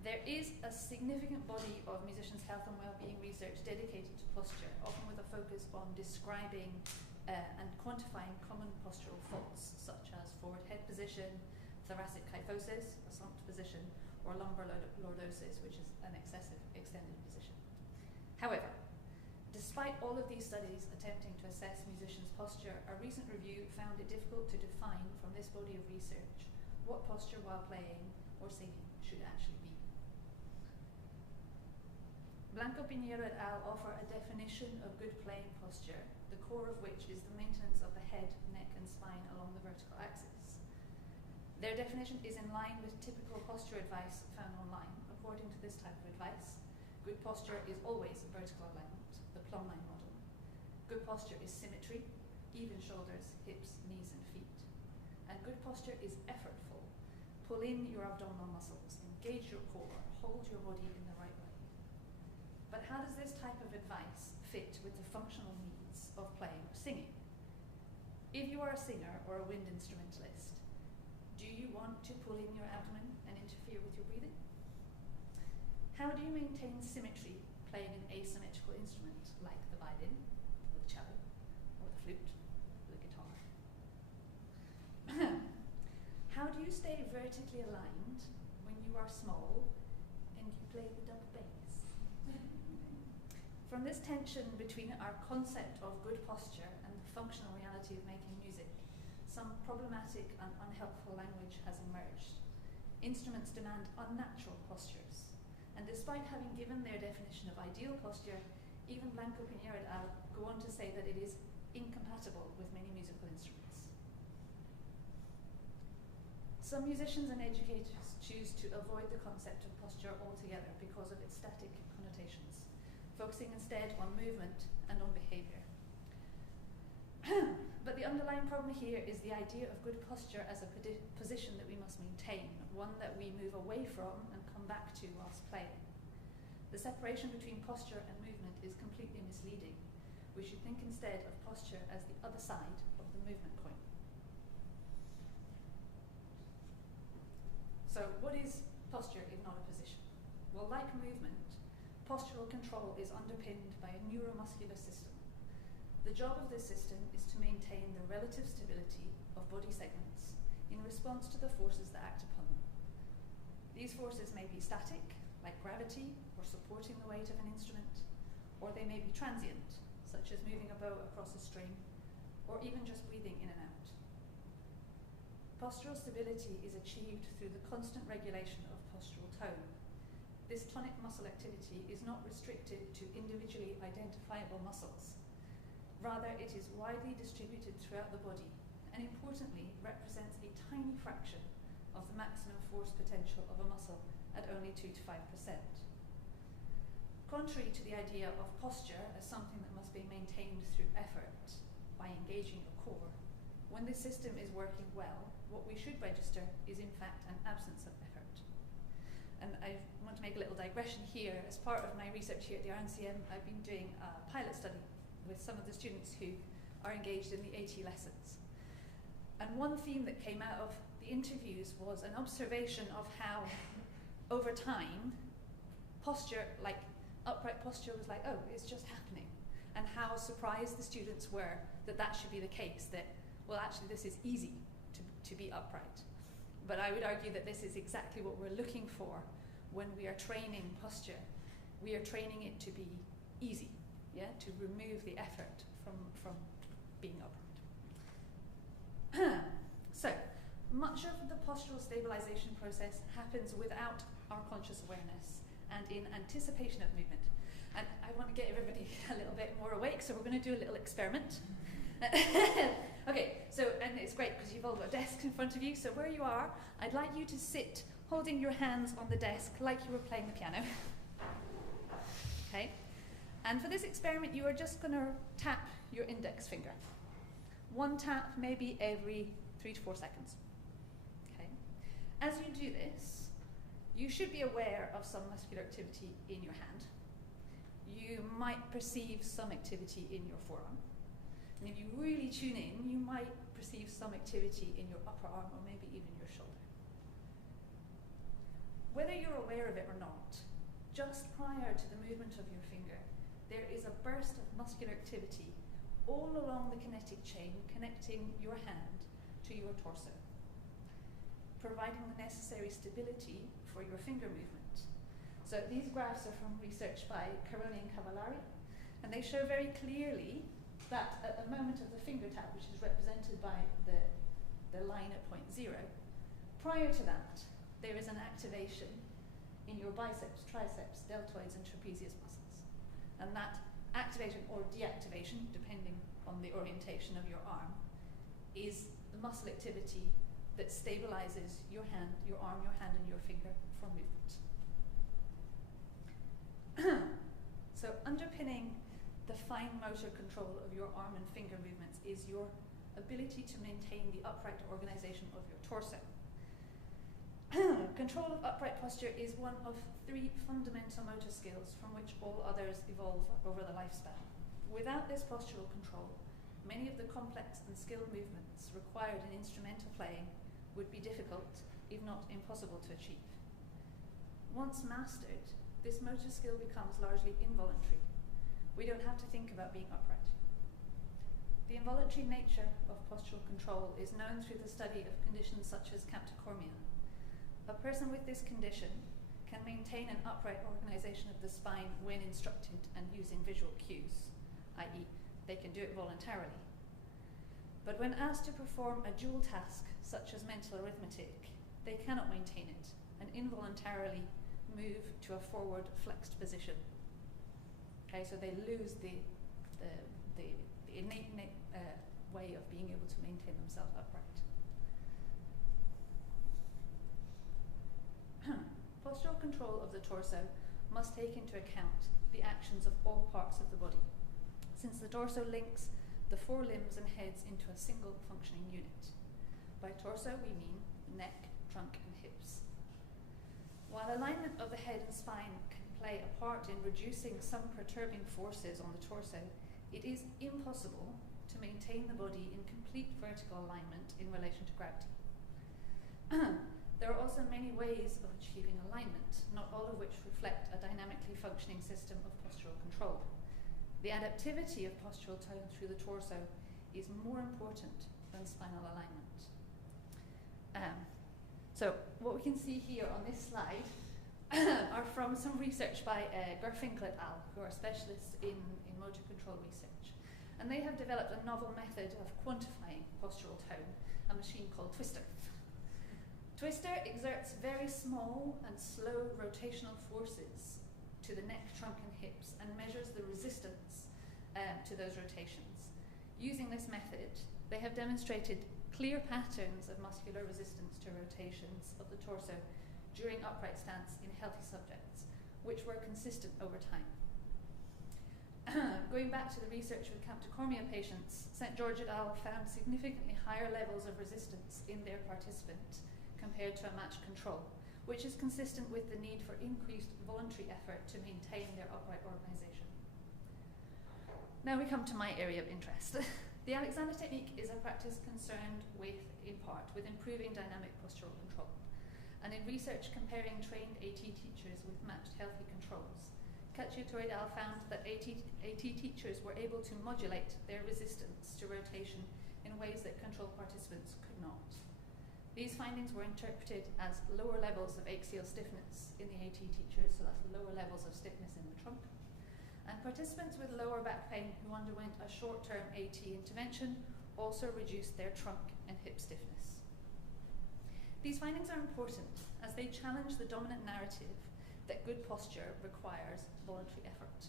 There is a significant body of musicians' health and well-being research dedicated to posture, often with a focus on describing and quantifying common postural faults, such as forward head position, thoracic kyphosis, a slumped position, or lumbar lordosis, which is an excessive extended position. However, despite all of these studies attempting to assess musicians' posture, a recent review found it difficult to define from this body of research what posture while playing or singing should actually be. Blanco Pinheiro et al. Offer a definition of good playing posture, the core of which is the maintenance of the head, neck, and spine along the vertical axis. Their definition is in line with typical posture advice found online. According to this type of advice, good posture is always vertical alignment, the plumb line model. Good posture is symmetry, even shoulders, hips, knees, and feet. And good posture is effortful. Pull in your abdominal muscles, engage your core, hold your body in the right way. But how does this type of advice fit with the functional needs of playing or singing? If you are a singer or a wind instrumentalist, do you want to pull in your abdomen and interfere with your breathing? How do you maintain symmetry playing an asymmetrical instrument like the violin, or the cello, or the flute, or the guitar? How do you stay vertically aligned when you are small and you play the double bass? From this tension between our concept of good posture and the functional reality of making music, some problematic and unhelpful language has emerged. Instruments demand unnatural postures, and despite having given their definition of ideal posture, even Blanco Pinheiro et al. Go on to say that it is incompatible with many musical instruments. Some musicians and educators choose to avoid the concept of posture altogether because of its static connotations, focusing instead on movement and on behavior. But the underlying problem here is the idea of good posture as a position that we must maintain one that we move away from and come back to whilst playing. The separation between posture and movement is completely misleading. We should think instead of posture as the other side of the movement coin. So what is posture if not a position? Well, like movement, postural control is underpinned by a neuromuscular system. The job of this system is to maintain the relative stability of body segments in response to the forces that act upon them. These forces may be static, like gravity, or supporting the weight of an instrument, or they may be transient, such as moving a bow across a string, or even just breathing in and out. Postural stability is achieved through the constant regulation of postural tone. This tonic muscle activity is not restricted to individually identifiable muscles. Rather, it is widely distributed throughout the body, and importantly, represents a tiny fraction of the maximum force potential of a muscle at only 2 to 5%. Contrary to the idea of posture as something that must be maintained through effort by engaging your core, when this system is working well, what we should register is in fact an absence of effort. And I want to make a little digression here. As part of my research here at the RNCM, I've been doing a pilot study with some of the students who are engaged in the AT lessons. And one theme that came out of the interviews was an observation of how, over time, posture, like upright posture, was like, oh, it's just happening. And how surprised the students were that that should be the case, that, well, actually this is easy to be upright. But I would argue that this is exactly what we're looking for when we are training posture. We are training it to be easy, yeah, to remove the effort from being upright. So, much of the postural stabilization process happens without our conscious awareness and in anticipation of movement. And I want to get everybody a little bit more awake, so we're going to do a little experiment. Okay, so, and it's great because you've all got desks in front of you, so where you are, I'd like you to sit holding your hands on the desk like you were playing the piano. Okay, and for this experiment you are just going to tap your index finger. One tap maybe every 3 to 4 seconds. Okay, as you do this, you should be aware of some muscular activity in your hand. You might perceive some activity in your forearm. And if you really tune in, you might perceive some activity in your upper arm or maybe even your shoulder. Whether you're aware of it or not, just prior to the movement of your finger, there is a burst of muscular activity all along the kinetic chain connecting your hand to your torso, providing the necessary stability for your finger movement. So these graphs are from research by Caroni and Cavallari, and they show very clearly that at the moment of the finger tap, which is represented by the line at point 0, prior to that, there is an activation in your biceps, triceps, deltoids, and trapezius muscles. And that activation or deactivation, depending on the orientation of your arm, is the muscle activity that stabilizes your hand, your arm, your hand, and your finger for movement. So underpinning the fine motor control of your arm and finger movements is your ability to maintain the upright organization of your torso. Control of upright posture is one of 3 fundamental motor skills from which all others evolve over the lifespan. Without this postural control, many of the complex and skilled movements required in instrumental playing would be difficult, if not impossible to achieve. Once mastered, this motor skill becomes largely involuntary. We don't have to think about being upright. The involuntary nature of postural control is known through the study of conditions such as captocormia. A person with this condition can maintain an upright organization of the spine when instructed and using visual cues, i.e., they can do it voluntarily. But when asked to perform a dual task, such as mental arithmetic, they cannot maintain it and involuntarily move to a forward flexed position. Okay, so they lose the innate way of being able to maintain themselves upright. Postural control of the torso must take into account the actions of all parts of the body, since the torso links the 4 limbs and heads into a single functioning unit. By torso we mean neck, trunk and hips. While alignment of the head and spine can play a part in reducing some perturbing forces on the torso, it is impossible to maintain the body in complete vertical alignment in relation to gravity. There are also many ways of achieving alignment, not all of which reflect a dynamically functioning system of postural control. The adaptivity of postural tone through the torso is more important than spinal alignment. So what we can see here on this slide are from some research by Garfinkel et al., who are specialists in motor control research. And they have developed a novel method of quantifying postural tone, a machine called Twister. Twister exerts very small and slow rotational forces to the neck, trunk and hips and measures the resistance to those rotations. Using this method, they have demonstrated clear patterns of muscular resistance to rotations of the torso during upright stance in healthy subjects, which were consistent over time. Going back to the research with camptocormia patients, St. George et al. Found significantly higher levels of resistance in their participant compared to a matched control, which is consistent with the need for increased voluntary effort to maintain their upright organization. Now we come to my area of interest. The Alexander technique is a practice concerned with, in part, with improving dynamic postural control. And in research comparing trained AT teachers with matched healthy controls, Cacciatore et al. Found that AT teachers were able to modulate their resistance to rotation in ways that control participants could not. These findings were interpreted as lower levels of axial stiffness in the AT teachers, so that's lower levels of stiffness in the trunk. And participants with lower back pain who underwent a short-term AT intervention also reduced their trunk and hip stiffness. These findings are important as they challenge the dominant narrative that good posture requires voluntary effort.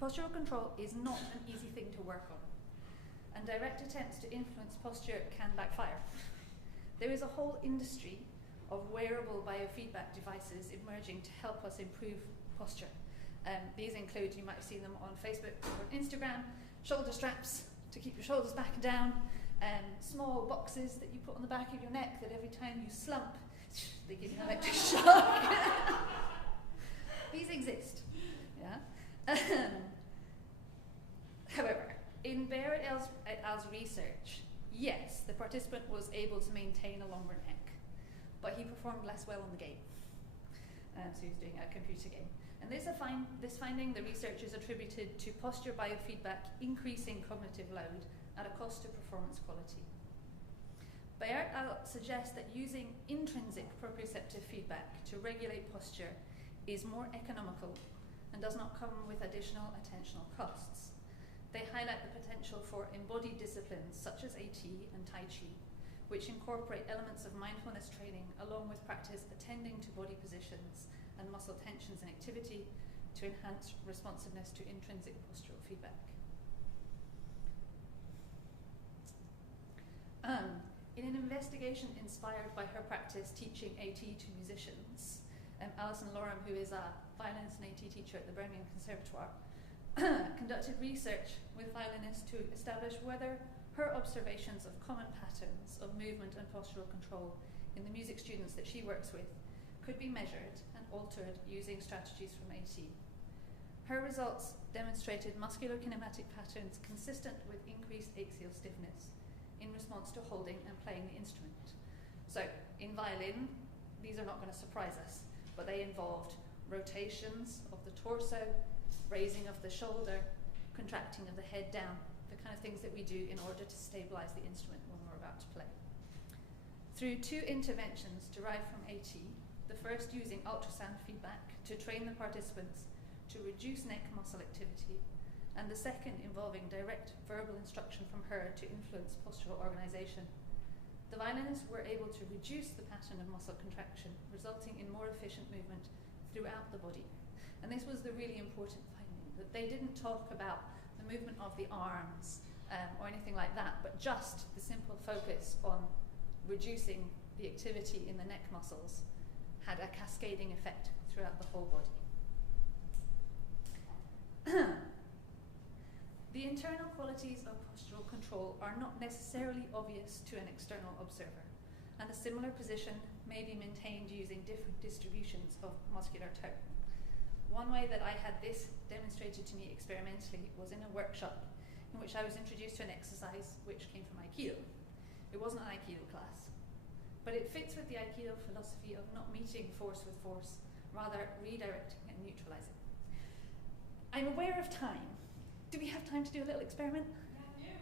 Postural control is not an easy thing to work on, and direct attempts to influence posture can backfire. There is a whole industry of wearable biofeedback devices emerging to help us improve posture. These include, you might have seen them on Facebook or Instagram, shoulder straps to keep your shoulders back and down, small boxes that you put on the back of your neck that every time you slump, they give you an electric shock. These exist. Yeah. However, in Bear et al.'s research, yes, the participant was able to maintain a longer neck, but he performed less well on the game. So he was doing a computer game. And this finding, the researchers attributed to posture biofeedback increasing cognitive load at a cost to performance quality. Bear et al. Suggests that using intrinsic proprioceptive feedback to regulate posture is more economical and does not come with additional attentional costs. They highlight the potential for embodied disciplines such as AT and Tai Chi, which incorporate elements of mindfulness training along with practice attending to body positions and muscle tensions and activity to enhance responsiveness to intrinsic postural feedback. In an investigation inspired by her practice teaching AT to musicians, Alison Lorem, who is a violinist and AT teacher at the Birmingham Conservatoire, conducted research with violinists to establish whether her observations of common patterns of movement and postural control in the music students that she works with could be measured and altered using strategies from AT. Her results demonstrated muscular kinematic patterns consistent with increased axial stiffness in response to holding and playing the instrument. So in violin, these are not going to surprise us, but they involved rotations of the torso, raising of the shoulder, contracting of the head down, the kind of things that we do in order to stabilize the instrument when we're about to play. Through two interventions derived from AT, the first using ultrasound feedback to train the participants to reduce neck muscle activity, and the second involving direct verbal instruction from her to influence postural organization, the violinists were able to reduce the pattern of muscle contraction, resulting in more efficient movement throughout the body. And this was the really important finding, that they didn't talk about the movement of the arms or anything like that, but just the simple focus on reducing the activity in the neck muscles had a cascading effect throughout the whole body. The internal qualities of postural control are not necessarily obvious to an external observer, and a similar position may be maintained using different distributions of muscular tone. One way that I had this demonstrated to me experimentally was in a workshop in which I was introduced to an exercise which came from Akiho. It wasn't an Aikido class, but it fits with the Aikido philosophy of not meeting force with force, rather redirecting and neutralizing. I'm aware of time. Do we have time to do a little experiment? Yeah.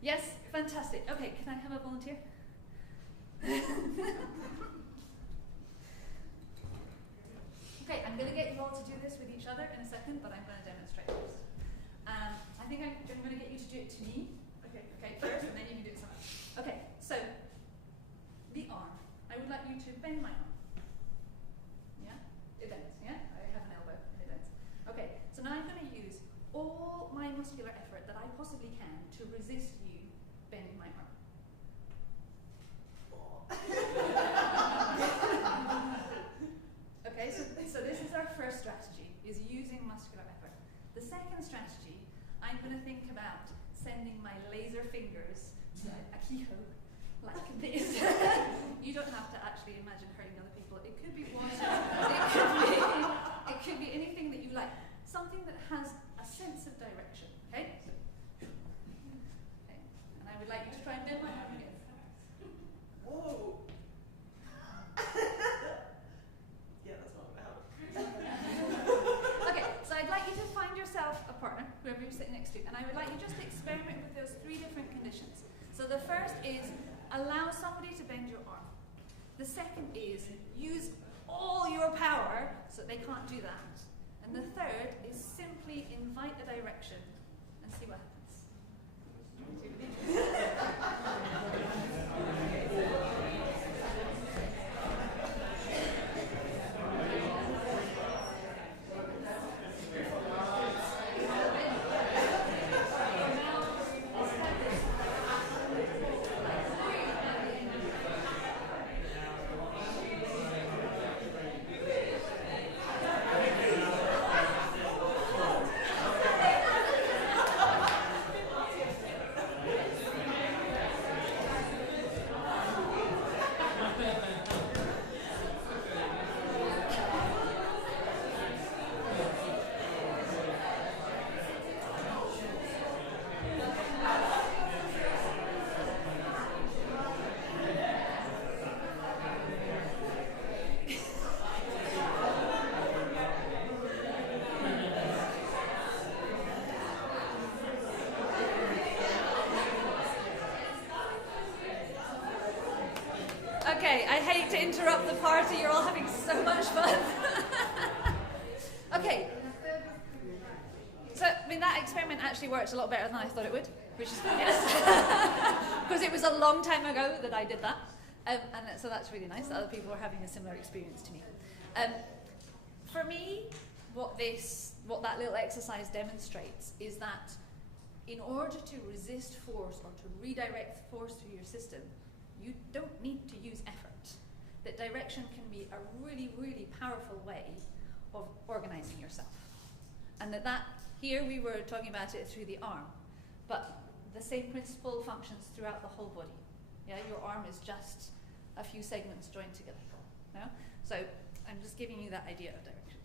Yes? Fantastic. Okay, can I have a volunteer? Okay, I'm going to get you all to do this with each other in a second, but I'm going to demonstrate first. I think I'm going to get you to do it to me. Okay, first, and then you can do it to someone else. Okay, so the arm. I would like you to bend my arm. Yeah? It bends, yeah? I have an elbow, and it bends. Okay, so now I'm going to use all my muscular effort that I possibly can to resist you bending my arm. Okay, so this is our first strategy, is using muscular effort. The second strategy, I'm going to think about sending my laser fingers to Akiho like this. You don't have to actually imagine hurting other people. It could be water, it could be anything that you like. Something that has a sense of direction, okay? Okay, and I would like you to try and bend my arm again. Whoa! Yeah, that's not gonna help. Okay, so I'd like you to find yourself a partner, whoever you're sitting next to, and I would like you just to experiment with those 3 different conditions. So the first is allow somebody to bend your arm. The second is use all your power so they can't do that. And the third is simply invite a direction and see what happens. Okay, I hate to interrupt the party, you're all having so much fun. Okay. So, I mean, that experiment actually worked a lot better than I thought it would, which is yes. Because it was a long time ago that I did that. So that's really nice that other people are having a similar experience to me. For me, what that little exercise demonstrates is that in order to resist force or to redirect force through your system, you don't need to use effort. That direction can be a really, really powerful way of organizing yourself. And that here we were talking about it through the arm, but the same principle functions throughout the whole body. Yeah, your arm is just a few segments joined together. Yeah? So I'm just giving you that idea of direction.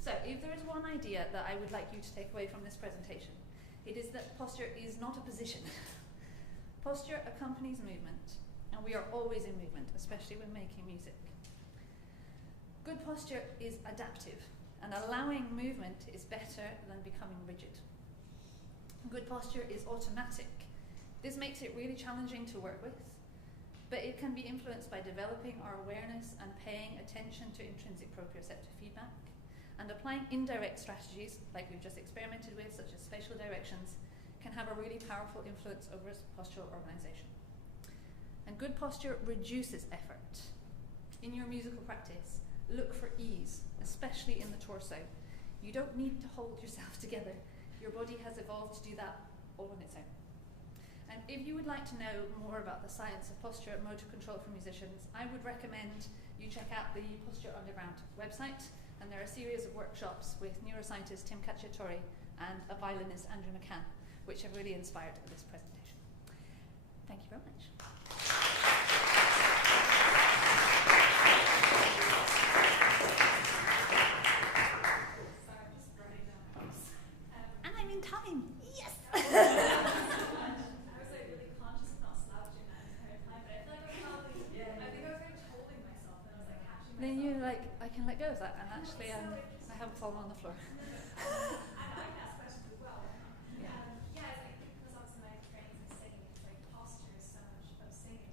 So if there is one idea that I would like you to take away from this presentation, it is that posture is not a position. Posture accompanies movement, and we are always in movement, especially when making music. Good posture is adaptive, and allowing movement is better than becoming rigid. Good posture is automatic. This makes it really challenging to work with, but it can be influenced by developing our awareness and paying attention to intrinsic proprioceptive feedback, and applying indirect strategies, like we've just experimented with, such as spatial directions, can have a really powerful influence over postural organization. And good posture reduces effort. In your musical practice, look for ease, especially in the torso. You don't need to hold yourself together. Your body has evolved to do that all on its own. And if you would like to know more about the science of posture and motor control for musicians, I would recommend you check out the Posture Underground website, and there are a series of workshops with neuroscientist Tim Cacciatore and a violinist, Andrew McCann, which have really inspired this presentation. Thank you very much. And I'm in time. Yes! I was like really conscious of not slouching that entire time, but I feel like I was probably, I think I was very much holding myself and I was like catching myself. Then you're like, I can let go of that, and actually I haven't fallen on the floor. I can ask questions as well. Yeah, it's like, because obviously my training is singing, it's like posture is so much of singing.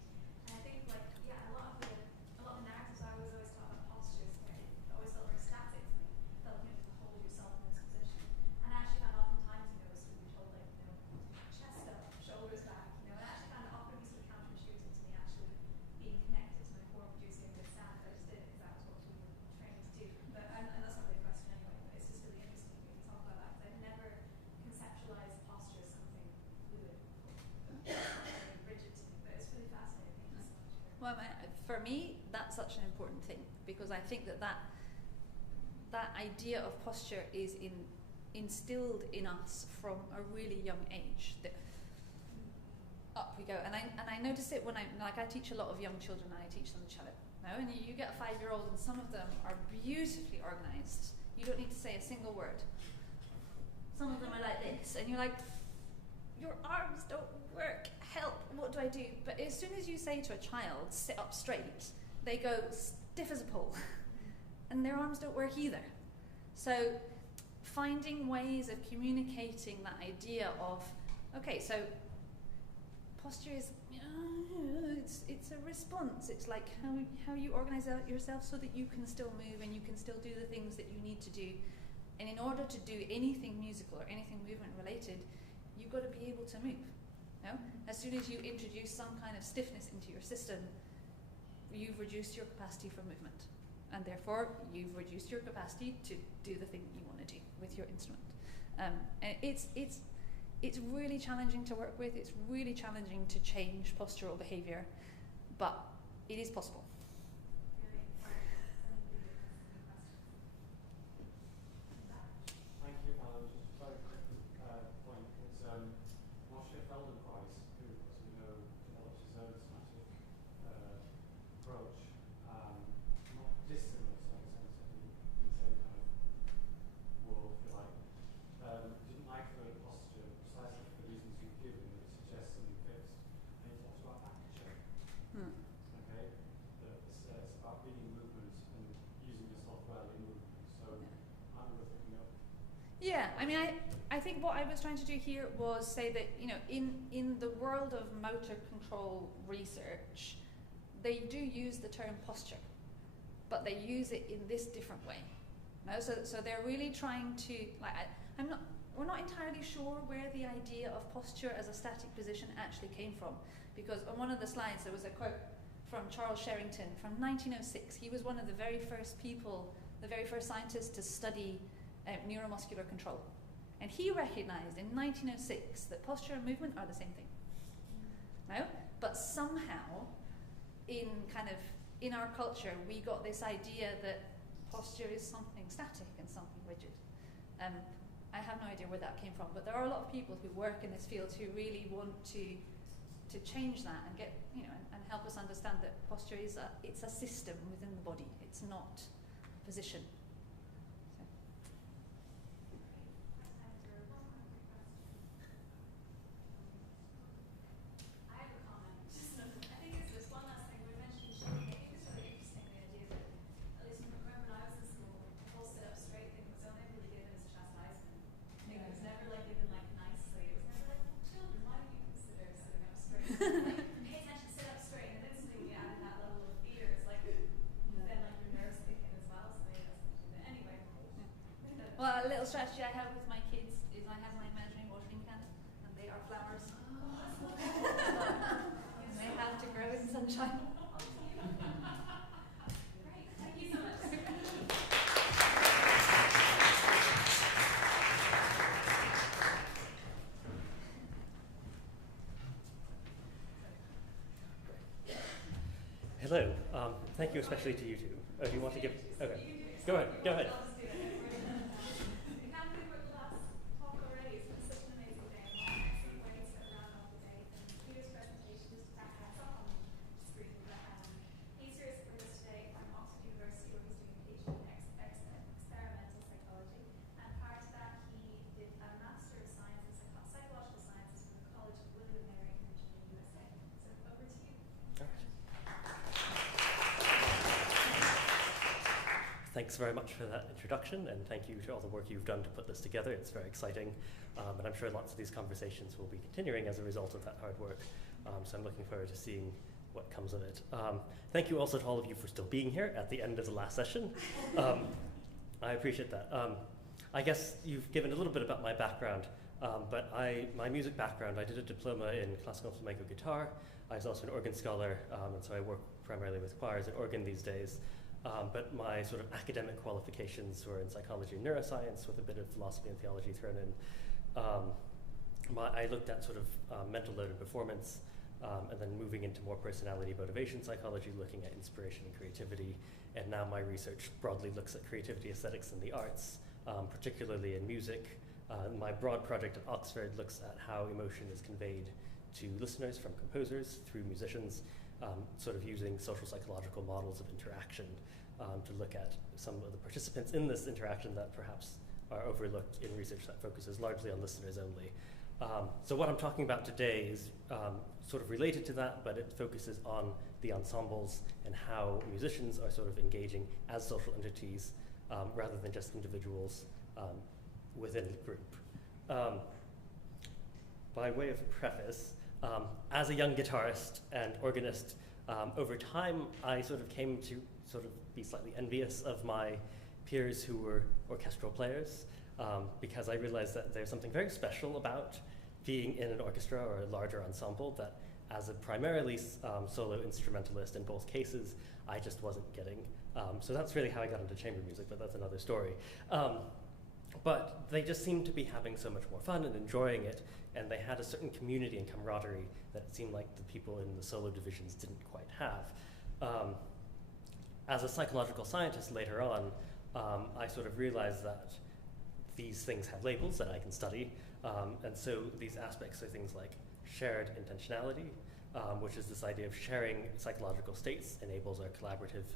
And I think like, a lot of the narratives I was always taught about posture is very, it always felt very static to me. It felt like you have to hold yourself in this position. And I actually found oftentimes, was sort of be told like, chest up, shoulders back, and I actually found it often be sort of counterintuitive to me actually being connected to my core producing a good sound, but I just did it because that was what we were trained to do. But and that's not really a question anyway, but it's just really interesting when you talk about that because I've never conceptualized posture as something fluid before. Very rigid to me, but it's really fascinating. Thank you so much. Well, for me, that's such an important thing because I think that idea of posture is instilled in us from a really young age. That up we go, and I notice it when I teach a lot of young children and I teach them the cello. Now, and you get a 5-year-old and some of them are beautifully organized. You don't need to say a single word. Some of them are like this, and you're like, your arms don't work. Help! What do I do? But as soon as you say to a child, sit up straight, they go stiff as a pole, and their arms don't work either. So finding ways of communicating that idea of, okay, so posture is, it's a response. It's like how you organize yourself so that you can still move and you can still do the things that you need to do. And in order to do anything musical or anything movement related, you've got to be able to move. No? As soon as you introduce some kind of stiffness into your system, you've reduced your capacity for movement. And therefore, you've reduced your capacity to do the thing that you want to do with your instrument. And it's really challenging to work with. It's really challenging to change postural behavior, but it is possible. Thank you. Just a very quick point. It's Moshe Feldenkrais, who, as we know, develops his own somatic approach, not dissimilar to some sense in the same kind of world, if you like. Didn't like the posture precisely for the reasons you've given. It suggests something fixed, and he talks about aperture. Okay, that it's about being in movement and using yourself well in movement. So I'm worth looking up. Yeah, I mean, I think what I was trying to do here was say that, in the world of motor control research, they do use the term posture, but they use it in this different way. No? So they're really trying to, we're not entirely sure where the idea of posture as a static position actually came from, because on one of the slides there was a quote from Charles Sherrington from 1906. He was one of the very first people, the very first scientists to study neuromuscular control. And he recognized in 1906 that posture and movement are the same thing. No? But somehow, in our culture, we got this idea that posture is something static and something rigid. I have no idea where that came from, but there are a lot of people who work in this field who really want to change that and get, and help us understand that posture is it's a system within the body. It's not position. Well, a little strategy I have with my kids is I have my imaginary watering can, and they are flowers. And they have to grow in sunshine. Great, thank you so much. Hello. Thank you especially to you two. Do you want to give... Okay. Go ahead. thanks very much for that introduction, and thank you to all the work you've done to put this together. It's very exciting, and I'm sure lots of these conversations will be continuing as a result of that hard work. So I'm looking forward to seeing what comes of it. Thank you also to all of you for still being here at the end of the last session. I appreciate that. I guess you've given a little bit about my background, but my music background, I did a diploma in classical flamenco guitar. I was also an organ scholar, and so I work primarily with choirs and organ these days. But my sort of academic qualifications were in psychology and neuroscience with a bit of philosophy and theology thrown in. I looked at sort of mental load and performance, and then moving into more personality motivation psychology, looking at inspiration and creativity. And now my research broadly looks at creativity, aesthetics, and the arts, particularly in music. My broad project at Oxford looks at how emotion is conveyed to listeners from composers through musicians, sort of using social psychological models of interaction to look at some of the participants in this interaction that perhaps are overlooked in research that focuses largely on listeners only. So what I'm talking about today is sort of related to that, but it focuses on the ensembles and how musicians are sort of engaging as social entities rather than just individuals within a group. By way of preface, as a young guitarist and organist, over time I sort of came to sort of be slightly envious of my peers who were orchestral players, because I realized that there's something very special about being in an orchestra or a larger ensemble that as a primarily solo instrumentalist in both cases, I just wasn't getting. So that's really how I got into chamber music, but that's another story. But they just seemed to be having so much more fun and enjoying it, and they had a certain community and camaraderie that it seemed like the people in the solo divisions didn't quite have. As a psychological scientist later on, I sort of realized that these things have labels that I can study, and so these aspects are things like shared intentionality, which is this idea of sharing psychological states enables our collaborative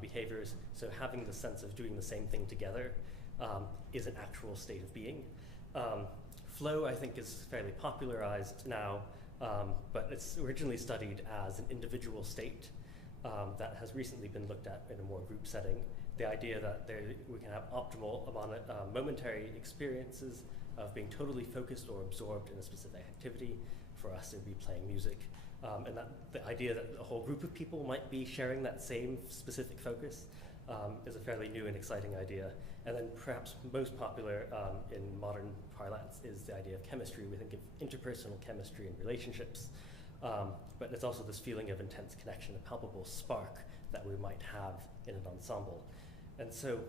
behaviors. So having the sense of doing the same thing together is an actual state of being. Flow, I think, is fairly popularized now, but it's originally studied as an individual state that has recently been looked at in a more group setting. The idea that we can have optimal momentary experiences of being totally focused or absorbed in a specific activity. For us, it would be playing music. And that the idea that a whole group of people might be sharing that same specific focus is a fairly new and exciting idea. And then perhaps most popular in modern parlance is the idea of chemistry. We think of interpersonal chemistry and relationships, but it's also this feeling of intense connection, a palpable spark that we might have in an ensemble. And so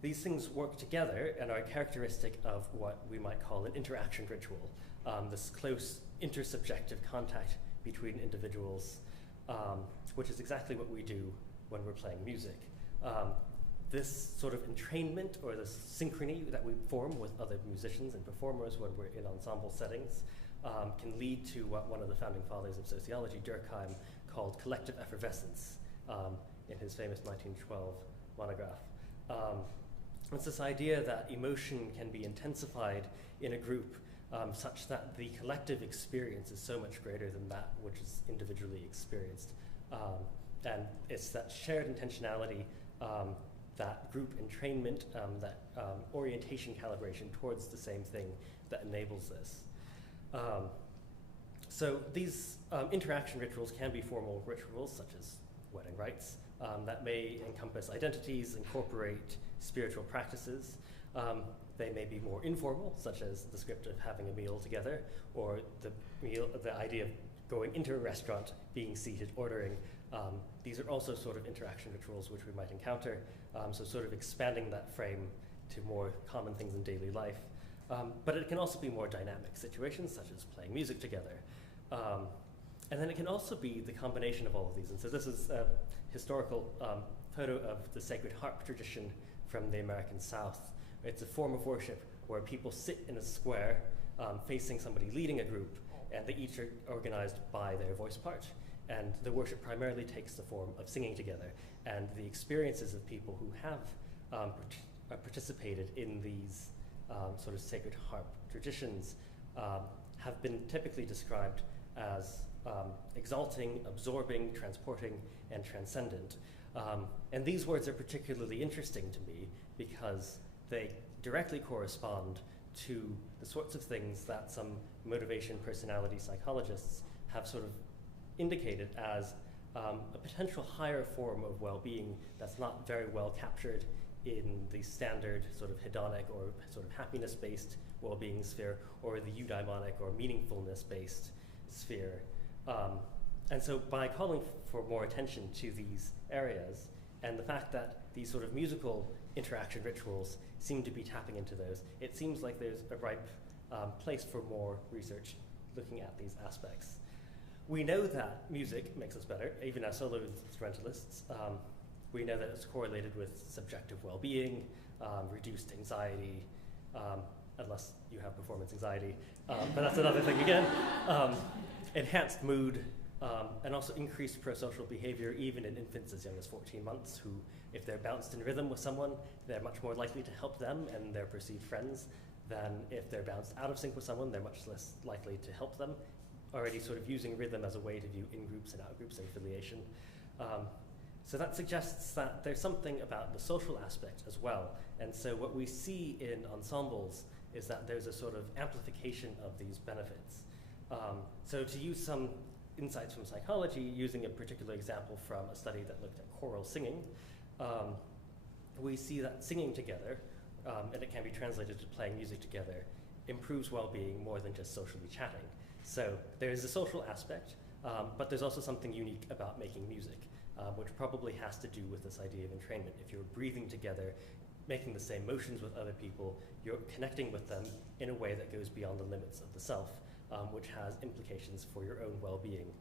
these things work together and are characteristic of what we might call an interaction ritual, this close intersubjective contact between individuals, which is exactly what we do when we're playing music. This sort of entrainment or this synchrony that we form with other musicians and performers when we're in ensemble settings can lead to what one of the founding fathers of sociology, Durkheim, called collective effervescence in his famous 1912 monograph. It's this idea that emotion can be intensified in a group such that the collective experience is so much greater than that which is individually experienced. And it's that shared intentionality, that group entrainment, that orientation calibration towards the same thing that enables this. So these interaction rituals can be formal rituals, such as wedding rites, that may encompass identities, incorporate spiritual practices. They may be more informal, such as the script of having a meal together, or the idea of going into a restaurant, being seated, ordering. These are also sort of interaction rituals which we might encounter, so sort of expanding that frame to more common things in daily life. But it can also be more dynamic situations, such as playing music together. And then it can also be the combination of all of these. And so this is a historical photo of the Sacred Harp tradition from the American South. It's a form of worship where people sit in a square facing somebody leading a group, and they each are organized by their voice part. And the worship primarily takes the form of singing together. And the experiences of people who have participated in these sort of sacred harp traditions have been typically described as exalting, absorbing, transporting, and transcendent. And these words are particularly interesting to me because they directly correspond to the sorts of things that some motivation personality psychologists have sort of indicated as a potential higher form of well-being that's not very well captured in the standard sort of hedonic or sort of happiness-based well-being sphere, or the eudaimonic or meaningfulness-based sphere. And so by calling for more attention to these areas, and the fact that these sort of musical interaction rituals seem to be tapping into those, it seems like there's a ripe place for more research looking at these aspects. We know that music makes us better, even as solo instrumentalists. We know that it's correlated with subjective well-being, reduced anxiety, unless you have performance anxiety, but that's another thing again. Enhanced mood, and also increased prosocial behavior even in infants as young as 14 months who, if they're bounced in rhythm with someone, they're much more likely to help them and their perceived friends than if they're bounced out of sync with someone, they're much less likely to help them. Already sort of using rhythm as a way to view in-groups and out-groups and affiliation. So that suggests that there's something about the social aspect as well. And so what we see in ensembles is that there's a sort of amplification of these benefits. So to use some insights from psychology, using a particular example from a study that looked at choral singing, we see that singing together, and it can be translated to playing music together, improves well-being more than just socially chatting. So there is a social aspect, but there's also something unique about making music, which probably has to do with this idea of entrainment. If you're breathing together, making the same motions with other people, you're connecting with them in a way that goes beyond the limits of the self, which has implications for your own well-being.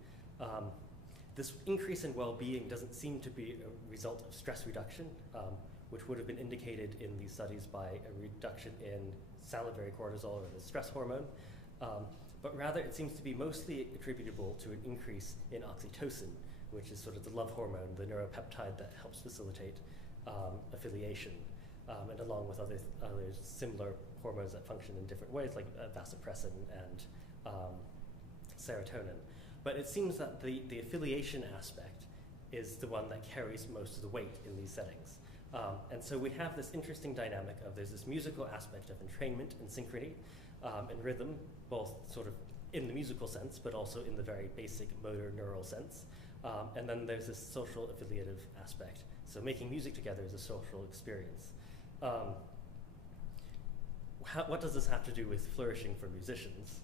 This increase in well-being doesn't seem to be a result of stress reduction, which would have been indicated in these studies by a reduction in salivary cortisol, or the stress hormone, but rather it seems to be mostly attributable to an increase in oxytocin, which is sort of the love hormone, the neuropeptide that helps facilitate affiliation, and along with other similar hormones that function in different ways, like vasopressin and serotonin. But it seems that the affiliation aspect is the one that carries most of the weight in these settings. And so we have this interesting dynamic of there's this musical aspect of entrainment and synchrony and rhythm, both sort of in the musical sense, but also in the very basic motor neural sense. And then there's this social affiliative aspect. So making music together is a social experience. What does this have to do with flourishing for musicians?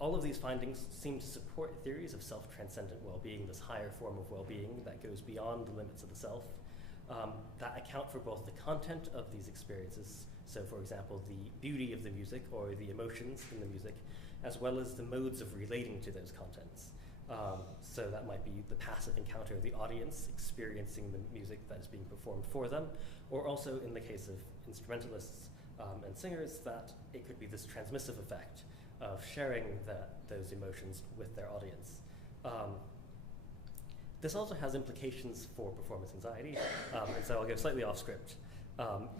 All of these findings seem to support theories of self-transcendent well-being, this higher form of well-being that goes beyond the limits of the self, that account for both the content of these experiences, so for example, the beauty of the music or the emotions in the music, as well as the modes of relating to those contents. So that might be the passive encounter of the audience experiencing the music that is being performed for them, or also in the case of instrumentalists and singers, that it could be this transmissive effect of sharing those emotions with their audience. This also has implications for performance anxiety, and so I'll go slightly off script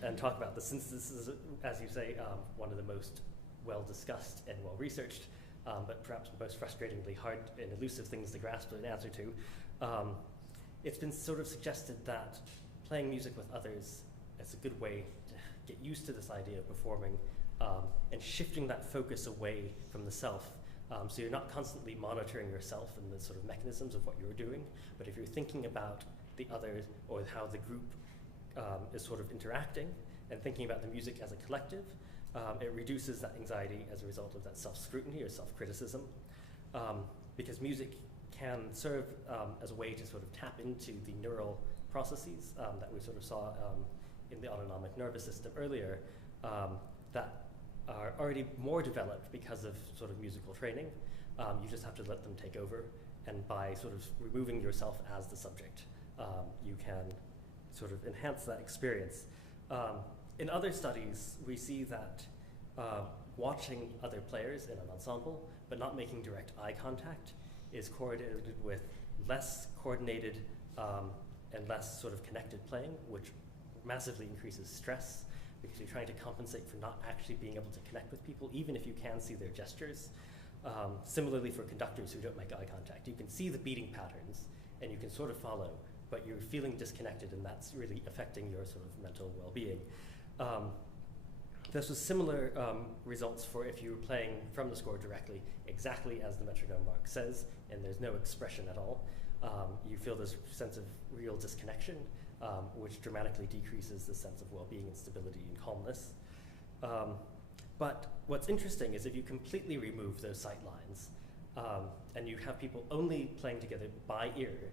and talk about this, since this is, as you say, one of the most well-discussed and well-researched, but perhaps most frustratingly hard and elusive things to grasp an answer to. It's been sort of suggested that playing music with others is a good way to get used to this idea of performing and shifting that focus away from the self. So you're not constantly monitoring yourself and the sort of mechanisms of what you're doing, but if you're thinking about the others or how the group is sort of interacting and thinking about the music as a collective, it reduces that anxiety as a result of that self-scrutiny or self-criticism, because music can serve as a way to sort of tap into the neural processes that we sort of saw in the autonomic nervous system earlier, that are already more developed because of sort of musical training. You just have to let them take over, and by sort of removing yourself as the subject, you can sort of enhance that experience. In other studies, we see that watching other players in an ensemble, but not making direct eye contact, is correlated with less coordinated and less sort of connected playing, which massively increases stress, because you're trying to compensate for not actually being able to connect with people, even if you can see their gestures. Similarly for conductors who don't make eye contact, you can see the beating patterns, and you can sort of follow, but you're feeling disconnected, and that's really affecting your sort of mental well-being. This was similar results for if you were playing from the score directly, exactly as the metronome mark says, and there's no expression at all. You feel this sense of real disconnection, which dramatically decreases the sense of well-being and stability and calmness. But what's interesting is if you completely remove those sight lines, and you have people only playing together by ear,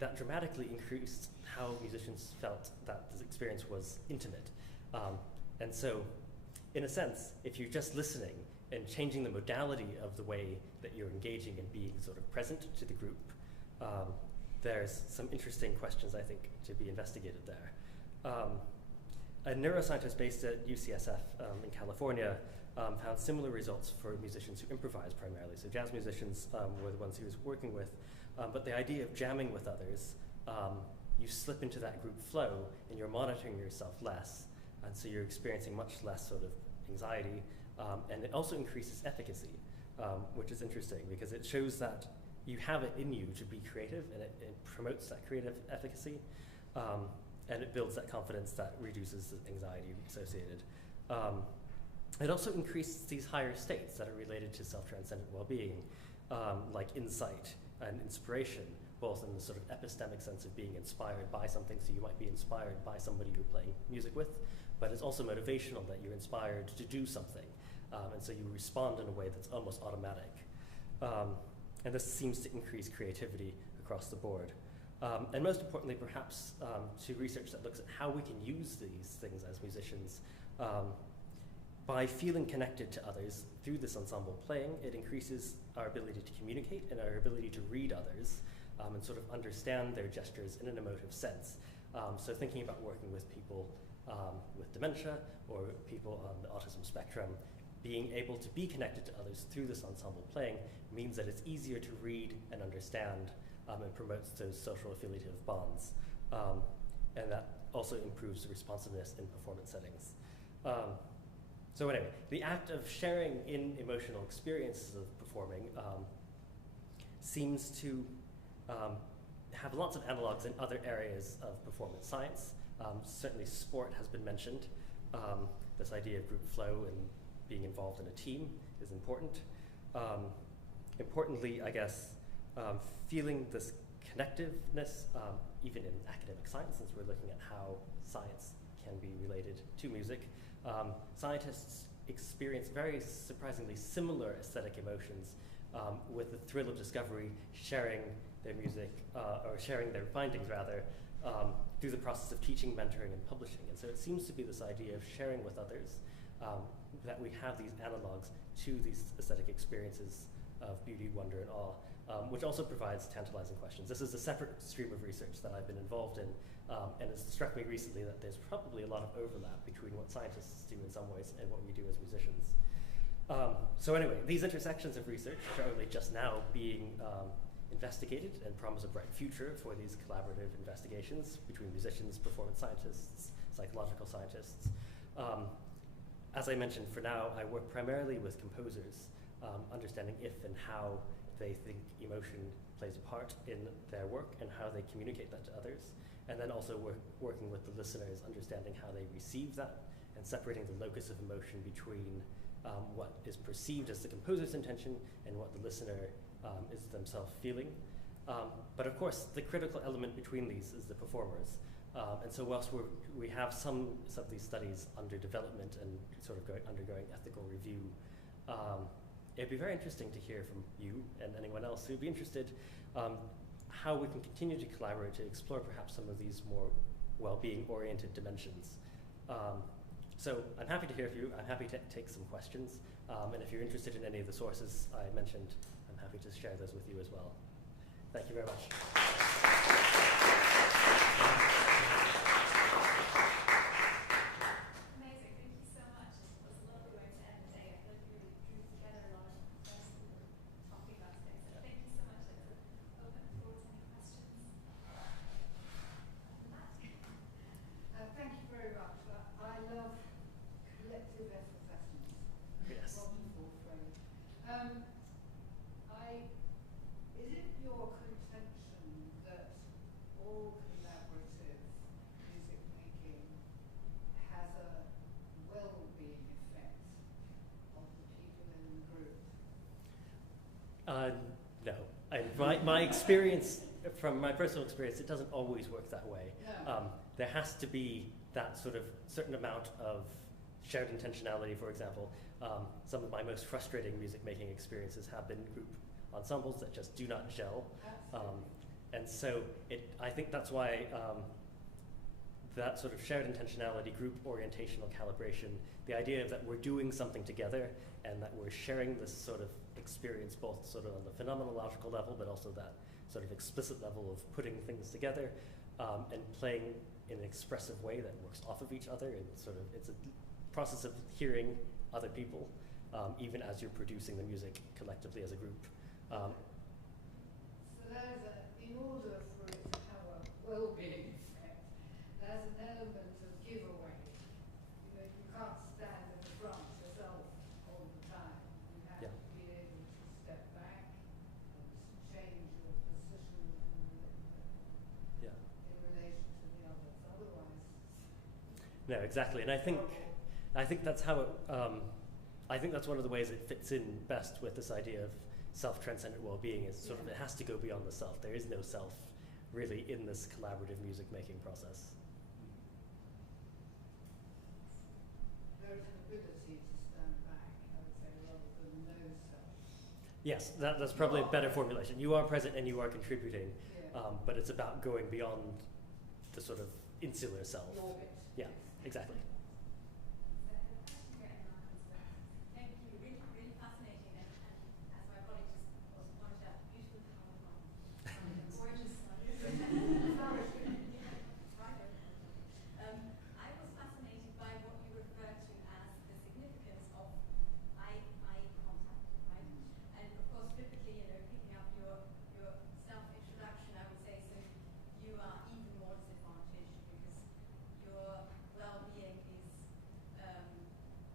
that dramatically increased how musicians felt that this experience was intimate. And so, in a sense, if you're just listening and changing the modality of the way that you're engaging and being sort of present to the group, there's some interesting questions, I think, to be investigated there. A neuroscientist based at UCSF in California found similar results for musicians who improvise primarily. So jazz musicians were the ones he was working with. But the idea of jamming with others, you slip into that group flow and you're monitoring yourself less. And so you're experiencing much less sort of anxiety. And it also increases efficacy, which is interesting because it shows that you have it in you to be creative, and it promotes that creative efficacy. And it builds that confidence that reduces the anxiety associated. It also increases these higher states that are related to self-transcendent well-being, like insight and inspiration, both in the sort of epistemic sense of being inspired by something, so you might be inspired by somebody you're playing music with, but it's also motivational that you're inspired to do something, and so you respond in a way that's almost automatic. And this seems to increase creativity across the board. And most importantly, perhaps, to research that looks at how we can use these things as musicians. By feeling connected to others through this ensemble playing, it increases our ability to communicate and our ability to read others and sort of understand their gestures in an emotive sense. So thinking about working with people with dementia or people on the autism spectrum, being able to be connected to others through this ensemble playing means that it's easier to read and understand and promotes those social affiliative bonds. And that also improves the responsiveness in performance settings. So anyway, the act of sharing in emotional experiences of performing seems to have lots of analogs in other areas of performance science. Certainly sport has been mentioned. This idea of group flow and being involved in a team is important. Importantly, I guess, feeling this connectiveness, even in academic science, since we're looking at how science can be related to music, scientists experience very surprisingly similar aesthetic emotions with the thrill of discovery, sharing their music, or sharing their findings rather, through the process of teaching, mentoring, and publishing. And so it seems to be this idea of sharing with others, that we have these analogs to these aesthetic experiences of beauty, wonder, and awe, which also provides tantalizing questions. This is a separate stream of research that I've been involved in, and it's struck me recently that there's probably a lot of overlap between what scientists do in some ways and what we do as musicians. So anyway, these intersections of research are only just now being investigated and promise a bright future for these collaborative investigations between musicians, performance scientists, psychological scientists. As I mentioned, for now, I work primarily with composers, understanding if and how they think emotion plays a part in their work and how they communicate that to others. And then also working with the listeners, understanding how they receive that and separating the locus of emotion between what is perceived as the composer's intention and what the listener is themselves feeling. But of course, the critical element between these is the performers. And so whilst we have some of these studies under development and sort of undergoing ethical review, it'd be very interesting to hear from you and anyone else who'd be interested how we can continue to collaborate to explore perhaps some of these more well-being oriented dimensions. So I'm happy to hear from you. I'm happy to take some questions. And if you're interested in any of the sources I mentioned, I'm happy to share those with you as well. Thank you very much. Amazing, thank you so much. It was a lovely way to end the day. I feel like you really drew together a lot of the things we were talking about today. So thank you so much. Let's open the floor to any questions. Thank you very much. I love collective effervescence. Yes. Wonderful phrase. Is it your contention No. My experience, from my personal experience, it doesn't always work that way. No. There has to be that sort of certain amount of shared intentionality, for example. Some of my most frustrating music making experiences have been group ensembles that just do not gel. And so I think that's why that sort of shared intentionality, group orientational calibration, the idea that we're doing something together and that we're sharing this sort of experience both sort of on the phenomenological level, but also that sort of explicit level of putting things together and playing in an expressive way that works off of each other, and sort of it's a process of hearing other people, even as you're producing the music collectively as a group. So there's in order for it to have a well-being effect, there's an element of giveaway. You know, you can't stand in the front yourself all the time. You have to be able to step back and change your position in relation to the others. Otherwise, no, exactly, and I think that's how it. I think that's one of the ways it fits in best with this idea of self-transcendent well-being. Is sort of it has to go beyond the self. There is no self really in this collaborative music-making process. there is an ability to stand back, I would say, rather than no self. Yes, that's probably a better formulation. You are present and you are contributing, but it's about going beyond the sort of insular self. Yeah, exactly. Thank you. Really, really fascinating, and as my colleague just also pointed out, beautiful powerful, gorgeous. I was fascinated by what you referred to as the significance of eye contact, right? And of course, typically, picking up your self-introduction, I would say, so you are even more disadvantaged because your well-being is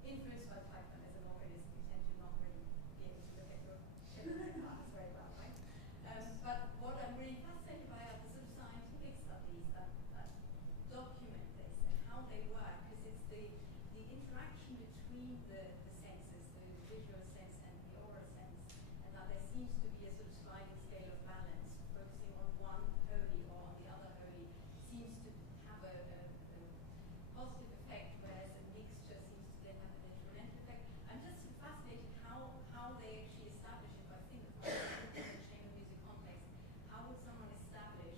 influenced by the fact that as an organism you tend to not really be able to look at your partners very well, right? But what I'm really fascinated by are the sort of scientific studies that document this and how they work, because it's the interaction between the senses, the visual sense and the oral sense, and that there seems to be a sort of sliding scale of balance. Focusing on one wholly or on the other wholly seems to have a positive effect, whereas a mixture seems to then have a detrimental effect. I'm just fascinated how they actually establish it. I think from the chamber music context, how would someone establish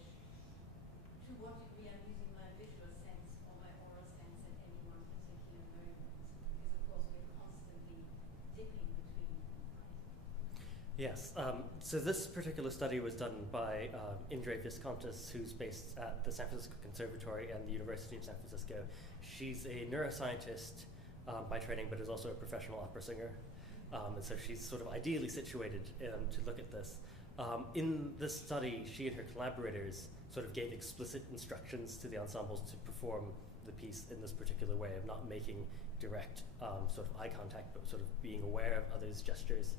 to what degree I'm using my visual sense or my oral sense at any one particular moment? Because of course we're constantly dipping between them, right? Yes, so this particular study was done by Indre Viscontis, who's based at the San Francisco Conservatory and the University of San Francisco. She's a neuroscientist by training, but is also a professional opera singer. And so she's sort of ideally situated to look at this. In this study, she and her collaborators sort of gave explicit instructions to the ensembles to perform the piece in this particular way of not making direct sort of eye contact, but sort of being aware of others' gestures.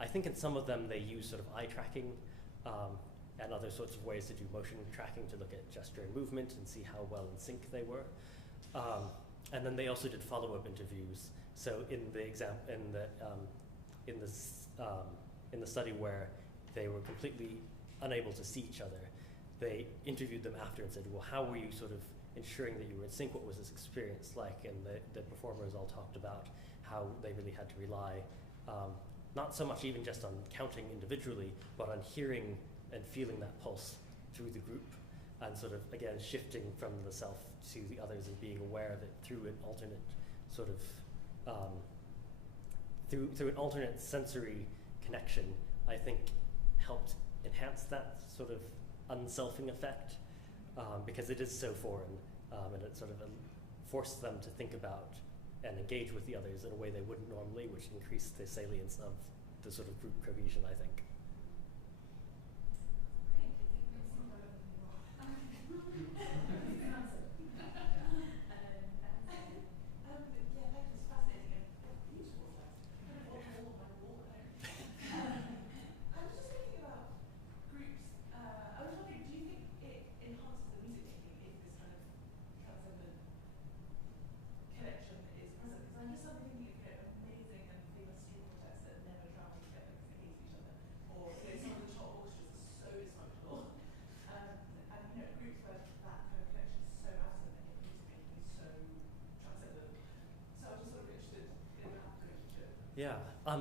I think in some of them they use sort of eye tracking and other sorts of ways to do motion tracking to look at gesture and movement and see how well in sync they were. And then they also did follow-up interviews. So in the in the study where they were completely unable to see each other, they interviewed them after and said, well, how were you sort of ensuring that you were in sync? What was this experience like? And the performers all talked about how they really had to rely not so much even just on counting individually, but on hearing and feeling that pulse through the group, and sort of, again, shifting from the self to the others and being aware of it through an alternate sort of, through an alternate sensory connection, I think helped enhance that sort of unselfing effect, because it is so foreign, and it sort of forced them to think about and engage with the others in a way they wouldn't normally, which increased the salience of the sort of group cohesion, I think.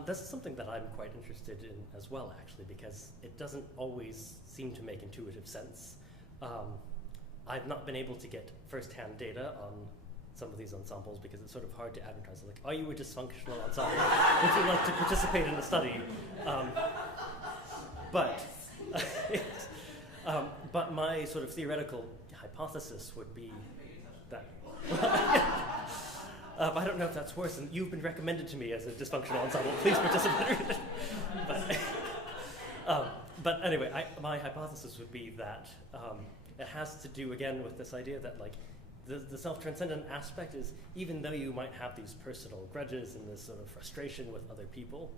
This is something that I'm quite interested in as well, actually, because it doesn't always seem to make intuitive sense. I've not been able to get first-hand data on some of these ensembles because it's sort of hard to advertise. Like, are you a dysfunctional ensemble? Would you like to participate in the study? But my sort of theoretical hypothesis would be that. I don't know if that's worse, and you've been recommended to me as a dysfunctional ensemble. Please participate. But anyway, my hypothesis would be that it has to do again with this idea that like the self-transcendent aspect is, even though you might have these personal grudges and this sort of frustration with other people,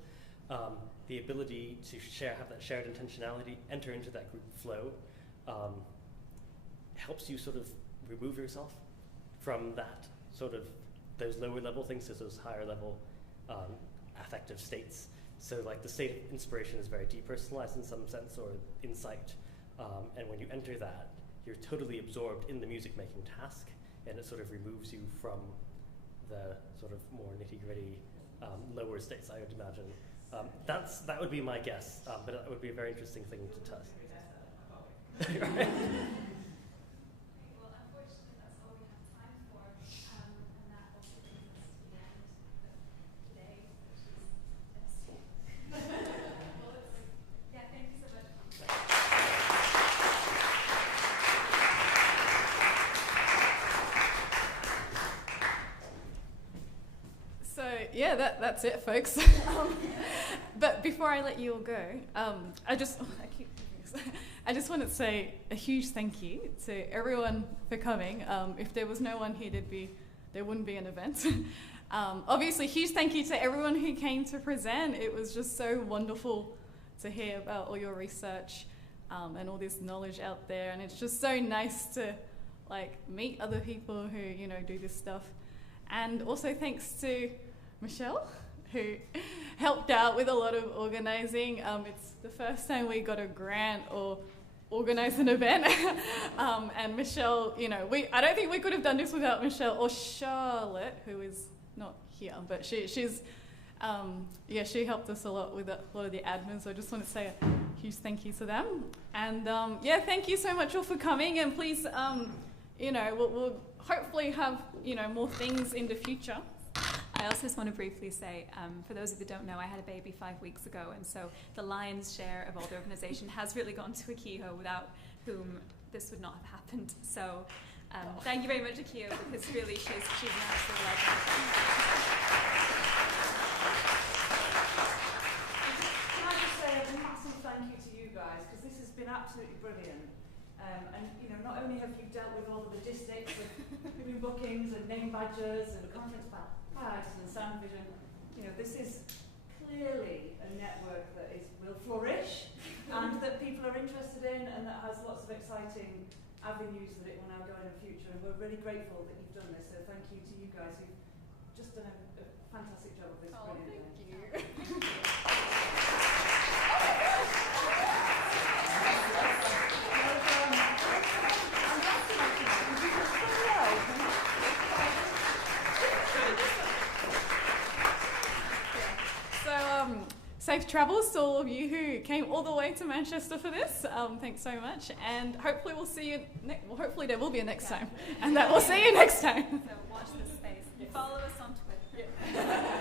the ability to have that shared intentionality, enter into that group flow, helps you sort of remove yourself from that sort of those lower level things to those higher level affective states. So like the state of inspiration is very depersonalized in some sense, or insight. And when you enter that, you're totally absorbed in the music making task, and it sort of removes you from the sort of more nitty gritty lower states, I would imagine. That would be my guess, but that would be a very interesting thing to test. Right? Yeah, that's it, folks. But before I let you all go, I just want to say a huge thank you to everyone for coming. If there was no one here, there wouldn't be an event. Obviously, huge thank you to everyone who came to present. It was just so wonderful to hear about all your research and all this knowledge out there. And it's just so nice to like meet other people who do this stuff. And also thanks to Michelle, who helped out with a lot of organizing. It's the first time we got a grant or organized an event. And Michelle, I don't think we could have done this without Michelle or Charlotte, who is not here, but she's she helped us a lot with a lot of the admin. So I just want to say a huge thank you to them. And thank you so much all for coming. And please, we'll hopefully have more things in the future. I also just want to briefly say, for those of you who don't know, I had a baby 5 weeks ago, and so the lion's share of all the organisation has really gone to Akiho, without whom this would not have happened. So thank you very much, Akiho, because really she's an absolute legend. Can I just say a massive thank you to you guys, because this has been absolutely brilliant. And not only have you dealt with all the logistics of doing bookings and name badges and conference bags and sound vision, this is clearly a network that will flourish and that people are interested in, and that has lots of exciting avenues that it will now go in the future. And we're really grateful that you've done this. So thank you to you guys who've just done a fantastic job of this. Brilliant. Thank you. Safe travels to all of you who came all the way to Manchester for this. Thanks so much, and hopefully we'll see you. Hopefully there will be a next time, and that we'll see you next time. So watch this space. Follow us on Twitter. Yeah.